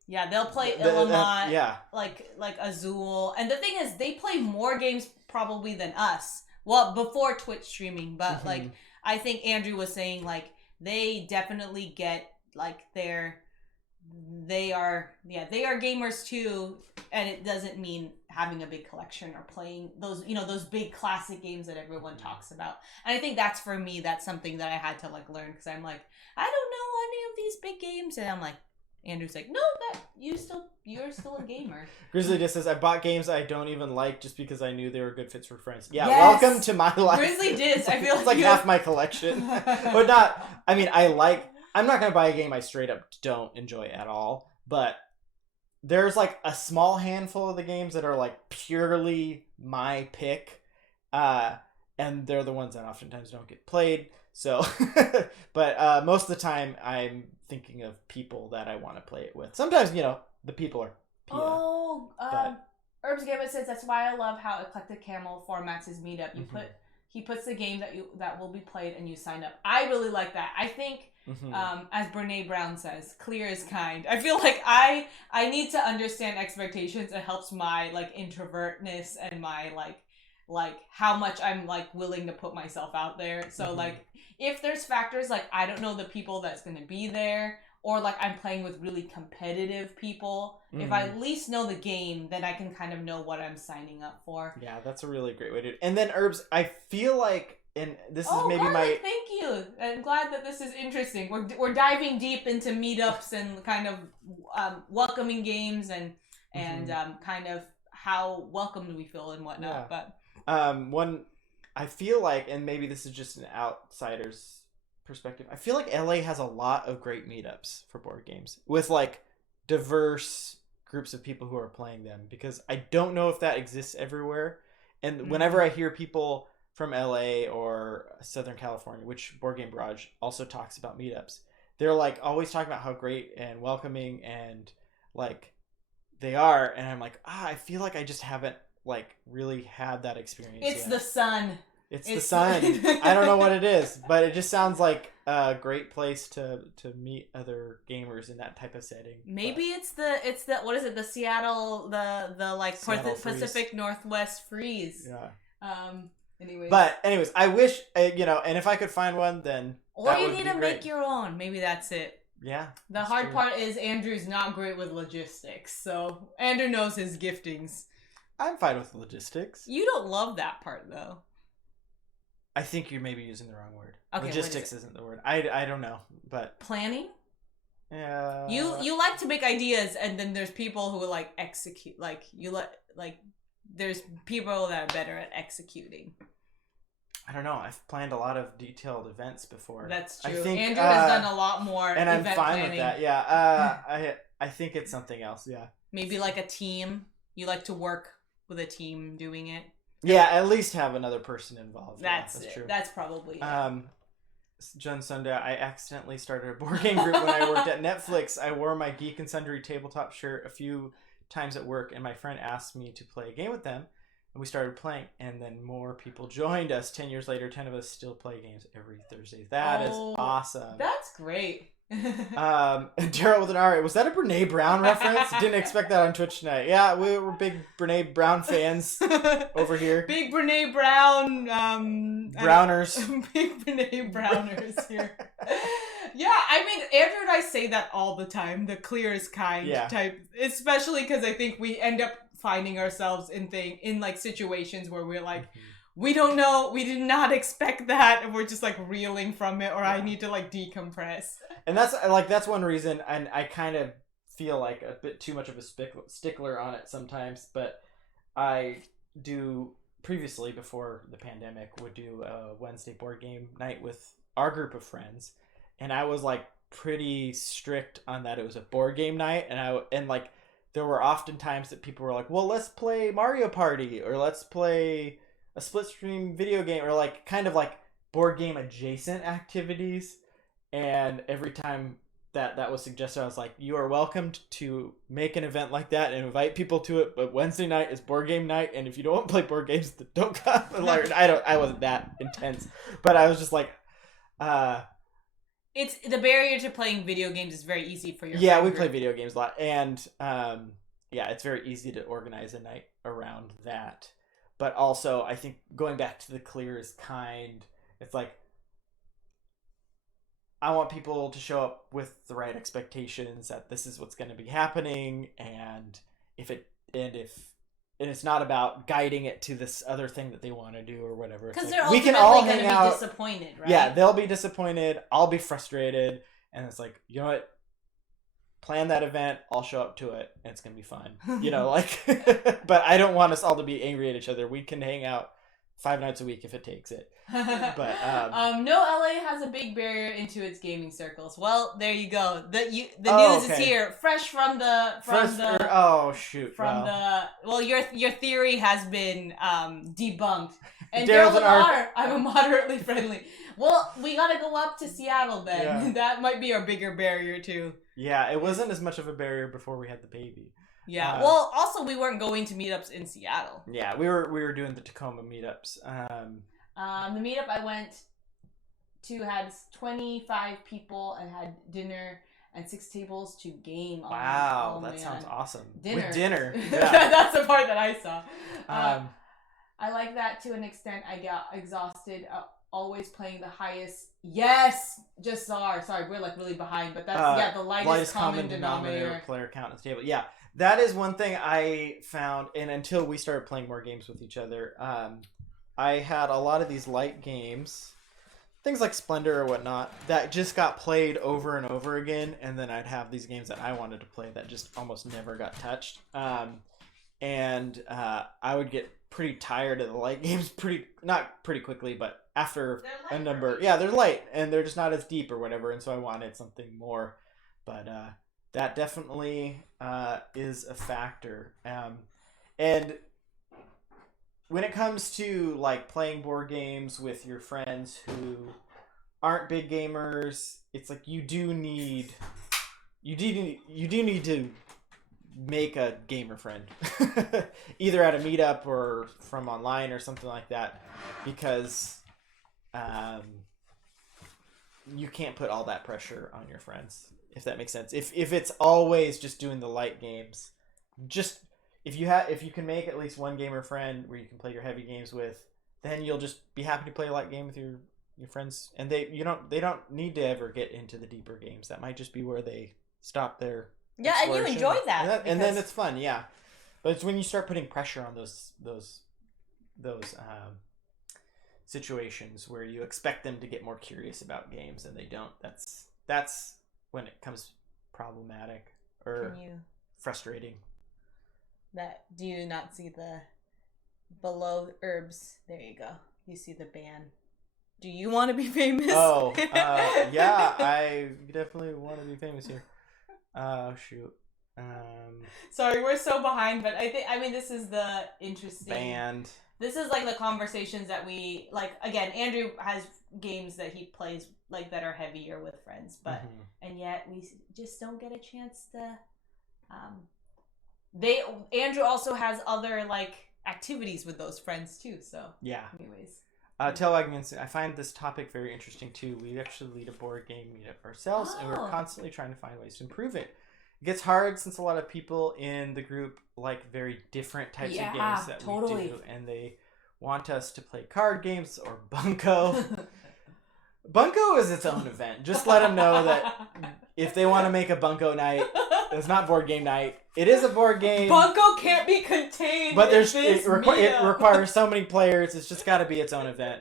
Yeah, they'll play Illamont, like Azul. And the thing is, they play more games probably than us. Well, before Twitch streaming, but like I think Andrew was saying, like they definitely get like they are gamers too, and it doesn't mean having a big collection or playing those those big classic games that everyone talks about. And I think that's, for me, that's something that I had to like learn, because I'm like, I don't know any of these big games, and I'm like, Andrew's like, no, that you're still a gamer. Grizzly just says, I bought games I don't even like just because I knew they were good fits for friends. Yeah, yes! Welcome to my life. Grizzly Diz, I feel it's like half my collection. But not, I mean, I'm not going to buy a game I straight up don't enjoy at all, but there's like a small handful of the games that are like purely my pick, and they're the ones that oftentimes don't get played. So, but most of the time I'm thinking of people that I want to play it with. Sometimes, the people are PIA. Herbs Gambit says that's why I love how Eclectic Camel formats his meetup. He puts the game that will be played and you sign up. I really like that. I think, as Brene Brown says, clear is kind. I feel like I need to understand expectations. It helps my like introvertness and my like how much I'm like willing to put myself out there. So like if there's factors like I don't know the people that's going to be there, or like I'm playing with really competitive people, if I at least know the game, then I can kind of know what I'm signing up for. Yeah, that's a really great way to do it. And then Herbs, I feel like, and this is maybe Garlic, thank you. I'm glad that this is interesting. We're diving deep into meetups and kind of welcoming games and kind of how welcomed we feel and whatnot. Yeah. But one, I feel like, and maybe this is just an outsider's perspective, I feel like LA has a lot of great meetups for board games with like diverse groups of people who are playing them, because I don't know if that exists everywhere. And whenever I hear people from LA or Southern California, which Board Game Barrage also talks about meetups, they're like always talking about how great and welcoming and like they are, and I'm like, I feel like I just haven't like really had that experience. It's yet. the sun. It's the sun. I don't know what it is, but it just sounds like a great place to meet other gamers in that type of setting. Maybe it's the what is it? The Seattle the like Seattle Pacific Northwest freeze. Yeah. Anyways, I wish and if I could find one, then or you need to make your own. Maybe that's it. Yeah. The hard part is Andrew's not great with logistics, so Andrew knows his giftings. I'm fine with logistics. You don't love that part though. I think you're maybe using the wrong word. Okay, logistics isn't the word. I don't know, but planning. Yeah. You like to make ideas, and then there's people who like execute. Like there's people that are better at executing. I don't know. I've planned a lot of detailed events before. That's true. I think, Andrew has done a lot more. And I'm fine planning. with that. Yeah. I think it's something else. Yeah. Maybe like a team. You like to work with a team doing it. Yeah, at least have another person involved. That's true. That's probably it. John Sunday, I accidentally started a board game group when I worked at Netflix. I wore my Geek and Sundry tabletop shirt a few times at work, and my friend asked me to play a game with them, and we started playing, and then more people joined us. 10 years later, 10 of us still play games every Thursday. That is awesome. That's great. Daryl with an R. Was that a Brene Brown reference? Didn't expect that on Twitch tonight. Yeah, we're big Brene Brown fans over here. Big Brene Brown. Browners. Big Brene Browners here. Yeah, I mean, Andrew and I say that all the time. The clear is kind type, especially because I think we end up finding ourselves in like situations where we're like. We don't know. We did not expect that, and we're just like reeling from it. Or I need to like decompress. And that's one reason, and I kind of feel like a bit too much of a stickler on it sometimes. But I do previously, before the pandemic, would do a Wednesday board game night with our group of friends, and I was like pretty strict on that. It was a board game night, and like there were often times that people were like, "Well, let's play Mario Party," or "Let's play a split screen video game," or like kind of like board game adjacent activities. And every time that was suggested, I was like, you are welcome to make an event like that and invite people to it, but Wednesday night is board game night, and if you don't want to play board games, then don't come. Like, I wasn't that intense, but I was just like it's the barrier to playing video games is very easy for your we play video games a lot, and it's very easy to organize a night around that. But also, I think going back to the clear is kind, it's like, I want people to show up with the right expectations that this is what's going to be happening, and it's not about guiding it to this other thing that they want to do or whatever. Because like, they're ultimately going to be disappointed, right? Yeah, they'll be disappointed. I'll be frustrated, and it's like, you know what? Plan that event, I'll show up to it, and it's gonna be fun. But I don't want us all to be angry at each other. We can hang out 5 nights a week if it takes it. But no, LA has a big barrier into its gaming circles. Well, there you go. The news is here, fresh from the your theory has been debunked. And Daryl, I'm a moderately friendly. Well, we gotta go up to Seattle then. Yeah. That might be our bigger barrier too. Yeah, it wasn't as much of a barrier before we had the baby. Yeah. Well, also we weren't going to meetups in Seattle. Yeah, we were doing the Tacoma meetups. The meetup I went to had 25 people and had dinner and 6 tables to game. Wow, that sounds awesome. With dinner. Yeah. That's the part that I saw. I like that to an extent. I got exhausted. Always playing the highest. Yes, just sorry, we're like really behind, but that's the lightest common denominator player count on the table. Yeah, that is one thing I found, and until we started playing more games with each other, I had a lot of these light games, things like Splendor or whatnot, that just got played over and over again, and then I'd have these games that I wanted to play that just almost never got touched, and I would get pretty tired of the light games not pretty quickly, but after a number, they're light and they're just not as deep or whatever, and so I wanted something more. But that definitely is a factor. And when it comes to like playing board games with your friends who aren't big gamers, it's like you do need to make a gamer friend, either at a meetup or from online or something like that, because you can't put all that pressure on your friends, if that makes sense. If it's always just doing the light games, just if you can make at least one gamer friend where you can play your heavy games with, then you'll just be happy to play a light game with your friends, and they don't need to ever get into the deeper games. That might just be where they stop their and you enjoy that, and then it's fun, yeah. But it's when you start putting pressure on those situations where you expect them to get more curious about games and they don't. That's when it becomes problematic or frustrating. Do you not see the below herbs? There you go. You see the band. Do you want to be famous? Oh, yeah, I definitely want to be famous here. Shoot. Sorry, we're so behind, but I mean, this is the interesting band. This is like the conversations that we like. Again, Andrew has games that he plays like that are heavier with friends, but and yet we just don't get a chance to. Andrew also has other like activities with those friends too. So yeah. Anyways. I find this topic very interesting too. We actually lead a board game meetup ourselves, and we're constantly trying to find ways to improve it. It gets hard since a lot of people in the group like very different types of games that we do, and they want us to play card games or bunko. Bunko is its own event. Just let them know that if they want to make a bunko night, it's not board game night. It is a board game. Bunko can't be contained. But it requires so many players. It's just got to be its own event.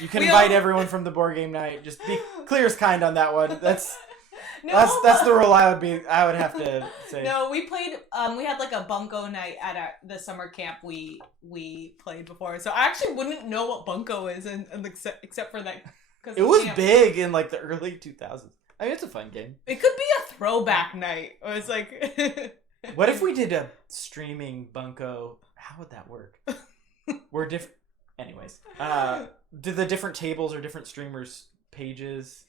You can invite everyone from the board game night. Just be clear as kind on that one. That's the rule I would have to say. No, we played. We had like a bunko night at the summer camp we played before. So I actually wouldn't know what bunko is, and except for that. It was big in like the early 2000s. I mean, it's a fun game. It could be a throwback night. It was like. What if we did a streaming bunko? How would that work? We're different. Anyways, do the different tables or different streamers' pages,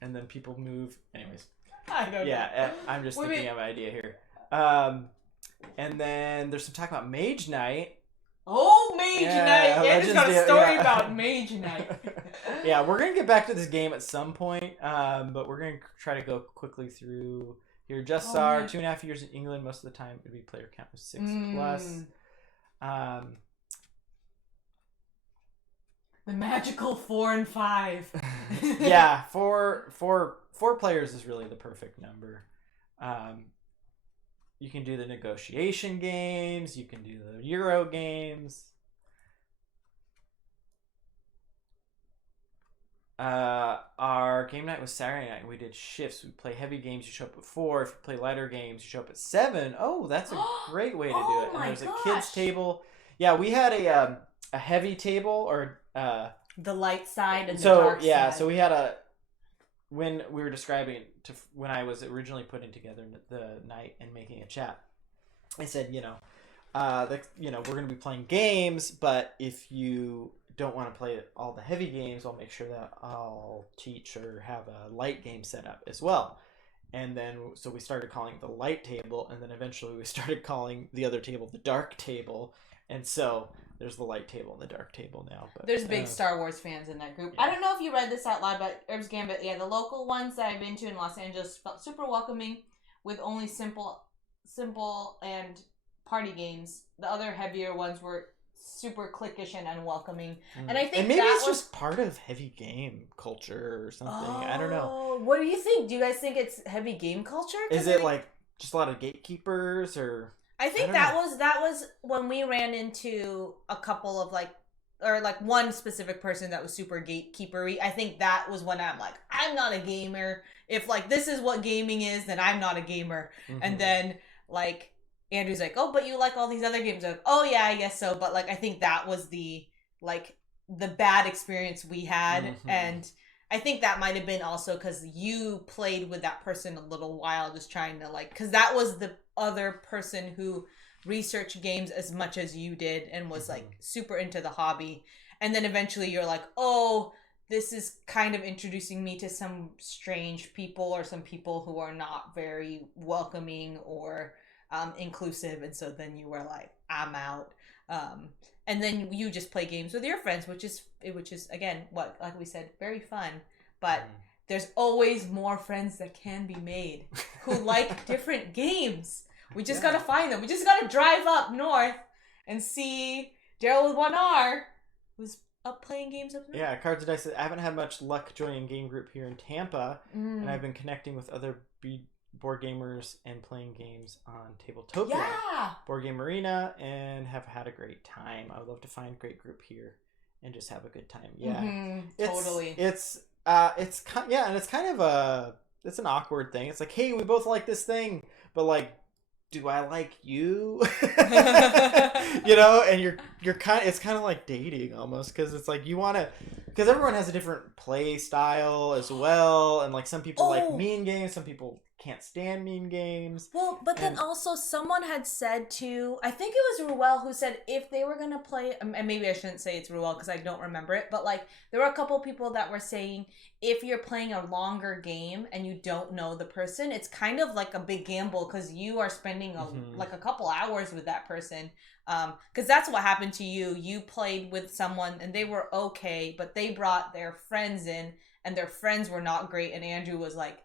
and then people move. Anyways, I don't know. Yeah, I'm just thinking of an idea here. And then there's some talk about Mage Night. Oh, Mage Night! Andrew's got a story about Mage Night. Yeah, we're gonna get back to this game at some point, but we're gonna try to go quickly through. Here, just saw 2.5 years in England. Most of the time, it'd be player count was 6+. The magical 4 and 5. Yeah, four players is really the perfect number. You can do the negotiation games. You can do the Euro games. Our game night was Saturday night. We did shifts. We play heavy games. You show up at 4. If you play lighter games, you show up at 7. Oh, that's a great way to do it. And there's a kids table. Yeah, we had a heavy table or the light side and the dark side. So we had when we were describing it when I was originally putting together the night and making a chat, I said, we're going to be playing games, but if you don't want to play all the heavy games, I'll make sure that I'll teach or have a light game set up as well. And then, so we started calling it the light table, and then eventually we started calling the other table the dark table. And so there's the light table and the dark table now. But there's big Star Wars fans in that group. Yeah. I don't know if you read this out loud, but Herb's Gambit, the local ones that I've been to in Los Angeles felt super welcoming with only simple and party games. The other heavier ones were super cliquish and unwelcoming. And I think maybe it's just part of heavy game culture or something. I don't know. What do you think? Do you guys think it's heavy game culture? Is it like just a lot of gatekeepers or? I think that was when we ran into a couple of one specific person that was super gatekeepery. I think that was when I'm like, I'm not a gamer. If this is what gaming is, then I'm not a gamer. Mm-hmm. And then Andrew's like, oh, but you like all these other games. Like, oh yeah, I guess so. But I think that was the bad experience we had. Mm-hmm. And I think that might have been also because you played with that person a little while, just trying to because that was the other person who researched games as much as you did and was super into the hobby. And then eventually you're like, oh, this is kind of introducing me to some strange people or some people who are not very welcoming or inclusive, and so then you were like, I'm out. And then you just play games with your friends, which is again, what, like we said, very fun. But there's always more friends that can be made who like different games. We just gotta find them. We just gotta drive up north and see Daryl with 1R who's up playing games up north. Yeah, Cards and Dice. I haven't had much luck joining game group here in Tampa, and I've been connecting with other board gamers and playing games on Tabletopia, Board Game Arena, and have had a great time. I would love to find a great group here and just have a good time. Yeah, totally. It's and it's kind of it's an awkward thing. It's like, hey, we both like this thing, but like, do I like you? You know, and you're kind of, it's kind of like dating almost, because it's like you want to, because everyone has a different play style as well, and like some people like mean games, some people can't stand mean games. Well, but then also someone had said too, I think it was Ruel who said if they were going to play, and maybe I shouldn't say it's Ruel because I don't remember it, but like there were a couple people that were saying if you're playing a longer game and you don't know the person, it's kind of like a big gamble because you are spending like a couple hours with that person. Because that's what happened to you. You played with someone and they were okay, but they brought their friends in and their friends were not great, and Andrew was like,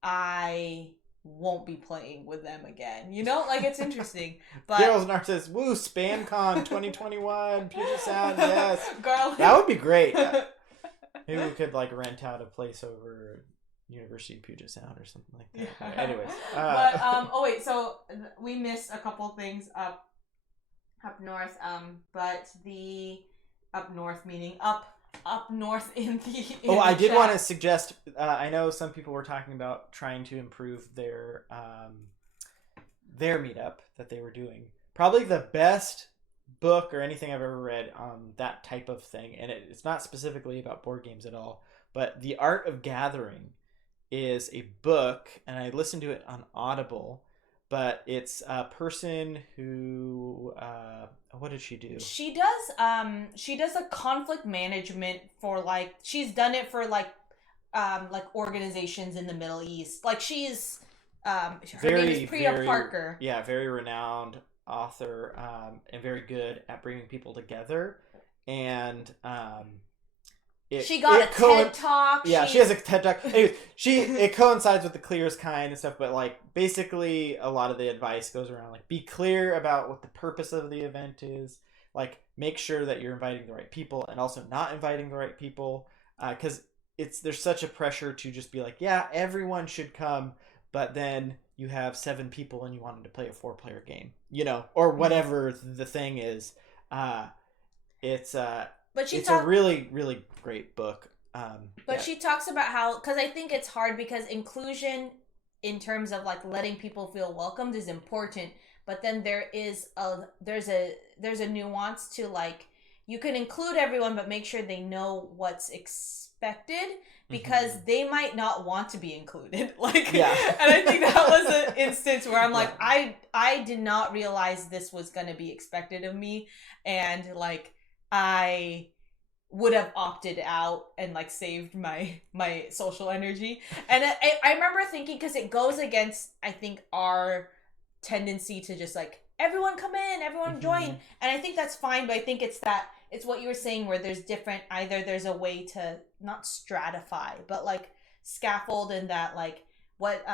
I won't be playing with them again. You know, like it's interesting. But Daryl's Narcissus, woo, SpamCon 2021, Puget Sound, yes. Girl, that would be great. Maybe we could like rent out a place over University of Puget Sound or something like that. Yeah. Anyways. But so we missed a couple things up north. But the up north meaning up north in the I did want to suggest, I know some people were talking about trying to improve their meetup that they were doing. Probably the best book or anything I've ever read on that type of thing, and it's not specifically about board games at all, but The Art of Gathering is a book, and I listened to it on Audible, but it's a person who what did she do? She does a conflict management for like, she's done it for like organizations in the Middle East. Like she's her name is Priya Parker. Yeah, very renowned author, and very good at bringing people together. And she got a TED Talk. Yeah, she has a TED Talk. Anyways, it coincides with the Clear as Kind and stuff, but like basically a lot of the advice goes around like be clear about what the purpose of the event is. Like make sure that you're inviting the right people and also not inviting the right people, because there's such a pressure to just be like, yeah, everyone should come, but then you have 7 people and you want them to play a 4-player game, you know, or whatever the thing is. It's a really, really great book. But she talks about how, because I think it's hard because inclusion in terms of like letting people feel welcomed is important, but then there's a nuance to like, you can include everyone but make sure they know what's expected, because they might not want to be included. Like, and I think that was an instance where I'm like, I did not realize this was going to be expected of me, and like I would have opted out and like saved my social energy. And I remember thinking, because it goes against I think our tendency to just like, everyone come in, everyone join, and I think that's fine, but I think it's what you were saying, where there's different, either there's a way to not stratify but like scaffold, in that like what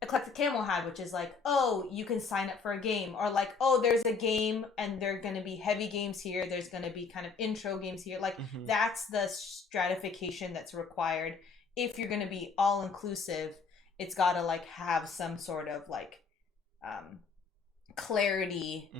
Eclectic Camel had, which is like, oh, you can sign up for a game, or like, oh, there's a game and there are going to be heavy games here, there's going to be kind of intro games here, like that's the stratification that's required. If you're going to be all inclusive, it's got to like have some sort of like clarity.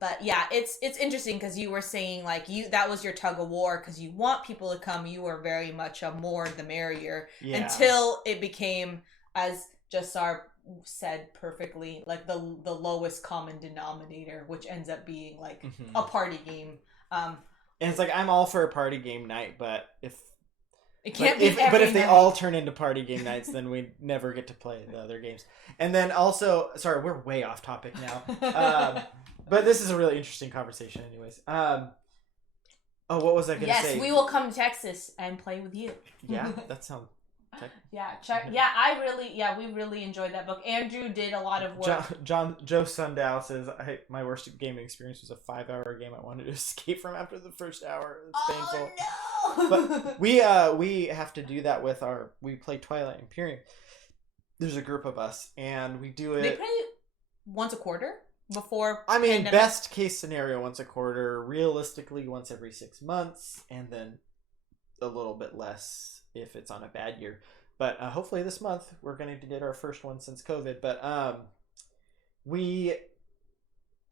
But yeah, it's interesting because you were saying like that was your tug of war, because you want people to come, you were very much a more the merrier, until it became, as Jassar said perfectly, like the lowest common denominator, which ends up being like a party game. And it's like, I'm all for a party game night, but if they all turn into party game nights, then we never get to play the other games. And then also, sorry, we're way off topic now. But this is a really interesting conversation anyways. What was I going to say? Yes, we will come to Texas and play with you. Yeah, that sounds Yeah, we really enjoyed that book. Andrew did a lot of work. Joe Sundow says, my worst gaming experience was a 5-hour game I wanted to escape from after the first hour. It's painful. No! But we have to do that with we play Twilight Imperium. There's a group of us, and we do it. They play once a quarter before. I mean, pandemic. best case scenario once a quarter. Realistically, once every 6 months, and then a little bit less if it's on a bad year. But hopefully this month we're going to get our first one since COVID. But we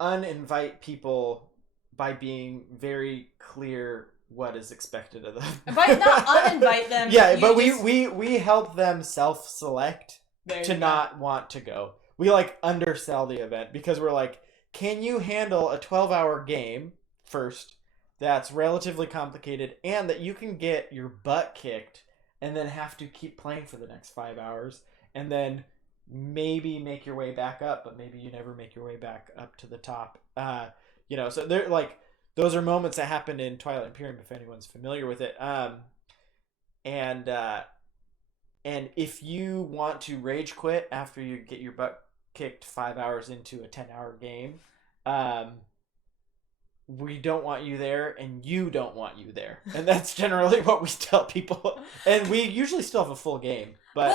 uninvite people by being very clear what is expected of them. By not uninvite them. Yeah, but we help them self-select to go. not want to go. We like undersell the event because we're like, can you handle a 12-hour game first that's relatively complicated and that you can get your butt kicked and then have to keep playing for the next 5 hours and then maybe make your way back up, but maybe you never make your way back up to the top. So they're like, those are moments that happen in Twilight Imperium if anyone's familiar with it. And if you want to rage quit after you get your butt kicked 5 hours into a 10-hour game, we don't want you there, and you don't want you there, and that's generally what we tell people. And we usually still have a full game, but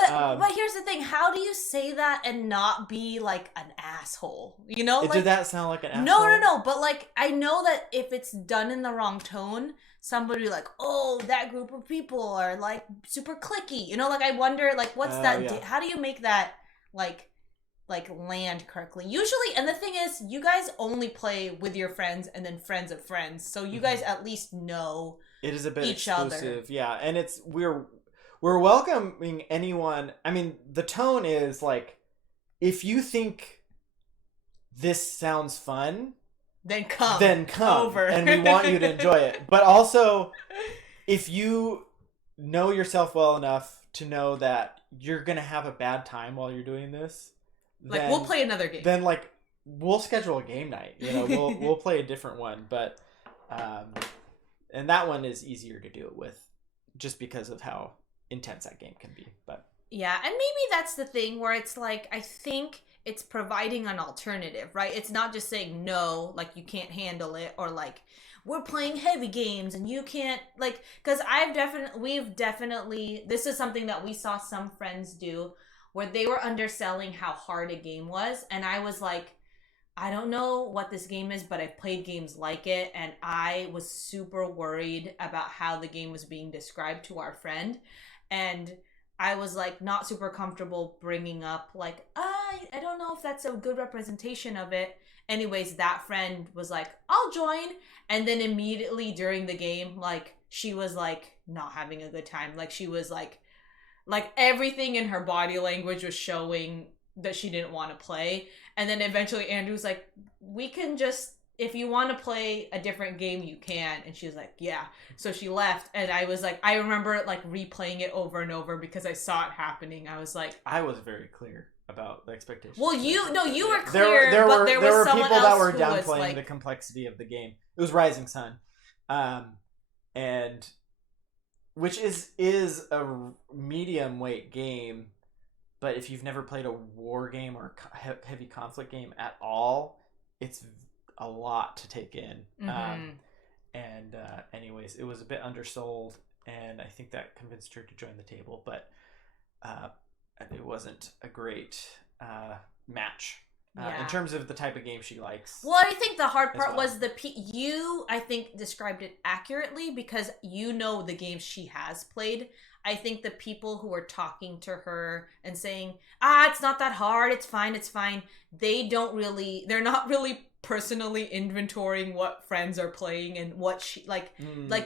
here's the thing: how do you say that and not be like an asshole? Did that sound like an asshole? No. But like, I know that if it's done in the wrong tone, somebody like, oh, that group of people are like super cliquey. Like, I wonder, like, what's that? Yeah. How do you make that like land correctly? Usually, and the thing is, you guys only play with your friends and then friends of friends, so you guys at least know it is a bit each exclusive. other. Yeah, and we're welcoming anyone. I mean, the tone is like, if you think this sounds fun, then come over, and we want you to enjoy it. But also, if you know yourself well enough to know that you're gonna have a bad time while you're doing this, like, we'll play another game. Then, like, we'll schedule a game night. We'll play a different one. But, and that one is easier to do it with, just because of how intense that game can be. But yeah, and maybe that's the thing where it's like, I think it's providing an alternative, right? It's not just saying no, like you can't handle it, or like we're playing heavy games and you can't, like, because we've definitely, this is something that we saw some friends do, where they were underselling how hard a game was. And I was like, I don't know what this game is, but I've played games like it. And I was super worried about how the game was being described to our friend. And I was like, not super comfortable bringing up like, I don't know if that's a good representation of it. Anyways, that friend was like, I'll join. And then immediately during the game, like, she was like not having a good time. Like, she was like everything in her body language was showing that she didn't want to play. And then eventually Andrew's like, we can just, if you want to play a different game, you can. And she was like, yeah. So she left. And I was like, I remember like replaying it over and over because I saw it happening. I was like, I was very clear about the expectations. Well, you were clear, there were people that were downplaying like, the complexity of the game. It was Rising Sun. And which is a medium weight game, but if you've never played a war game or heavy conflict game at all, it's a lot to take in. Anyways, it was a bit undersold, and I think that convinced her to join the table, but it wasn't a great match. In terms of the type of game she likes. Well, I think the hard part was you, I think, described it accurately because you know the games she has played. I think the people who are talking to her and saying, it's not that hard, it's fine, they're not really personally inventorying what friends are playing and what she, like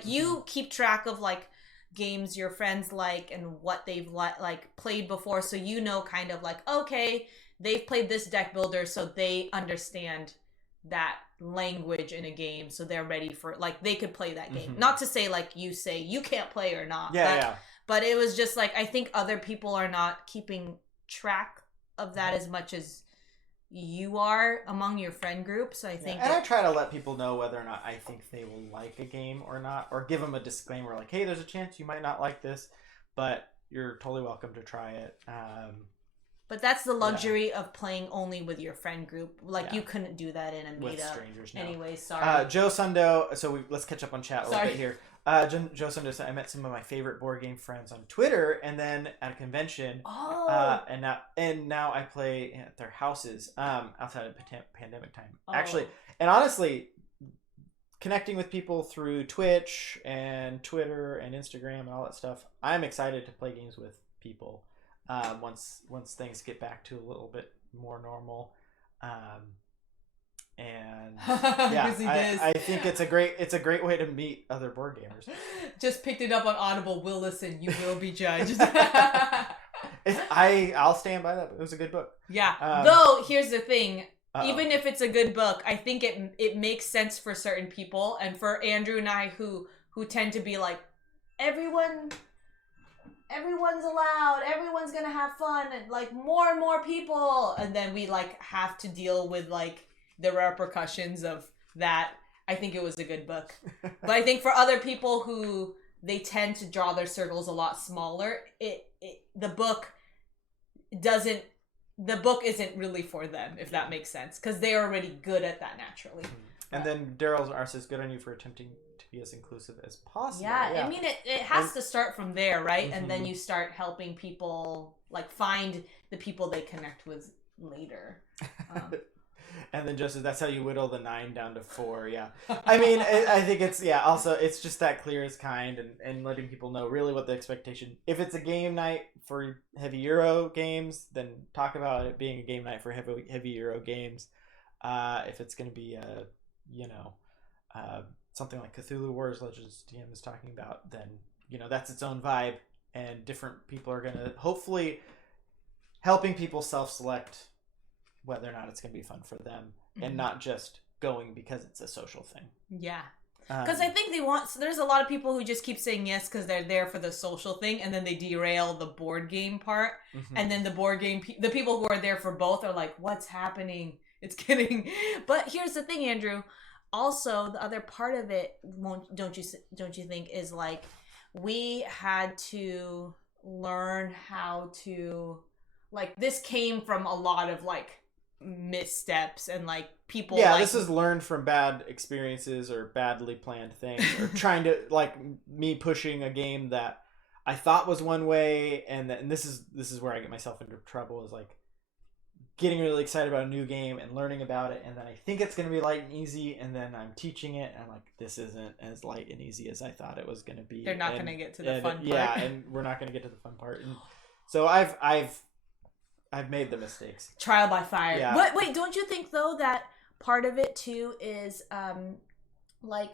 you keep track of, like, games your friends like and what they've like played before, so you know kind of like, okay, they've played this deck builder, so they understand that language in a game, so they're ready for, like, they could play that game. Not to say like you say you can't play or not. But it was just like, I think other people are not keeping track of that as much as you are among your friend group. So I think and I try to let people know whether or not I think they will like a game or not, or give them a disclaimer like, hey, there's a chance you might not like this, but you're totally welcome to try it. But that's the luxury of playing only with your friend group. Like, you couldn't do that in a meetup. With strangers, no. Anyway, sorry. Joe Sundo, so let's catch up on chat a little bit here. Joe Sundo said, I met some of my favorite board game friends on Twitter and then at a convention. And now I play at their houses outside of pandemic time. Actually, and honestly, connecting with people through Twitch and Twitter and Instagram and all that stuff, I'm excited to play games with people. Once things get back to a little bit more normal, and I think it's a great way to meet other board gamers. Just picked it up on Audible. Will listen. You will be judged. I'll stand by that. It was a good book. Yeah. Though here's the thing. Even if it's a good book, I think it makes sense for certain people, and for Andrew and I who tend to be like, everyone's allowed, everyone's gonna have fun, and like more and more people, and then we like have to deal with like the repercussions of that. I think it was a good book. But I think for other people who they tend to draw their circles a lot smaller, the book isn't really for them, if that makes sense, because they're already good at that naturally. And then Daryl's R says, good on you for attempting to be as inclusive as possible. Yeah. I mean, it has to start from there, right? And then you start helping people, like, find the people they connect with later. And then Joseph, that's how you whittle the 9 down to 4. Yeah. I mean, I think it's, also, it's just that clear as kind and letting people know really what the expectation. If it's a game night for heavy Euro games, then talk about it being a game night for heavy Euro games. If it's going to be something like Cthulhu Wars Legends DM is talking about, then that's its own vibe, and different people are gonna hopefully helping people self-select whether or not it's gonna be fun for them, and not just going because it's a social thing. Yeah. Because I think there's a lot of people who just keep saying yes because they're there for the social thing, and then they derail the board game part, and then the people who are there for both are like, what's happening? It's getting... But here's the thing, Andrew. Also, the other part of it, don't you think, is like we had to learn how to, like, this came from a lot of like missteps and like people. Yeah, this is learned from bad experiences or badly planned things, or trying to like me pushing a game that I thought was one way, and this is where I get myself into trouble, is like getting really excited about a new game and learning about it, and then I think it's going to be light and easy, and then I'm teaching it, and I'm like, this isn't as light and easy as I thought it was going to be. They're not going to get to the fun part. Yeah, and we're not going to get to the fun part. And so I've made the mistakes. Trial by fire. Yeah. Wait, don't you think though that part of it too is like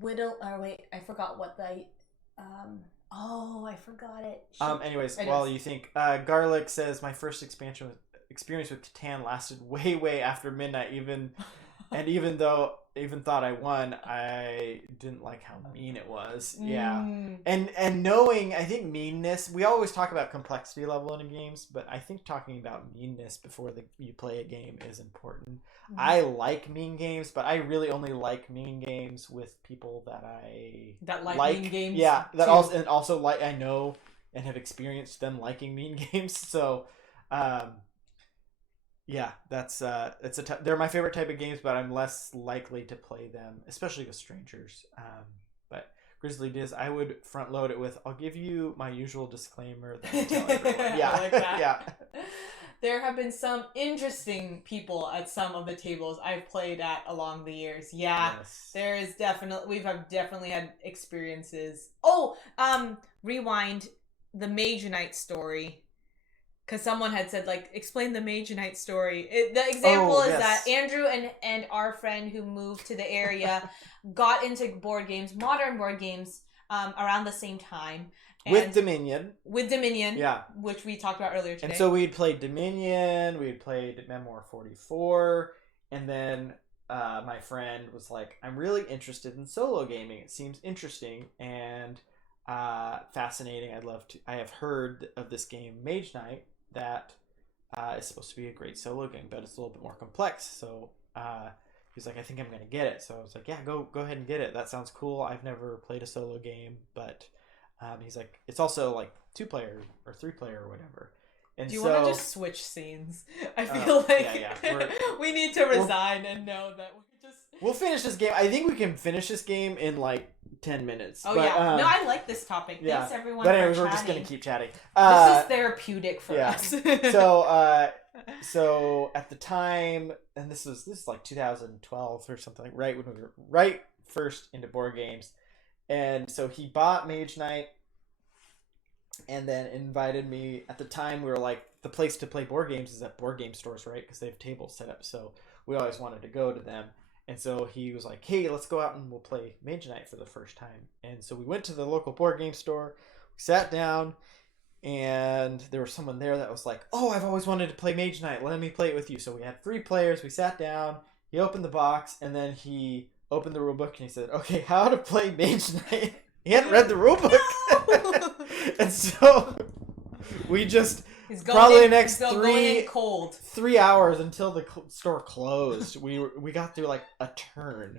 I forgot what the I forgot it. Anyways, while you think, Garlic says my first experience with Catan lasted way after midnight, even thought I won, I didn't like how mean it was. And knowing, I think meanness, we always talk about complexity level in games, but I think talking about meanness before you play a game is important. I like mean games, but I really only like mean games with people that like mean games. Yeah, that too. also like, I know and have experienced them liking mean games. So yeah, they're my favorite type of games, but I'm less likely to play them, especially with strangers. But Grizzly Diz, I would front load it with, I'll give you my usual disclaimer that I tell everyone. Yeah, I like that. Yeah. There have been some interesting people at some of the tables I've played at along the years. Yeah, yes. There is definitely, definitely had experiences. Rewind the Mage Knight story. Because someone had said, like, explain the Mage Knight story. The example is that Andrew and our friend who moved to the area got into modern board games, around the same time. With Dominion. Yeah. Which we talked about earlier today. And so we'd played Dominion, we'd played Memoir 44, and then my friend was like, I'm really interested in solo gaming. It seems interesting and fascinating. I have heard of this game, Mage Knight, that is supposed to be a great solo game, but it's a little bit more complex. So he's like, I think I'm going to get it. So I was like, yeah, go ahead and get it. That sounds cool. I've never played a solo game, but He's like, it's also like 2-player or 3-player or whatever. And do you so, want to just switch scenes? I feel like yeah. we need to resign and know that we're just. We'll finish this game. I think we can finish this game in like 10 minutes. Oh, but, yeah. No, I like this topic. Yeah. Thanks, everyone. But anyways, for we're just going to keep chatting. This is therapeutic for us. So at the time, and this is like 2012 or something, right when we were right first into board games. And so he bought Mage Knight and then invited me. At the time, we were like, the place to play board games is at board game stores, right? Because they have tables set up. So we always wanted to go to them. And so he was like, hey, let's go out and we'll play Mage Knight for the first time. And so we went to the local board game store, we sat down, and there was someone there that was like, oh, I've always wanted to play Mage Knight. Let me play it with you. So we had 3 players. We sat down. He opened the box, and then he opened the rule book, and he said, okay, how to play Mage Knight. He hadn't read the rule book. And so we just... probably the next 3 hours until the store closed. We got through like a turn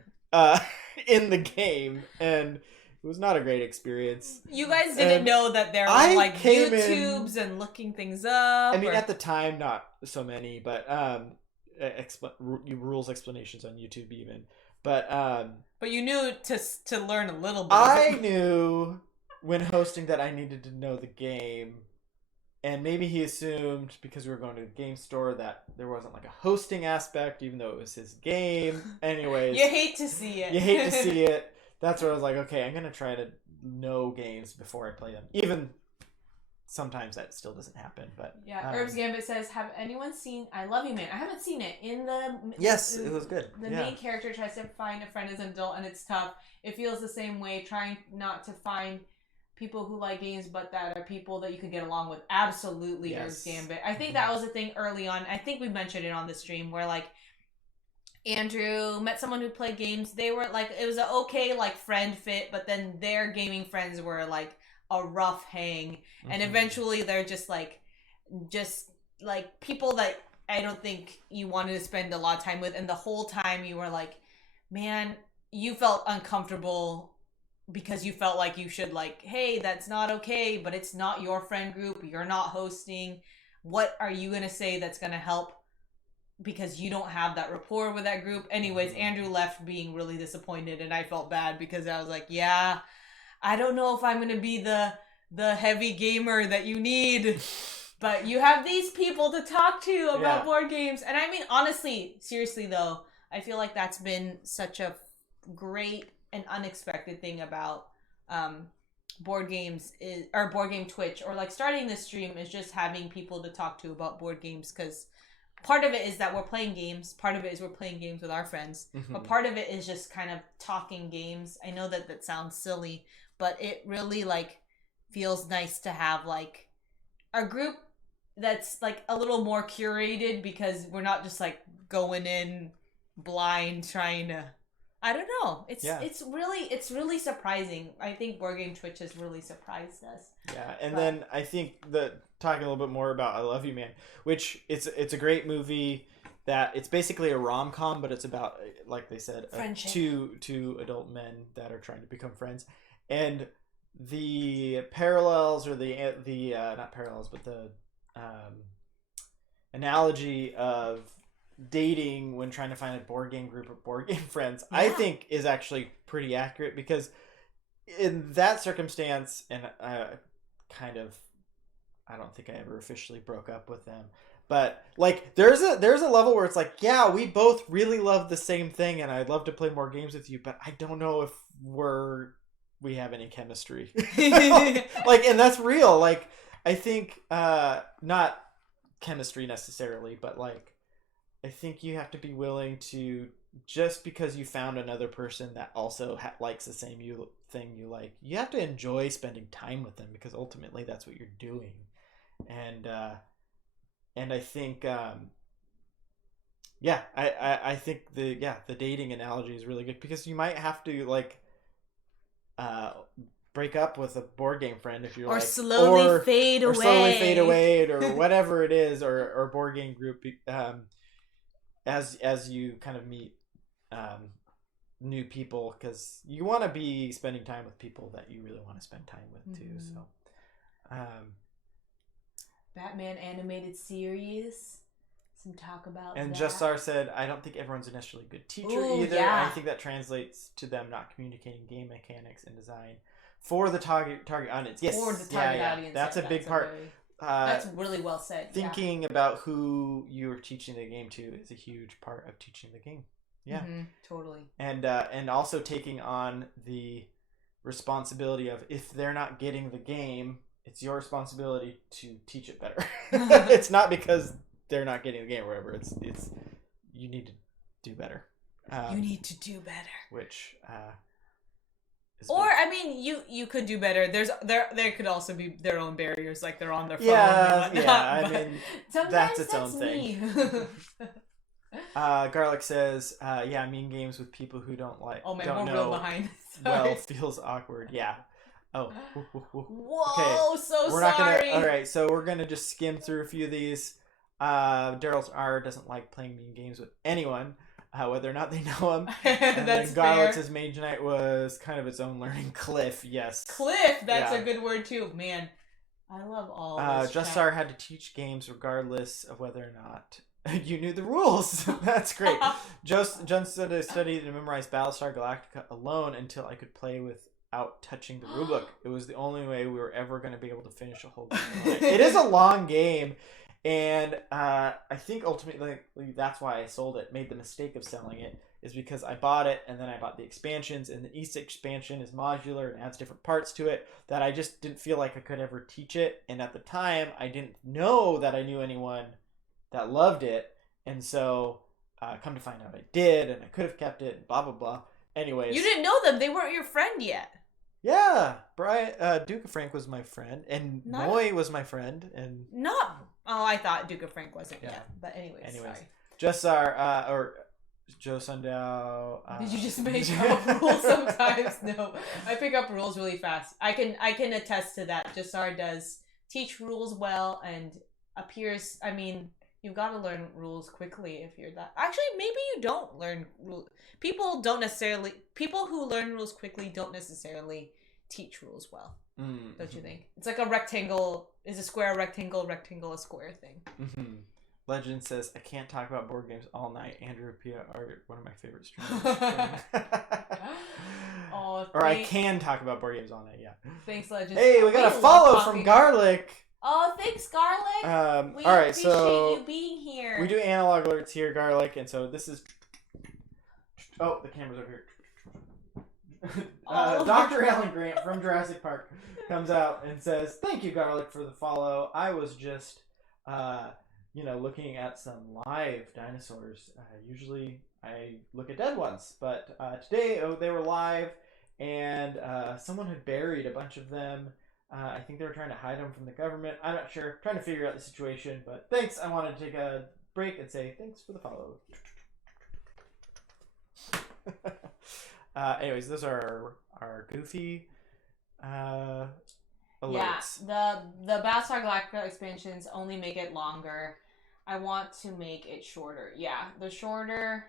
in the game, and it was not a great experience. You guys didn't know that there were like YouTubes and looking things up. I mean, at the time, not so many, but rules explanations on YouTube even. But you knew to learn a little bit. I knew when hosting that I needed to know the game. And maybe he assumed, because we were going to the game store, that there wasn't like a hosting aspect, even though it was his game. Anyways. You hate to see it. That's where I was like, okay, I'm going to try to know games before I play them. Even sometimes that still doesn't happen. But yeah, Herbs Gambit says, have anyone seen I Love You Man? I haven't seen it. Yes, it was good. The main character tries to find a friend as an adult, and it's tough. It feels the same way, trying not to find people who like games, but that are people that you can get along with. Absolutely, yes. Herbs Gambit. I think that was a thing early on. I think we mentioned it on the stream where like Andrew met someone who played games. They were like, it was an okay like friend fit, but then their gaming friends were like a rough hang, and eventually they're just like people that I don't think you wanted to spend a lot of time with, and the whole time you were like, man, you felt uncomfortable because you felt like you should like, hey, that's not okay, but it's not your friend group, you're not hosting. What are you gonna say that's gonna help? Because you don't have that rapport with that group. Anyways, Andrew left being really disappointed, and I felt bad because I was like, yeah, I don't know if I'm gonna be the heavy gamer that you need, but you have these people to talk to about board games. And I mean, honestly, seriously though, I feel like that's been such a great and unexpected thing about board games or board game Twitch, or like starting this stream, is just having people to talk to about board games. Because part of it is that we're playing games, part of it is we're playing games with our friends, but part of it is just kind of talking games. I know that sounds silly, but it really like feels nice to have like a group that's like a little more curated, because we're not just like going in blind trying to, I don't know. It's really surprising. I think Board Game Twitch has really surprised us. Yeah, and then I think talking a little bit more about I Love You Man, which it's a great movie that it's basically a rom-com, but it's about, like they said, two adult men that are trying to become friends, and the parallels, or the not parallels, but the analogy of dating when trying to find a board game group of board game friends, I think is actually pretty accurate, because in that circumstance, and I don't think I ever officially broke up with them, but like there's a level where it's like, yeah, we both really love the same thing, and I'd love to play more games with you, but I don't know if we have any chemistry. Like, and that's real. Like, I think not chemistry necessarily, but like I think you have to be willing to, just because you found another person that also likes the same thing you like, you have to enjoy spending time with them, because ultimately that's what you're doing. And I think I think the dating analogy is really good, because you might have to like break up with a board game friend if you're slowly fade away, or whatever it is, or board game group, as you kind of meet new people, because you want to be spending time with people that you really want to spend time with too. So Batman animated series, some talk about and that. Justar said, I don't think everyone's a necessarily good teacher either. Yeah. I think that translates to them not communicating game mechanics and design for the target audience. Yes, for the target audience. That's a big part. That's really well said. Thinking about who you're teaching the game to is a huge part of teaching the game. Yeah, totally. And also taking on the responsibility of, if they're not getting the game, it's your responsibility to teach it better. It's not because they're not getting the game or whatever. It's you need to do better. You need to do better. Which or I mean, you could do better. There could also be their own barriers, like they're on their phone. I mean, sometimes that's its own thing. Garlic says, "Yeah, mean games with people who don't like. Oh man, don't we're know real behind. Well, feels awkward. Yeah. Oh. Whoa, okay. so we're sorry. Not gonna. All right, so we're gonna just skim through a few of these. Daryl's R doesn't like playing mean games with anyone, whether or not they know him. And that's then Garlic fair. says Mage Knight was kind of its own learning. Cliff, yes. Cliff, that's a good word too, man. I love all this. Justar had to teach games regardless of whether or not you knew the rules. That's great. John said I studied and memorized Battlestar Galactica alone until I could play without touching the rulebook. It was the only way we were ever going to be able to finish a whole game. It is a long game, and I think ultimately that's why I sold it. Made the mistake of selling it is because I bought it and then I bought the expansions, and each expansion is modular and adds different parts to it that I just didn't feel like I could ever teach it. And at the time, I didn't know that I knew anyone that loved it, and so come to find out I did, and I could have kept it, blah blah blah. Anyways, you didn't know them; they weren't your friend yet. Yeah, Brian Duke of Frank was my friend, and Moy was my friend, and I thought Duke of Frank wasn't yet, but anyways, sorry. Just or Joe Sundow. Did you just make up rules sometimes? No, I pick up rules really fast. I can attest to that. Jasar does teach rules well, and appears. I mean, you've got to learn rules quickly if you're that. Actually, maybe you don't learn rules. People who learn rules quickly don't necessarily teach rules well. Don't you think? It's like a rectangle is a square, a rectangle a square thing. Mm-hmm. Legend says, I can't talk about board games all night. Andrew and Pia are one of my favorite streamers. Or I can talk about board games all night, yeah. Thanks, Legend. Hey, we got a follow from Garlic. Oh, thanks, Garlic. We all right, appreciate so you being here. We do analog alerts here, Garlic, and so this is... Oh, the camera's over here. Dr. Alan Grant from Jurassic Park comes out and says, thank you, Garlic, for the follow. I was just, looking at some live dinosaurs. Usually I look at dead ones, but today they were live, and someone had buried a bunch of them. I think they were trying to hide them from the government. I'm not sure. Trying to figure out the situation, but thanks. I wanted to take a break and say thanks for the follow. Anyways, those are our goofy alerts. Yeah, the Battlestar Galactica expansions only make it longer. I want to make it shorter. Yeah, the shorter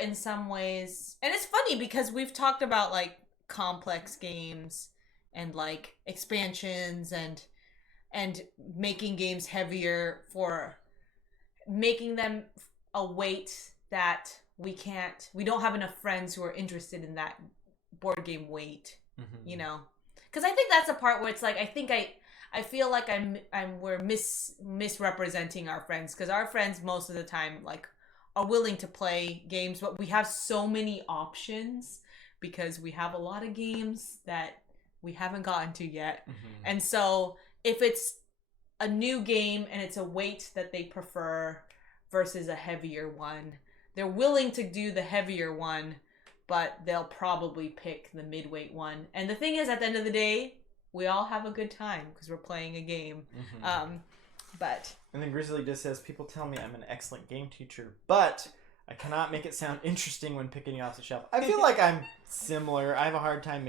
in some ways. And it's funny because we've talked about like complex games and like expansions and making games heavier, for making them a weight that we don't have enough friends who are interested in that board game weight, because I think that's a part where it's like, I feel like we're misrepresenting our friends, because our friends most of the time like are willing to play games, but we have so many options because we have a lot of games that we haven't gotten to yet. And so if it's a new game and it's a weight that they prefer versus a heavier one, they're willing to do the heavier one, but they'll probably pick the midweight one. And the thing is, at the end of the day, we all have a good time because we're playing a game. And then Grizzly just says, people tell me I'm an excellent game teacher, but I cannot make it sound interesting when picking it off the shelf. I feel like I'm similar. I have a hard time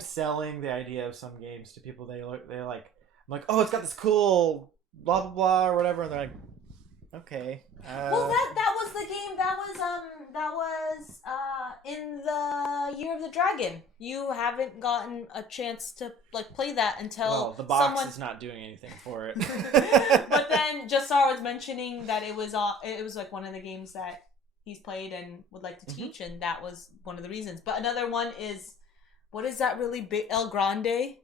selling the idea of some games to people. They're like, I'm like, oh, it's got this cool blah blah blah or whatever, and they're like, okay. Well, that was the game that was in the Year of the Dragon. You haven't gotten a chance to like play that until the box is not doing anything for it. But then Jassar was mentioning that it was like one of the games that he's played and would like to teach, and that was one of the reasons. But another one is, what is that really big? El Grande?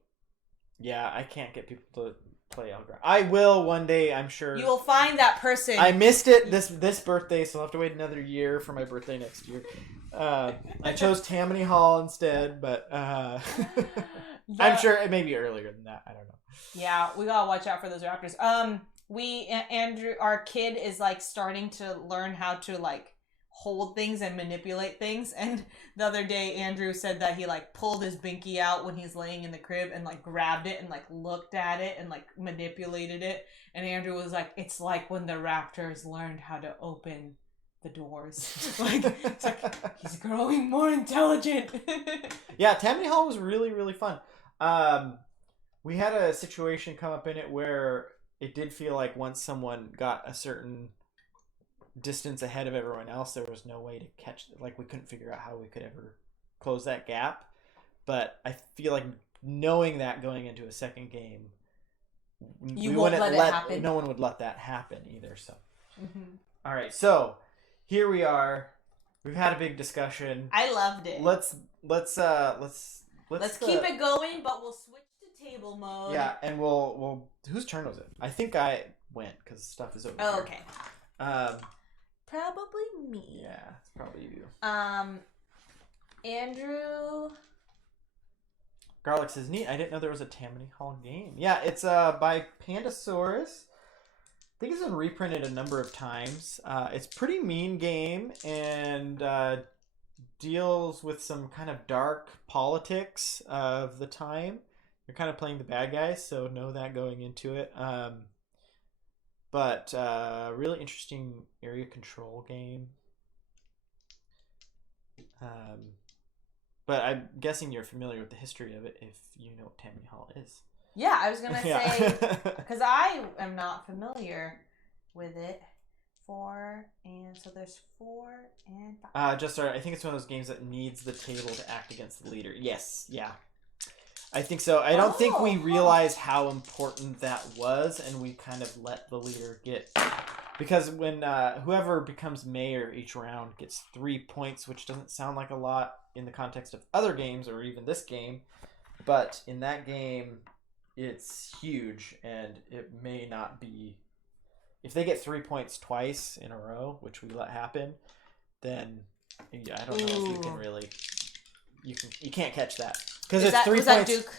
Yeah, I can't get people to play El Grande. I will one day, I'm sure. You will find that person. I missed it this birthday, so I'll have to wait another year for my birthday next year. I chose Tammany Hall instead, but I'm sure it may be earlier than that. I don't know. Yeah, we gotta watch out for those raptors. Andrew, our kid is like starting to learn how to like hold things and manipulate things, and the other day Andrew said that he like pulled his binky out when he's laying in the crib and like grabbed it and like looked at it and like manipulated it, and Andrew was like, it's like when the raptors learned how to open the doors. Like, it's like he's growing more intelligent. Yeah, Tammany Hall was really, really fun. We had a situation come up in it where it did feel like once someone got a certain distance ahead of everyone else, there was no way to catch it. Like, we couldn't figure out how we could ever close that gap. But I feel like knowing that going into a second game, you won't let it happen. No one would let that happen either. So, All right. So here we are. We've had a big discussion. I loved it. Let's keep it going, but we'll switch to table mode. Yeah, and we'll. Whose turn was it? I think I went because stuff is over. Oh, here. okay. Probably me. Yeah, it's probably you. Andrew. Garlic says, neat. I didn't know there was a Tammany Hall game. Yeah, it's by Pandasaurus. I think it's been reprinted a number of times. It's a pretty mean game and deals with some kind of dark politics of the time. You're kind of playing the bad guys, so know that going into it. But really interesting area control game. But I'm guessing you're familiar with the history of it if you know what Tammany Hall is. Yeah, I was going to say, because I am not familiar with it. 4, and so there's 4 and 5. I think it's one of those games that needs the table to act against the leader. Yes, yeah. I think so. I don't think we realized how important that was, and we kind of let the leader get... Because when whoever becomes mayor each round gets 3 points, which doesn't sound like a lot in the context of other games or even this game, but in that game, it's huge, and it may not be... If they get 3 points twice in a row, which we let happen, then I don't know if you can really... You can't catch that. Because it's 3 points... Was that Duke?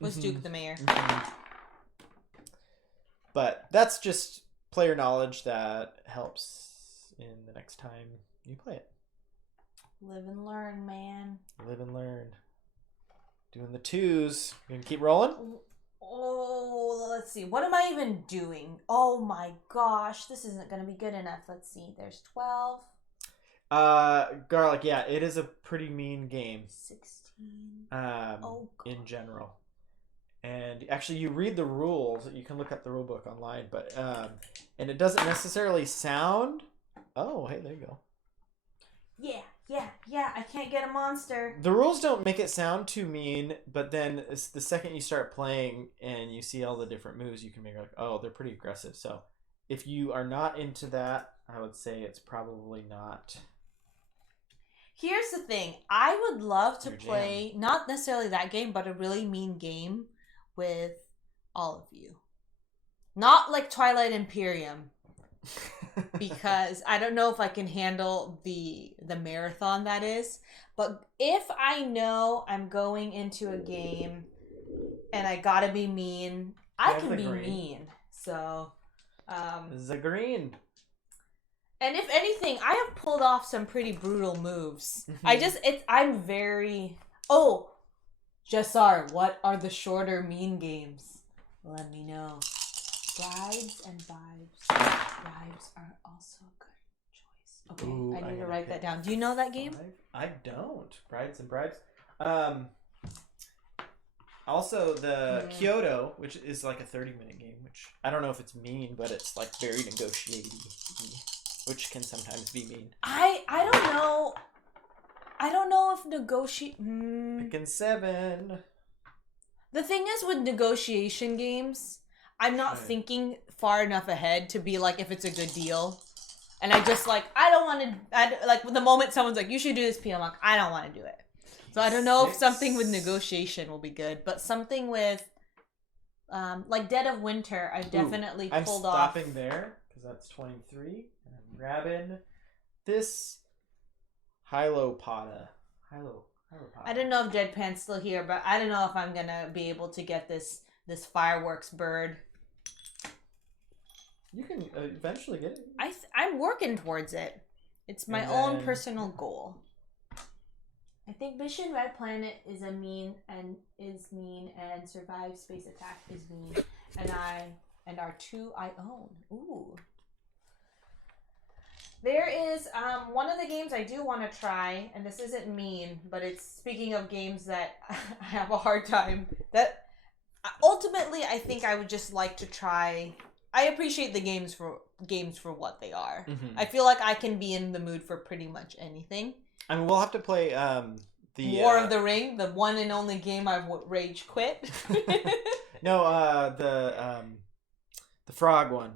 Was Duke the mayor? But that's just player knowledge that helps in the next time you play it. Live and learn, man. Live and learn. Doing the 2s. You gonna keep rolling? Oh, let's see. What am I even doing? Oh my gosh, this isn't gonna be good enough. Let's see. There's 12. Garlic, yeah, it is a pretty mean game. 16. In general. And actually, you read the rules. You can look up the rule book online, but and it doesn't necessarily sound... Oh, hey, there you go. Yeah, I can't get a monster. The rules don't make it sound too mean, but then the second you start playing and you see all the different moves, you can make like, oh, they're pretty aggressive. So if you are not into that, I would say it's probably not... Here's the thing. I would love to play, not necessarily that game, but a really mean game with all of you. Not like Twilight Imperium. Because I don't know if I can handle the marathon that is. But if I know I'm going into a game and I gotta be mean, I can be mean. So, Zagreen. And if anything, I have pulled off some pretty brutal moves. I'm very... Oh! Jassar, what are the shorter mean games? Let me know. Brides and Vibes. Bribes are also a good choice. Okay, ooh, I need to write that down. Do you know that game? I don't. Brides and Bribes. Also, the Kyoto, which is like a 30-minute game, which I don't know if it's mean, but it's like very negotiating. which can sometimes be mean. I don't know. I don't know if Picking 7. The thing is with negotiation games, I'm not thinking far enough ahead to be like if it's a good deal. And I just like, I don't want to, like the moment someone's like, you should do this P, I'm like, I don't want to do it. So I don't know if something with negotiation will be good, but something with, like Dead of Winter, I definitely pulled off. I'm stopping there, because that's 23, and I'm grabbing this Hylopoda. I don't know if Deadpan's still here, but I don't know if I'm gonna be able to get this fireworks bird. You can eventually get it. I'm working towards it. It's my own personal goal. I think Mission Red Planet is mean and Survive Space Attack is mean, and our 2 I own. Ooh. There is one of the games I do want to try, and this isn't mean, but it's speaking of games that I have a hard time. That ultimately I think I would just like to try. I appreciate the games for what they are. Mm-hmm. I feel like I can be in the mood for pretty much anything. I mean, we'll have to play the War of the Ring, the one and only game I've rage quit. No, the frog one.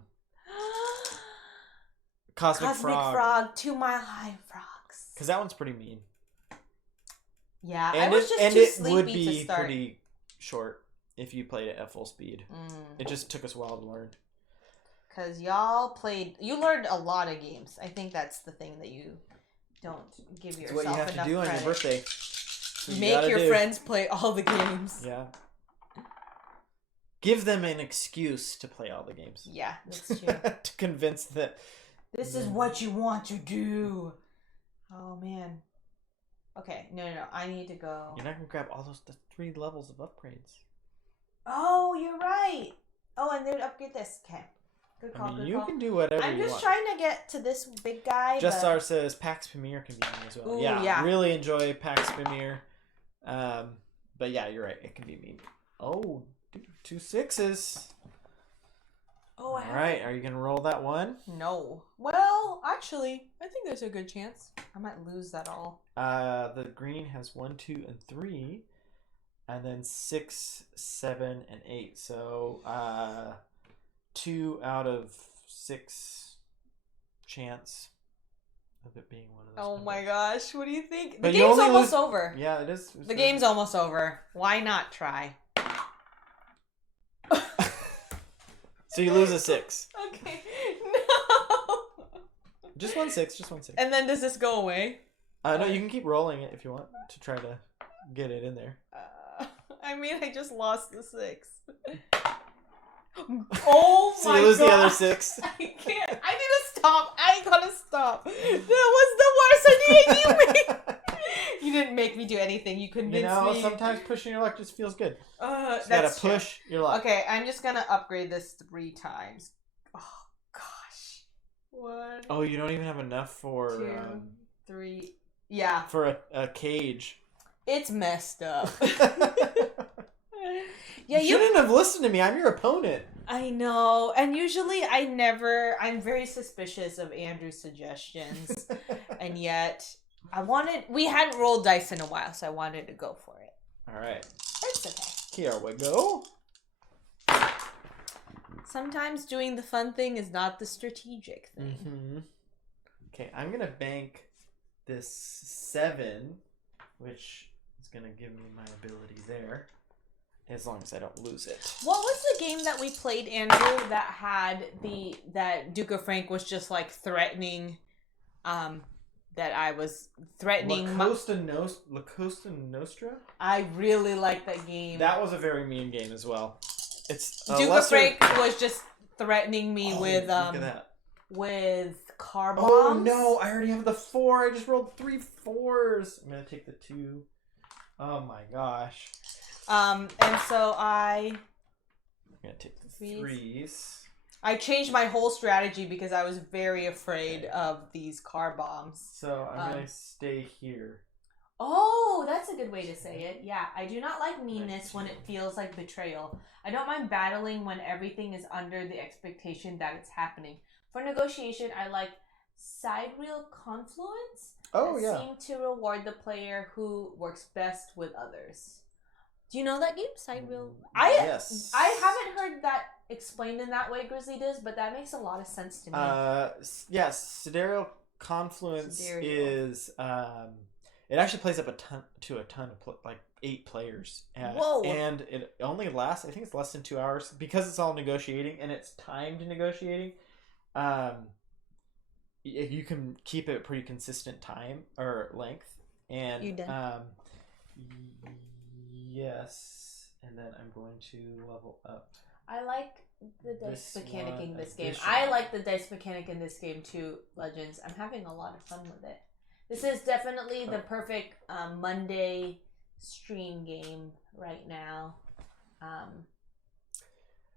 Cosmic Frog, 2 Mile High Frogs. Because that one's pretty mean. Yeah, I was just too sleepy to start. And it would be pretty short if you played it at full speed. It just took us a while to learn. Because you learned a lot of games. I think that's the thing that you don't give yourself enough credit. It's what you have to do on your birthday. Make your friends play all the games. Yeah. Give them an excuse to play all the games. Yeah, that's true. To convince that this is what you want to do. Oh, man. Okay, no. I need to go. You're not going to grab all the 3 levels of upgrades. Oh, you're right. Oh, and they would upgrade this. Okay. Good call, you can do whatever you want. I'm just trying to get to this big guy. Justar says PAX Premier can be mean as well. Ooh, yeah, really enjoy PAX Premier. But yeah, you're right. It can be mean. Oh, 2 6s. Oh, all right. Are you going to roll that one? No. Well, actually, I think there's a good chance. I might lose that all. The green has 1, 2, and 3. And then 6, 7, and 8. So, 2 out of 6 chance of it being one of those. Oh numbers. my gosh, what do you think? The game's almost over. Yeah, it is. The game's almost over. Why not try? So you lose a 6. Okay, no. Just 1 6. And then does this go away? No, you can keep rolling it if you want to try to get it in there. I mean, I just lost the 6. Oh my god. So you lose the other 6. I can't. I need to stop. I gotta stop. That was the worst idea you made. You didn't make me do anything. You convinced me. Sometimes pushing your luck just feels good. That's gotta push your luck. Okay, I'm just gonna upgrade this 3 times. Oh gosh. 1. Oh, you don't even have enough for 2, 3. Yeah. For a cage. It's messed up. Yeah, you shouldn't have listened to me. I'm your opponent. I know. And usually I'm very suspicious of Andrew's suggestions. And yet we hadn't rolled dice in a while, so I wanted to go for it. All right. It's okay. Here we go. Sometimes doing the fun thing is not the strategic thing. Mm-hmm. Okay, I'm going to bank this 7, which is going to give me my ability there. As long as I don't lose it. What was the game that we played, Andrew, that had that Duke of Frank was just like threatening, that I was threatening. La Costa Nostra? I really like that game. That was a very mean game as well. It's Duke of Frank was just threatening me with look at that. With car bombs. Oh no, I already have the 4. I just rolled 3 4s. I'm gonna take the 2. Oh my gosh. And so I'm gonna take the 3s. I changed my whole strategy because I was very afraid of these car bombs. So I'm gonna stay here. Oh, that's a good way to say it. Yeah, I do not like meanness when it feels like betrayal. I don't mind battling when everything is under the expectation that it's happening. For negotiation, I like Sidereal Confluence. Oh, that yeah. seem to reward the player who works best with others. Do you know that game, Sidereal? Yes. I haven't heard that explained in that way Grizzly does, but that makes a lot of sense to me. Yes, Sidereal Confluence is it actually plays up a ton of like 8 players. Whoa! And it only lasts, I think it's less than 2 hours because it's all negotiating and it's timed negotiating. You can keep it pretty consistent time or length. And You done? Yes, and then I'm going to level up. I like the dice mechanic in this game. addition. I like the dice mechanic in this game too, Legends. I'm having a lot of fun with it. This is definitely the perfect Monday stream game right now.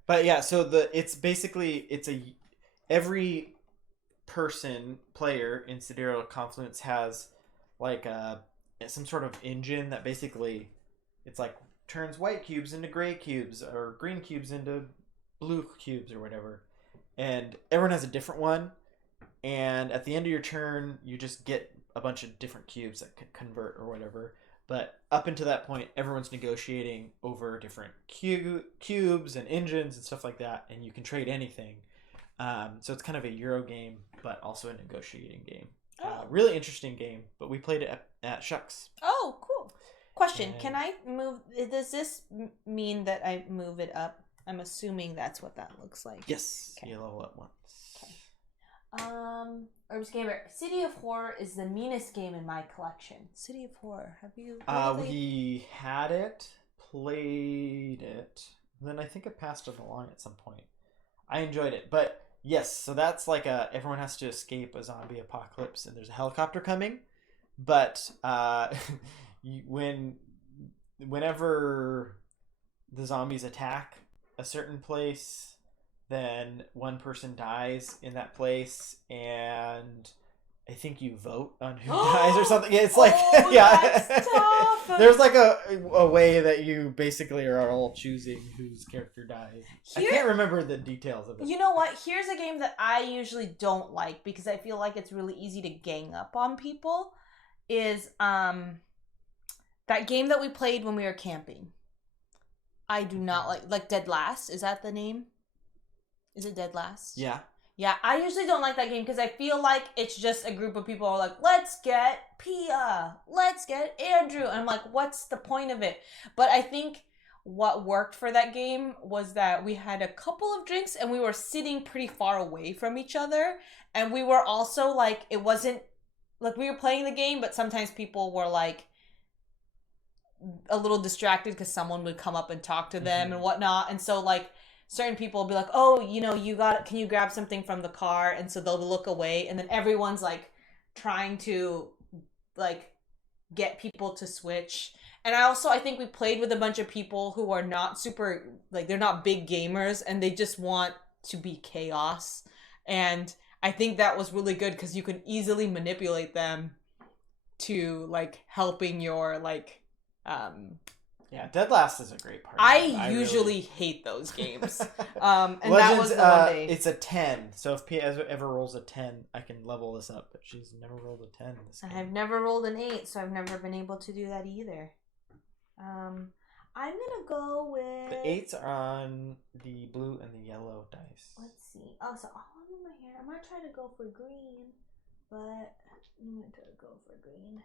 But yeah, so it's basically every player in Sidereal Confluence has like some sort of engine that basically it's like turns white cubes into gray cubes or green cubes into blue cubes or whatever, and everyone has a different one, and at the end of your turn you just get a bunch of different cubes that can convert or whatever. But up until that point everyone's negotiating over different cubes and engines and stuff like that, and you can trade anything. So it's kind of a Euro game but also a negotiating game. Really interesting game, but we played it at Shucks. Oh, cool. Question, can I move... Does this mean that I move it up? I'm assuming that's what that looks like. Yes. Okay. You level up once. Okay. Herbs Gamer, City of Horror is the meanest game in my collection. City of Horror, have you... We had it, played it, then I think I passed it along at some point. I enjoyed it, but yes, so that's like everyone has to escape a zombie apocalypse and there's a helicopter coming, but whenever the zombies attack a certain place, then one person dies in that place, and I think you vote on who dies or something. It's like, yeah, that's tough. There's like a way that you basically are all choosing whose character dies. I can't remember the details of it. You know what? Here's a game that I usually don't like because I feel like it's really easy to gang up on people. Is that game that we played when we were camping? I do not like Dead Last. Is that the name? Is it Dead Last? Yeah. Yeah, I usually don't like that game because I feel like it's just a group of people who are like, let's get Pia, let's get Andrew. And I'm like, what's the point of it? But I think what worked for that game was that we had a couple of drinks and we were sitting pretty far away from each other. And we were also like, it wasn't like we were playing the game, but sometimes people were like a little distracted because someone would come up and talk to them and whatnot. And so like, certain people will be like, oh, you know, can you grab something from the car? And so they'll look away, and then everyone's like trying to like get people to switch. And I think we played with a bunch of people who are not super, like, they're not big gamers and they just want to be chaos. And I think that was really good because you can easily manipulate them to like helping your like yeah, Dead Last is a great part. I usually hate those games. And Legends, that was the one day. It's a 10. So if Pia ever rolls a 10, I can level this up. But she's never rolled a 10 in this game. I've never rolled an 8, so I've never been able to do that either. I'm gonna go with... The 8s are on the blue and the yellow dice. Let's see. Oh, so all of my hair. I'm gonna try to go for green, but I'm gonna try to go for green.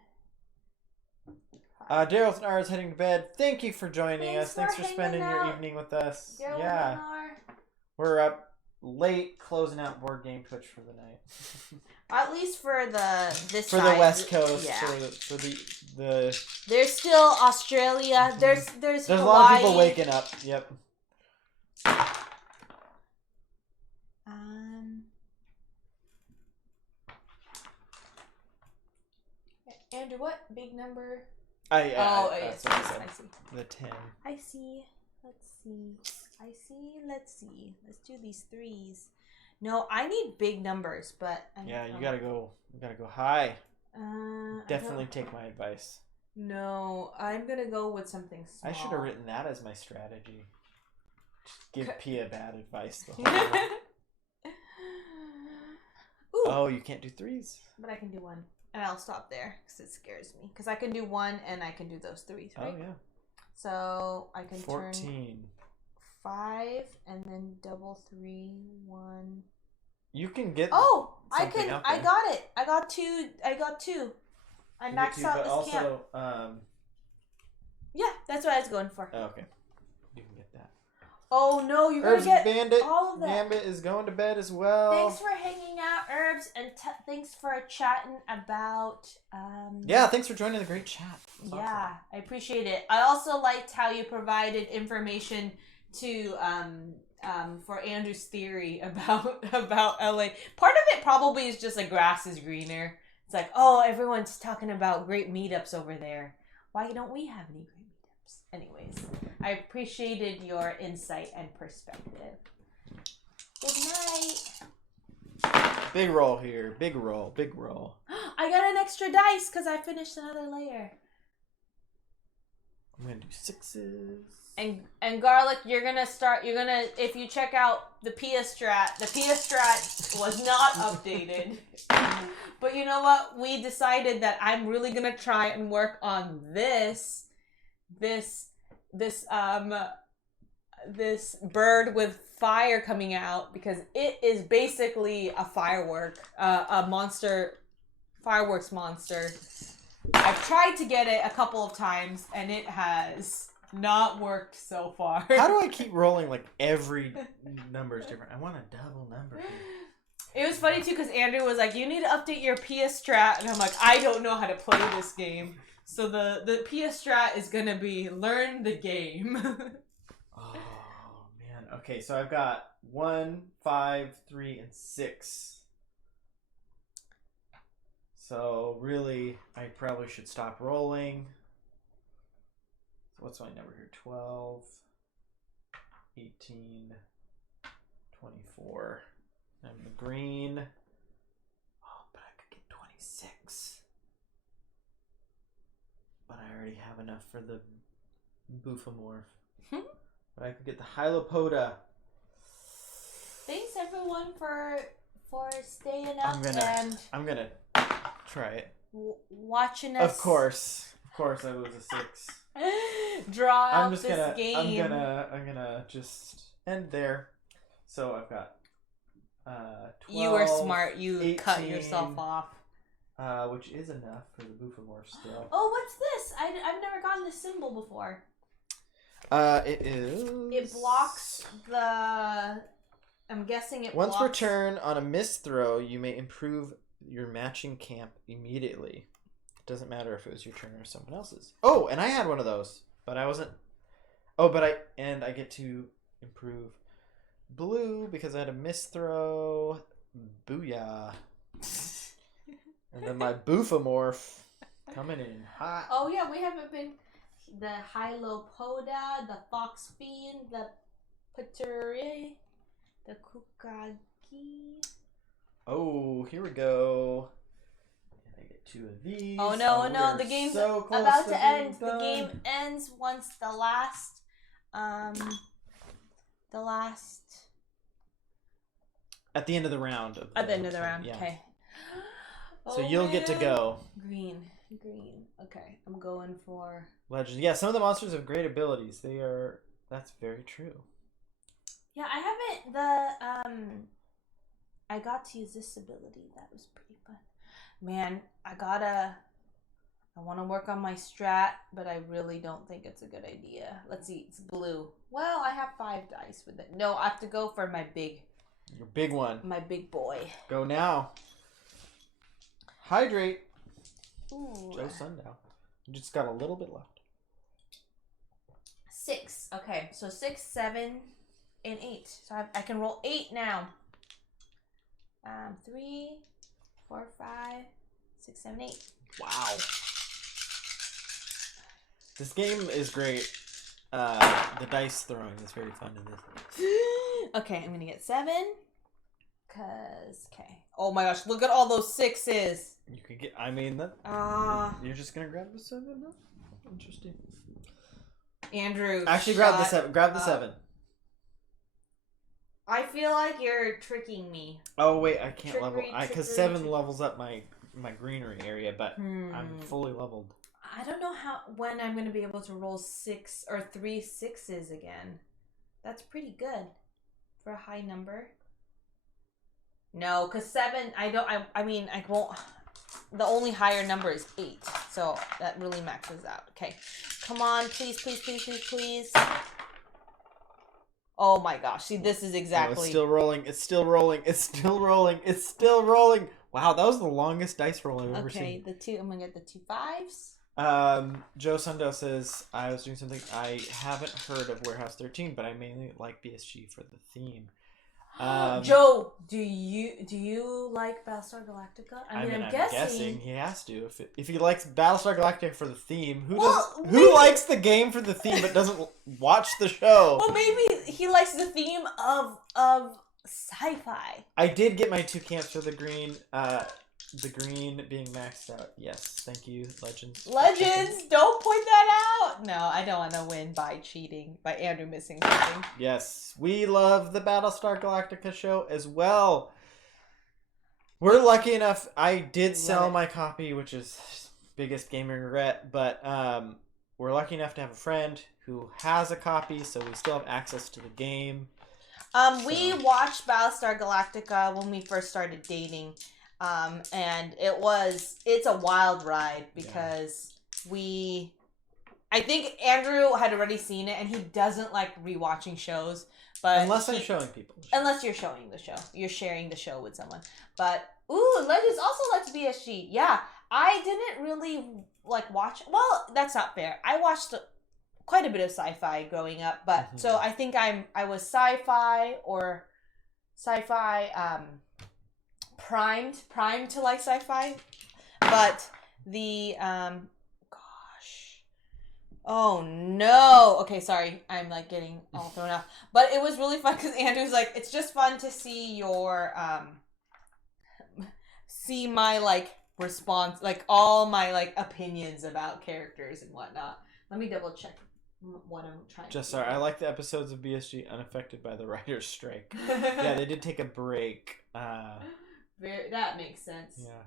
Daryl Thanar is heading to bed. Thank you for joining us. Thanks for spending your evening with us. Daryl yeah. Thanar. We're up late closing out Board Game Twitch for the night. At least for this for side. The West Coast. Yeah. For the There's still Australia. There's There's Hawaii. a lot of people waking up. Yep. Andrew, what big number? I see. The 10. I see. Let's see. Let's see. Let's do these 3s. No, I need big numbers, but you gotta go. You gotta go high. Definitely take my advice. No, I'm gonna go with something small. I should have written that as my strategy. Just give Pia bad advice the whole time. Ooh, Oh, you can't do 3s. But I can do 1. And I'll stop there because it scares me. Because I can do 1 and I can do those 3s, right? Oh, yeah. So I can 14. turn 5 and then double 3, 1. You can get. Oh, I something can. out I there. got it. I got 2. I maxed out this camp. Yeah, that's what I was going for. Oh, okay. You can get that. Oh no, you're Herbs gonna get Bandit. all of that. Gambit is going to bed as well. Thanks for hanging out, Herbs, and thanks for chatting about. Yeah, thanks for joining the great chat. Yeah, awesome. I appreciate it. I also liked how you provided information to for Andrew's theory about LA. Part of it probably is just like grass is greener. It's like, oh, everyone's talking about great meetups over there. Why don't we have any great meetups? Anyways, I appreciated your insight and perspective. Good night. Big roll here. Big roll. Big roll. I got an extra dice because I finished another layer. I'm going to do 6s. And Garlic, if you check out the Pia Strat was not updated. But you know what? We decided that I'm really going to try and work on this bird with fire coming out, because it is basically a fireworks monster. I've tried to get it a couple of times and it has not worked so far. How do I keep rolling like every number is different? I want a double number here. It was funny too because Andrew was like, you need to update your Pia Strat, and I'm like, I don't know how to play this game. So the Pia Strat is gonna be learn the game. Oh man. Okay, so I've got 1, 5, 3, and 6. So really, I probably should stop rolling. So what's my number here? 12, 18, 24. I'm the green. Oh, but I could get 26. But I already have enough for the Boofamorph. But I could get the Hylopoda. Thanks everyone for staying up I'm gonna try it. Watching us. Of course, I lose a 6. Draw out this game. I'm gonna just end there. So I've got 12. You were smart. You 18, cut yourself off. Which is enough for the Boofamorph still. Oh, what's this? I've never gotten this symbol before. It is. It blocks the. I'm guessing it. Once per turn on a missed throw, you may improve your matching camp immediately. It doesn't matter if it was your turn or someone else's. Oh, and I had one of those, but I wasn't. Oh, but I get to improve blue because I had a missed throw. Booyah! And then my Boofamorph coming in hot. Oh yeah, we haven't been the Hylopoda, the Fox Fiend, the Paturi, the Kukagi. Oh, here we go. And I get 2 of these. Oh no, the game's so close about to end. done. The game ends once the last at the end of the round. At the end of the round, yeah. okay. So you'll get to go. Green. Okay, I'm going for Legend. Yeah, some of the monsters have great abilities. That's very true. Yeah, I haven't I got to use this ability. That was pretty fun. Man, I want to work on my strat, but I really don't think it's a good idea. Let's see, it's blue. Well, I have 5 dice with it. No, I have to go for my Your big one. My big boy. Go now. Hydrate. Ooh. Joe Sundown. You just got a little bit left. 6. Okay, so 6, 7, and 8. So I can roll 8 now. 3, 4, 5, 6, 7, 8. Wow. This game is great. The dice throwing is very fun in this. Okay, I'm gonna get 7. Okay. Oh my gosh, look at all those 6s. You could get. I mean that. You're just gonna grab the 7. Huh? Interesting. Andrew. Actually, grab the 7. Grab the 7. I feel like you're tricking me. Oh wait, I can't Trickery, level. Because trickery, 7 trickery. levels up my greenery area, but I'm fully leveled. I don't know when I'm going to be able to roll 6 or 3 6s again. That's pretty good for a high number. No, because 7, I mean, I won't. The only higher number is 8, so that really maxes out. Okay, come on, please, please, please, please, please. Oh my gosh, see, this is exactly. Oh, it's still rolling. It's still rolling. It's still rolling. It's still rolling. Wow, that was the longest dice roll I've ever seen. Okay, the 2. I'm gonna get the 2 5s. Joe Sundo says, I was doing something. I haven't heard of Warehouse 13, but I mainly like BSG for the theme. Joe, do you like Battlestar Galactica? I mean, I'm guessing guessing he has to. If he likes Battlestar Galactica for the theme, who maybe... likes the game for the theme but doesn't watch the show? Well, maybe he likes the theme of sci-fi. I did get my 2 camps for the green. The green being maxed out. Yes, thank you, Legends. Legends, don't point that out. No, I don't want to win by cheating, by Andrew missing something. Yes, we love the Battlestar Galactica show as well. We're lucky enough. I did sell my copy, which is biggest gaming regret, but we're lucky enough to have a friend who has a copy, so we still have access to the game. We watched Battlestar Galactica when we first started dating. And it's a wild ride because I think Andrew had already seen it and he doesn't like rewatching shows, but unless I'm showing people. Unless you're showing the show. You're sharing the show with someone. But, Legends also likes BSG. Yeah, I didn't really like watch, well, that's not fair. I watched quite a bit of sci-fi growing up, but so I think I was sci-fi primed to like sci-fi, but the oh no, okay, sorry, I'm like getting all thrown off, but it was really fun because Andrew's like, it's just fun to see your see my like response, like all my like opinions about characters and whatnot. Let me double check what I'm trying just to sorry, I like the episodes of BSG unaffected by the writer's strike. Yeah, they did take a break. That makes sense. Yeah.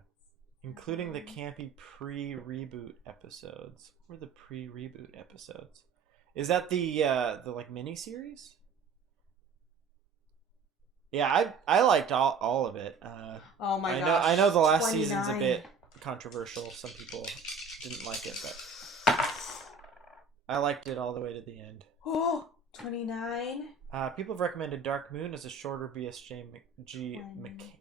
Including the campy pre-reboot episodes. What were the pre-reboot episodes? Is that the like mini-series? Yeah, I liked all of it. Oh my gosh. I know the last 29. season's a bit controversial. Some people didn't like it, but I liked it all the way to the end. Oh, 29. People have recommended Dark Moon as a shorter BSG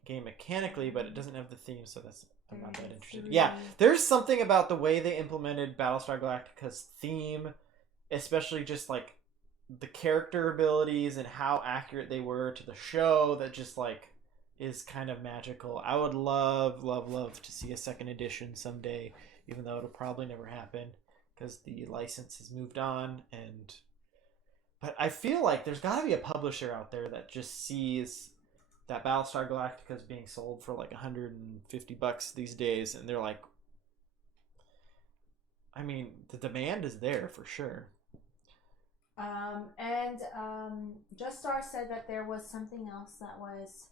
game mechanically, but it doesn't have the theme, so I'm not that interested. Yeah, there's something about the way they implemented Battlestar Galactica's theme, especially just like the character abilities and how accurate they were to the show, that just like is kind of magical. I would love to see a second edition someday, even though it'll probably never happen because the license has moved on. But I feel like there's got to be a publisher out there that just sees that Battlestar Galactica is being sold for like $150 these days, and they're like, I mean, the demand is there for sure. Just Star said that there was something else that was.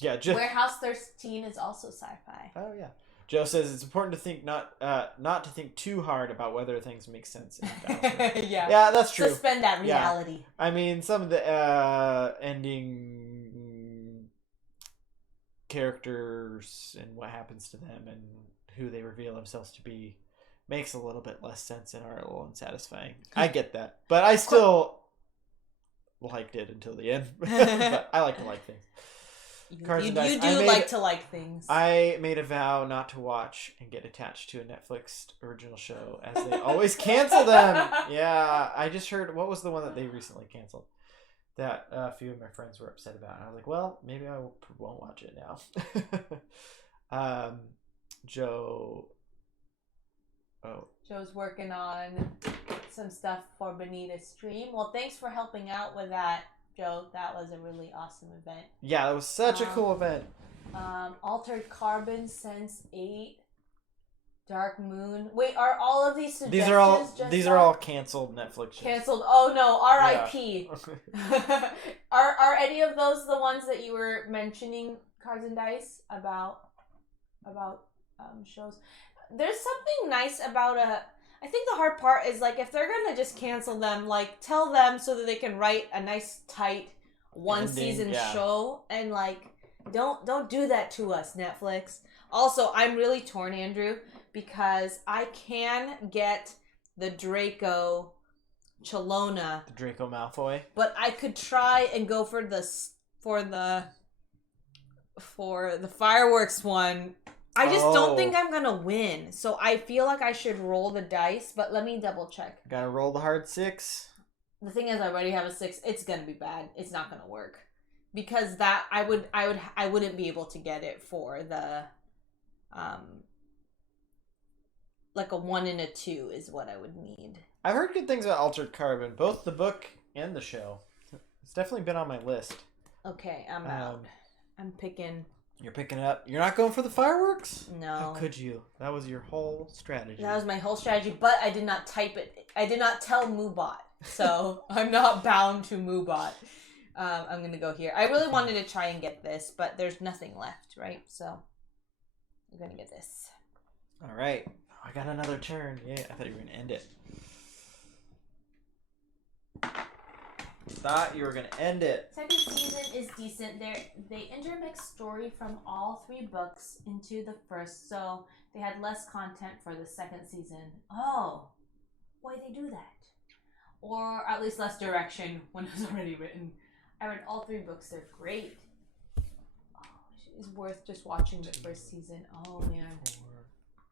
Yeah, Warehouse 13 is also sci-fi. Oh yeah. Joe says it's important to think not to think too hard about whether things make sense in Battlestar. Yeah, that's true. Suspend that reality. Yeah. I mean, some of the ending characters and what happens to them and who they reveal themselves to be makes a little bit less sense and are a little unsatisfying. I get that, but I still liked it until the end. But I like to like things. You do like to like things. I made a vow not to watch and get attached to a Netflix original show, as they always cancel them. Yeah, I just heard, what was the one that they recently canceled that a few of my friends were upset about? And I was like, well, maybe I won't watch it now. Joe's working on some stuff for Benita's stream. Well, thanks for helping out with that, Joe. That was a really awesome event. Yeah, it was such a cool event. Altered Carbon Sense 8 Dark Moon. Wait, are all of these suggestions These are all canceled Netflix shows. canceled? Oh no, R.I.P. Yeah. Are any of those the ones that you were mentioning, Cards and Dice, about shows? There's something nice about I think the hard part is like if they're gonna just cancel them, like tell them so that they can write a nice tight season show, and like don't do that to us, Netflix. Also, I'm really torn, Andrew, because I can get the Draco Chelona. The Draco Malfoy. But I could try and go for the fireworks one. I just don't think I'm gonna win. So I feel like I should roll the dice, but let me double check. Gotta roll the hard 6. The thing is, I already have a 6. It's gonna be bad. It's not gonna work. Because that I wouldn't be able to get it for the like a 1 and a 2 is what I would need. I've heard good things about Altered Carbon, both the book and the show. It's definitely been on my list. Okay, I'm out. I'm picking. You're picking up. You're not going for the fireworks? No. How could you? That was your whole strategy. That was my whole strategy, but I did not type it. I did not tell Moobot, so I'm not bound to Moobot. I'm gonna go here. I really wanted to try and get this, but there's nothing left, right? So I'm gonna get this. All right. I got another turn. Yeah, I thought you were gonna end it. Thought you were gonna end it. Second season is decent. They intermix story from all 3 books into the first, so they had less content for the second season. Oh, why they do that? Or at least less direction when it was already written. I read all 3 books. They're great. Oh, it's worth just watching the first season. Oh man.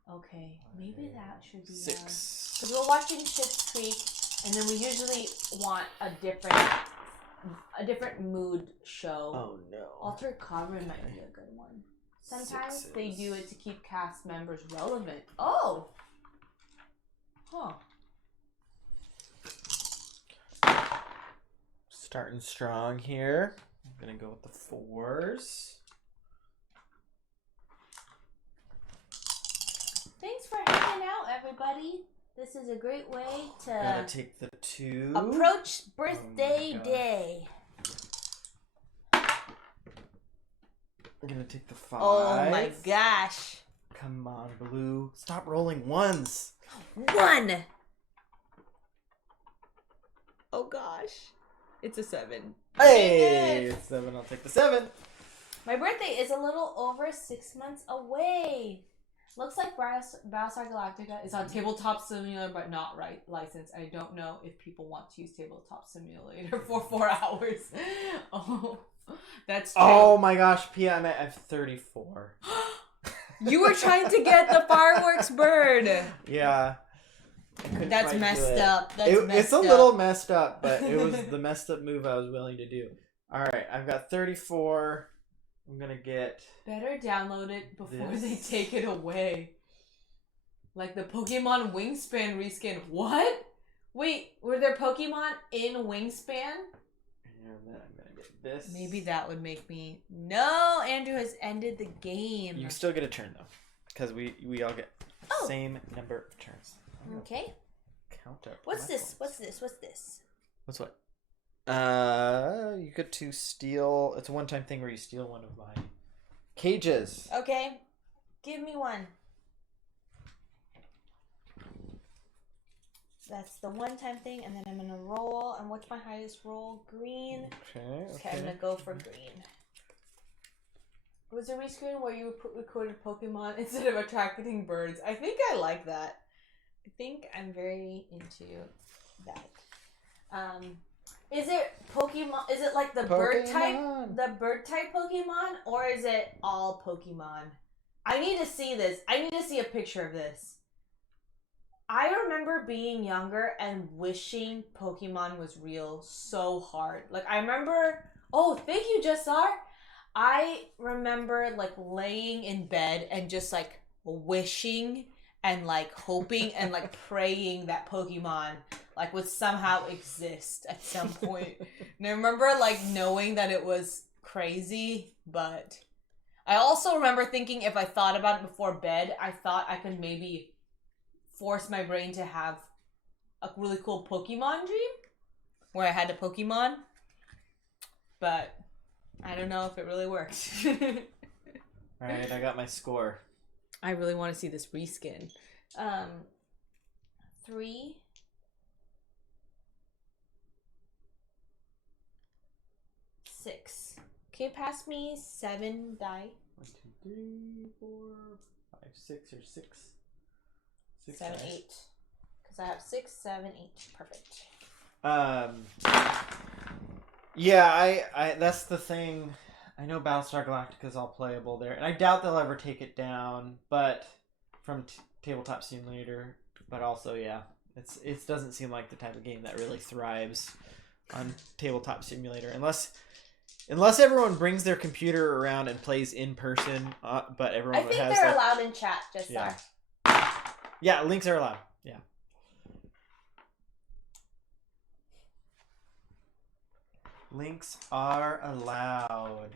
Okay, maybe that should be 6. because we're watching Schitt's Creek, and then we usually want a different mood show. Oh no. Altered Carbon might be a good one. Sometimes 6s. they do it to keep cast members relevant. Oh. Huh. Starting strong here. I'm gonna go with the 4s. Thanks for hanging out, everybody. This is a great way to Gotta take the 2. approach birthday day. I'm gonna take the 5. Oh my gosh. Come on, Blue. Stop rolling 1s. 1. Oh gosh. It's a 7. Hey! 7. I'll take the 7. My birthday is a little over 6 months away. Looks like Battlestar Galactica is on Tabletop Simulator, but not licensed. I don't know if people want to use Tabletop Simulator for 4 hours. Oh, that's true. Oh my gosh, Pia, I'm at 34. You were trying to get the fireworks bird. Yeah. That's messed up. It's a little messed up, but it was the messed up move I was willing to do. Alright, I've got 34. I'm gonna get... Better download it before they take it away. Like the Pokemon Wingspan reskin. What? Wait, were there Pokemon in Wingspan? And then I'm gonna get this. Maybe that would make me... No, Andrew has ended the game. You still get a turn, though. Because we all get the same number of turns. Okay. Count up. What's this? What's this? What's this? What's what? You get to steal... It's a one-time thing where you steal one of my cages. Okay. Give me one. That's the one-time thing, and then I'm going to roll. And what's my highest roll? Green. Okay, I'm going to go for green. Was there a rescreen where you recorded Pokemon instead of attracting birds? I think I like that. I think I'm very into that. Is it Pokemon? Is it like the bird type Pokemon, or is it all Pokemon? I need to see this. I need to see a picture of this. I remember being younger and wishing Pokemon was real so hard. Like I remember. Oh, thank you, Jassar. I remember like laying in bed and just like wishing and like hoping and like praying that Pokemon like would somehow exist at some point. And I remember like knowing that it was crazy, but I also remember thinking if I thought about it before bed, I thought I could maybe force my brain to have a really cool Pokemon dream where I had a Pokemon. But I don't know if it really worked. Alright, I got my score. I really want to see this reskin. 3. 6. Can you pass me 7 die? 1, 2, 3, 4, 5, 6, or 6. 7, dice. 8. Because I have 6, 7, 8. Perfect. Yeah, I that's the thing. I know Battlestar Galactica is all playable there, and I doubt they'll ever take it down. But from Tabletop Simulator, but also yeah, it doesn't seem like the type of game that really thrives on Tabletop Simulator unless everyone brings their computer around and plays in person. But everyone I think has they're allowed in chat. Just yeah. sorry. Yeah, links are allowed. Yeah. Links are allowed.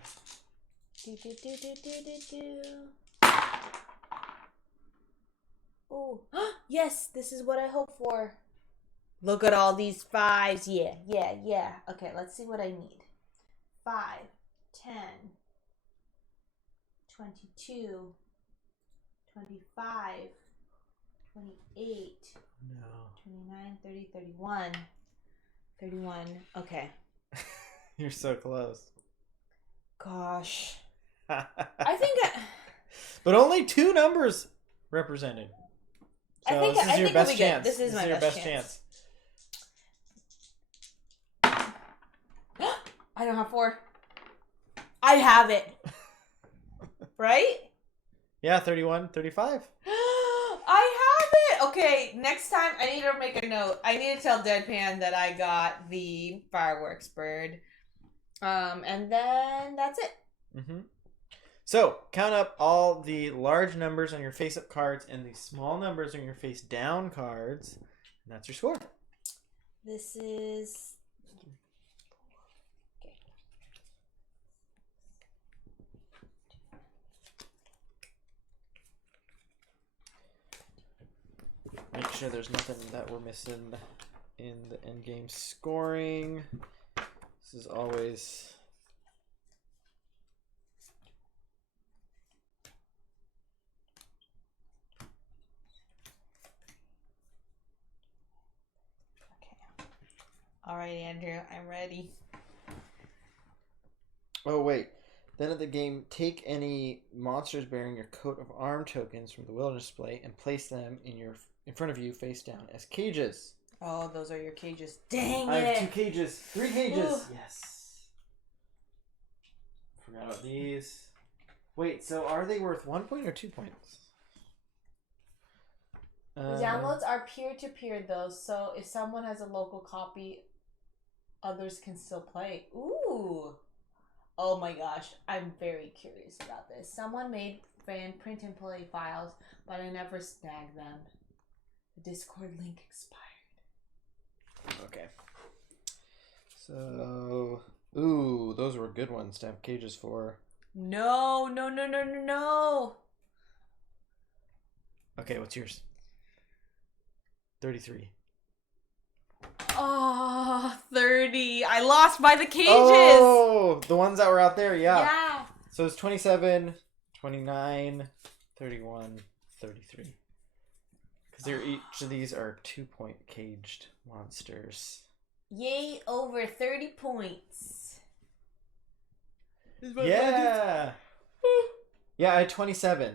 Oh, yes, this is what I hope for. Look at all these 5s. Yeah. Okay, let's see what I need. 5, 10, 22, 25, 28, No. 29, 30, 31. 31. Okay. You're so close. Gosh. I think But only 2 numbers represented. So I think this is your it'll best be chance. good. This is my your best best chance. I don't have 4. I have it. Right? Yeah, 31, 35. I have it. Okay, next time I need to make a note. I need to tell Deadpan that I got the fireworks bird. And then that's it. Mm-hmm. So, count up all the large numbers on your face-up cards and the small numbers on your face-down cards. And that's your score. This is... Okay. Make sure there's nothing that we're missing in the endgame scoring. This is always... All right, Andrew, I'm ready. Oh, wait. Then at the game, take any monsters bearing your coat of arm tokens from the wilderness display and place them in front of you face down as cages. Oh, those are your cages. Dang I it. have 2 cages. 3 cages. Ooh. Yes. Forgot about these. Wait, so are they worth 1 point or 2 points? The downloads are peer-to-peer, though, so if someone has a local copy, others can still play. Ooh. Oh my gosh, I'm very curious about this. Someone made fan print and play files, but I never snagged them. The Discord link expired. Okay. So, ooh, those were good ones to have cages for. No. Okay, what's yours? 33. Oh, 30. I lost by the cages. Oh, the ones that were out there, yeah. Yeah. So it's 27, 29, 31, 33. Because each of these are 2-point caged monsters. Yay, over 30 points. Yeah. Yeah, I had 27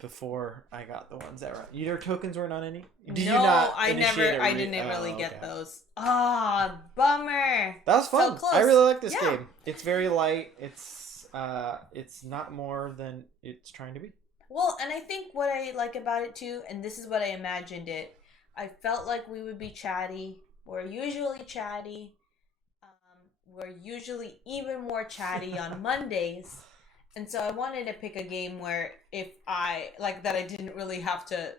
before I got the ones that were... Your tokens weren't on any? I didn't really get those. Ah, bummer. That was fun. So close. I really like this Yeah. game. It's very light. It's not more than it's trying to be. Well, and I think what I like about it too, and this is what I imagined it, I felt like we would be chatty. We're usually chatty. We're usually even more chatty on Mondays. And so I wanted to pick a game where if I, like, that I didn't really have to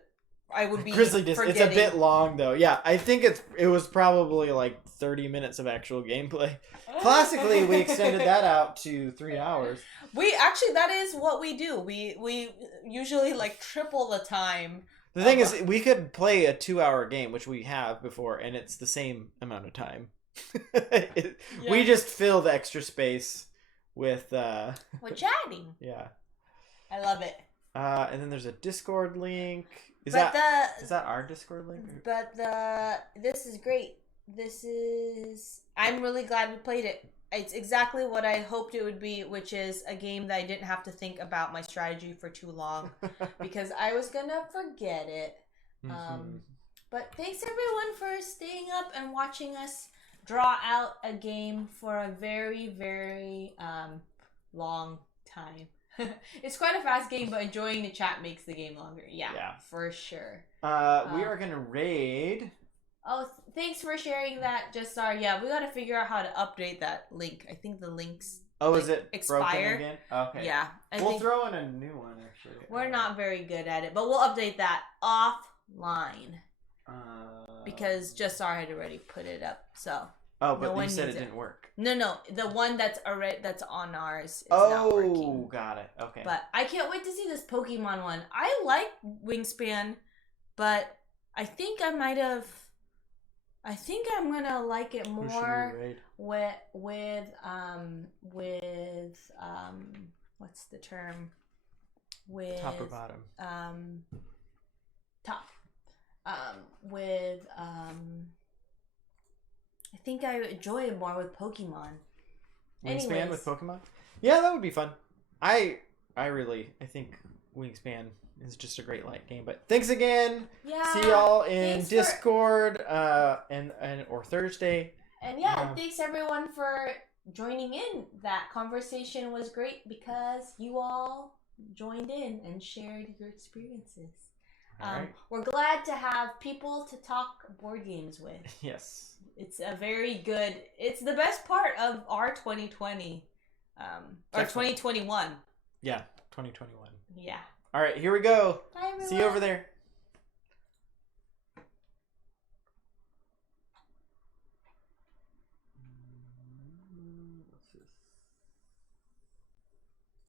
I would be Grizzly Disc. forgetting. It's a bit long though. Yeah, I think it was probably like 30 minutes of actual gameplay. Classically, we extended that out to 3 hours. We actually, that is what we do. We usually like triple the time. The thing is, we could play a 2-hour game, which we have before, and it's the same amount of time. We just fill the extra space with chatting. Yeah. I love it. And then there's a Discord link. Is But that our Discord link? But this is great. I'm really glad we played it. It's exactly what I hoped it would be, which is a game that I didn't have to think about my strategy for too long because I was gonna forget it. But thanks everyone for staying up and watching us draw out a game for a very, very long time. It's quite a fast game, but enjoying the chat makes the game longer. Yeah. For sure. We are gonna raid. Oh, thanks for sharing that, Jasar. Yeah, we gotta figure out how to update that link. I think the links is it expire broken again? Okay. Yeah. We'll throw in a new one actually. We're not very good at it, but we'll update that offline. Because Jasar had already put it up, so. Oh, but you said it didn't work. No, the one that's on ours is not working. Oh, got it. Okay. But I can't wait to see this Pokemon one. I like Wingspan, but I think I'm gonna like it more with what's the term? With top or bottom? Top. I think I enjoy it more with Pokemon. Wingspan with Pokemon? Yeah, that would be fun. I think Wingspan is just a great light game. But thanks again. Yeah. See y'all in Discord and or Thursday. And thanks everyone for joining in. That conversation was great because you all joined in and shared your experiences. We're glad to have people to talk board games with. Yes. It's it's the best part of our 2020. Or 2021. Yeah, 2021. Yeah. All right, here we go. Bye, everyone. See you over there.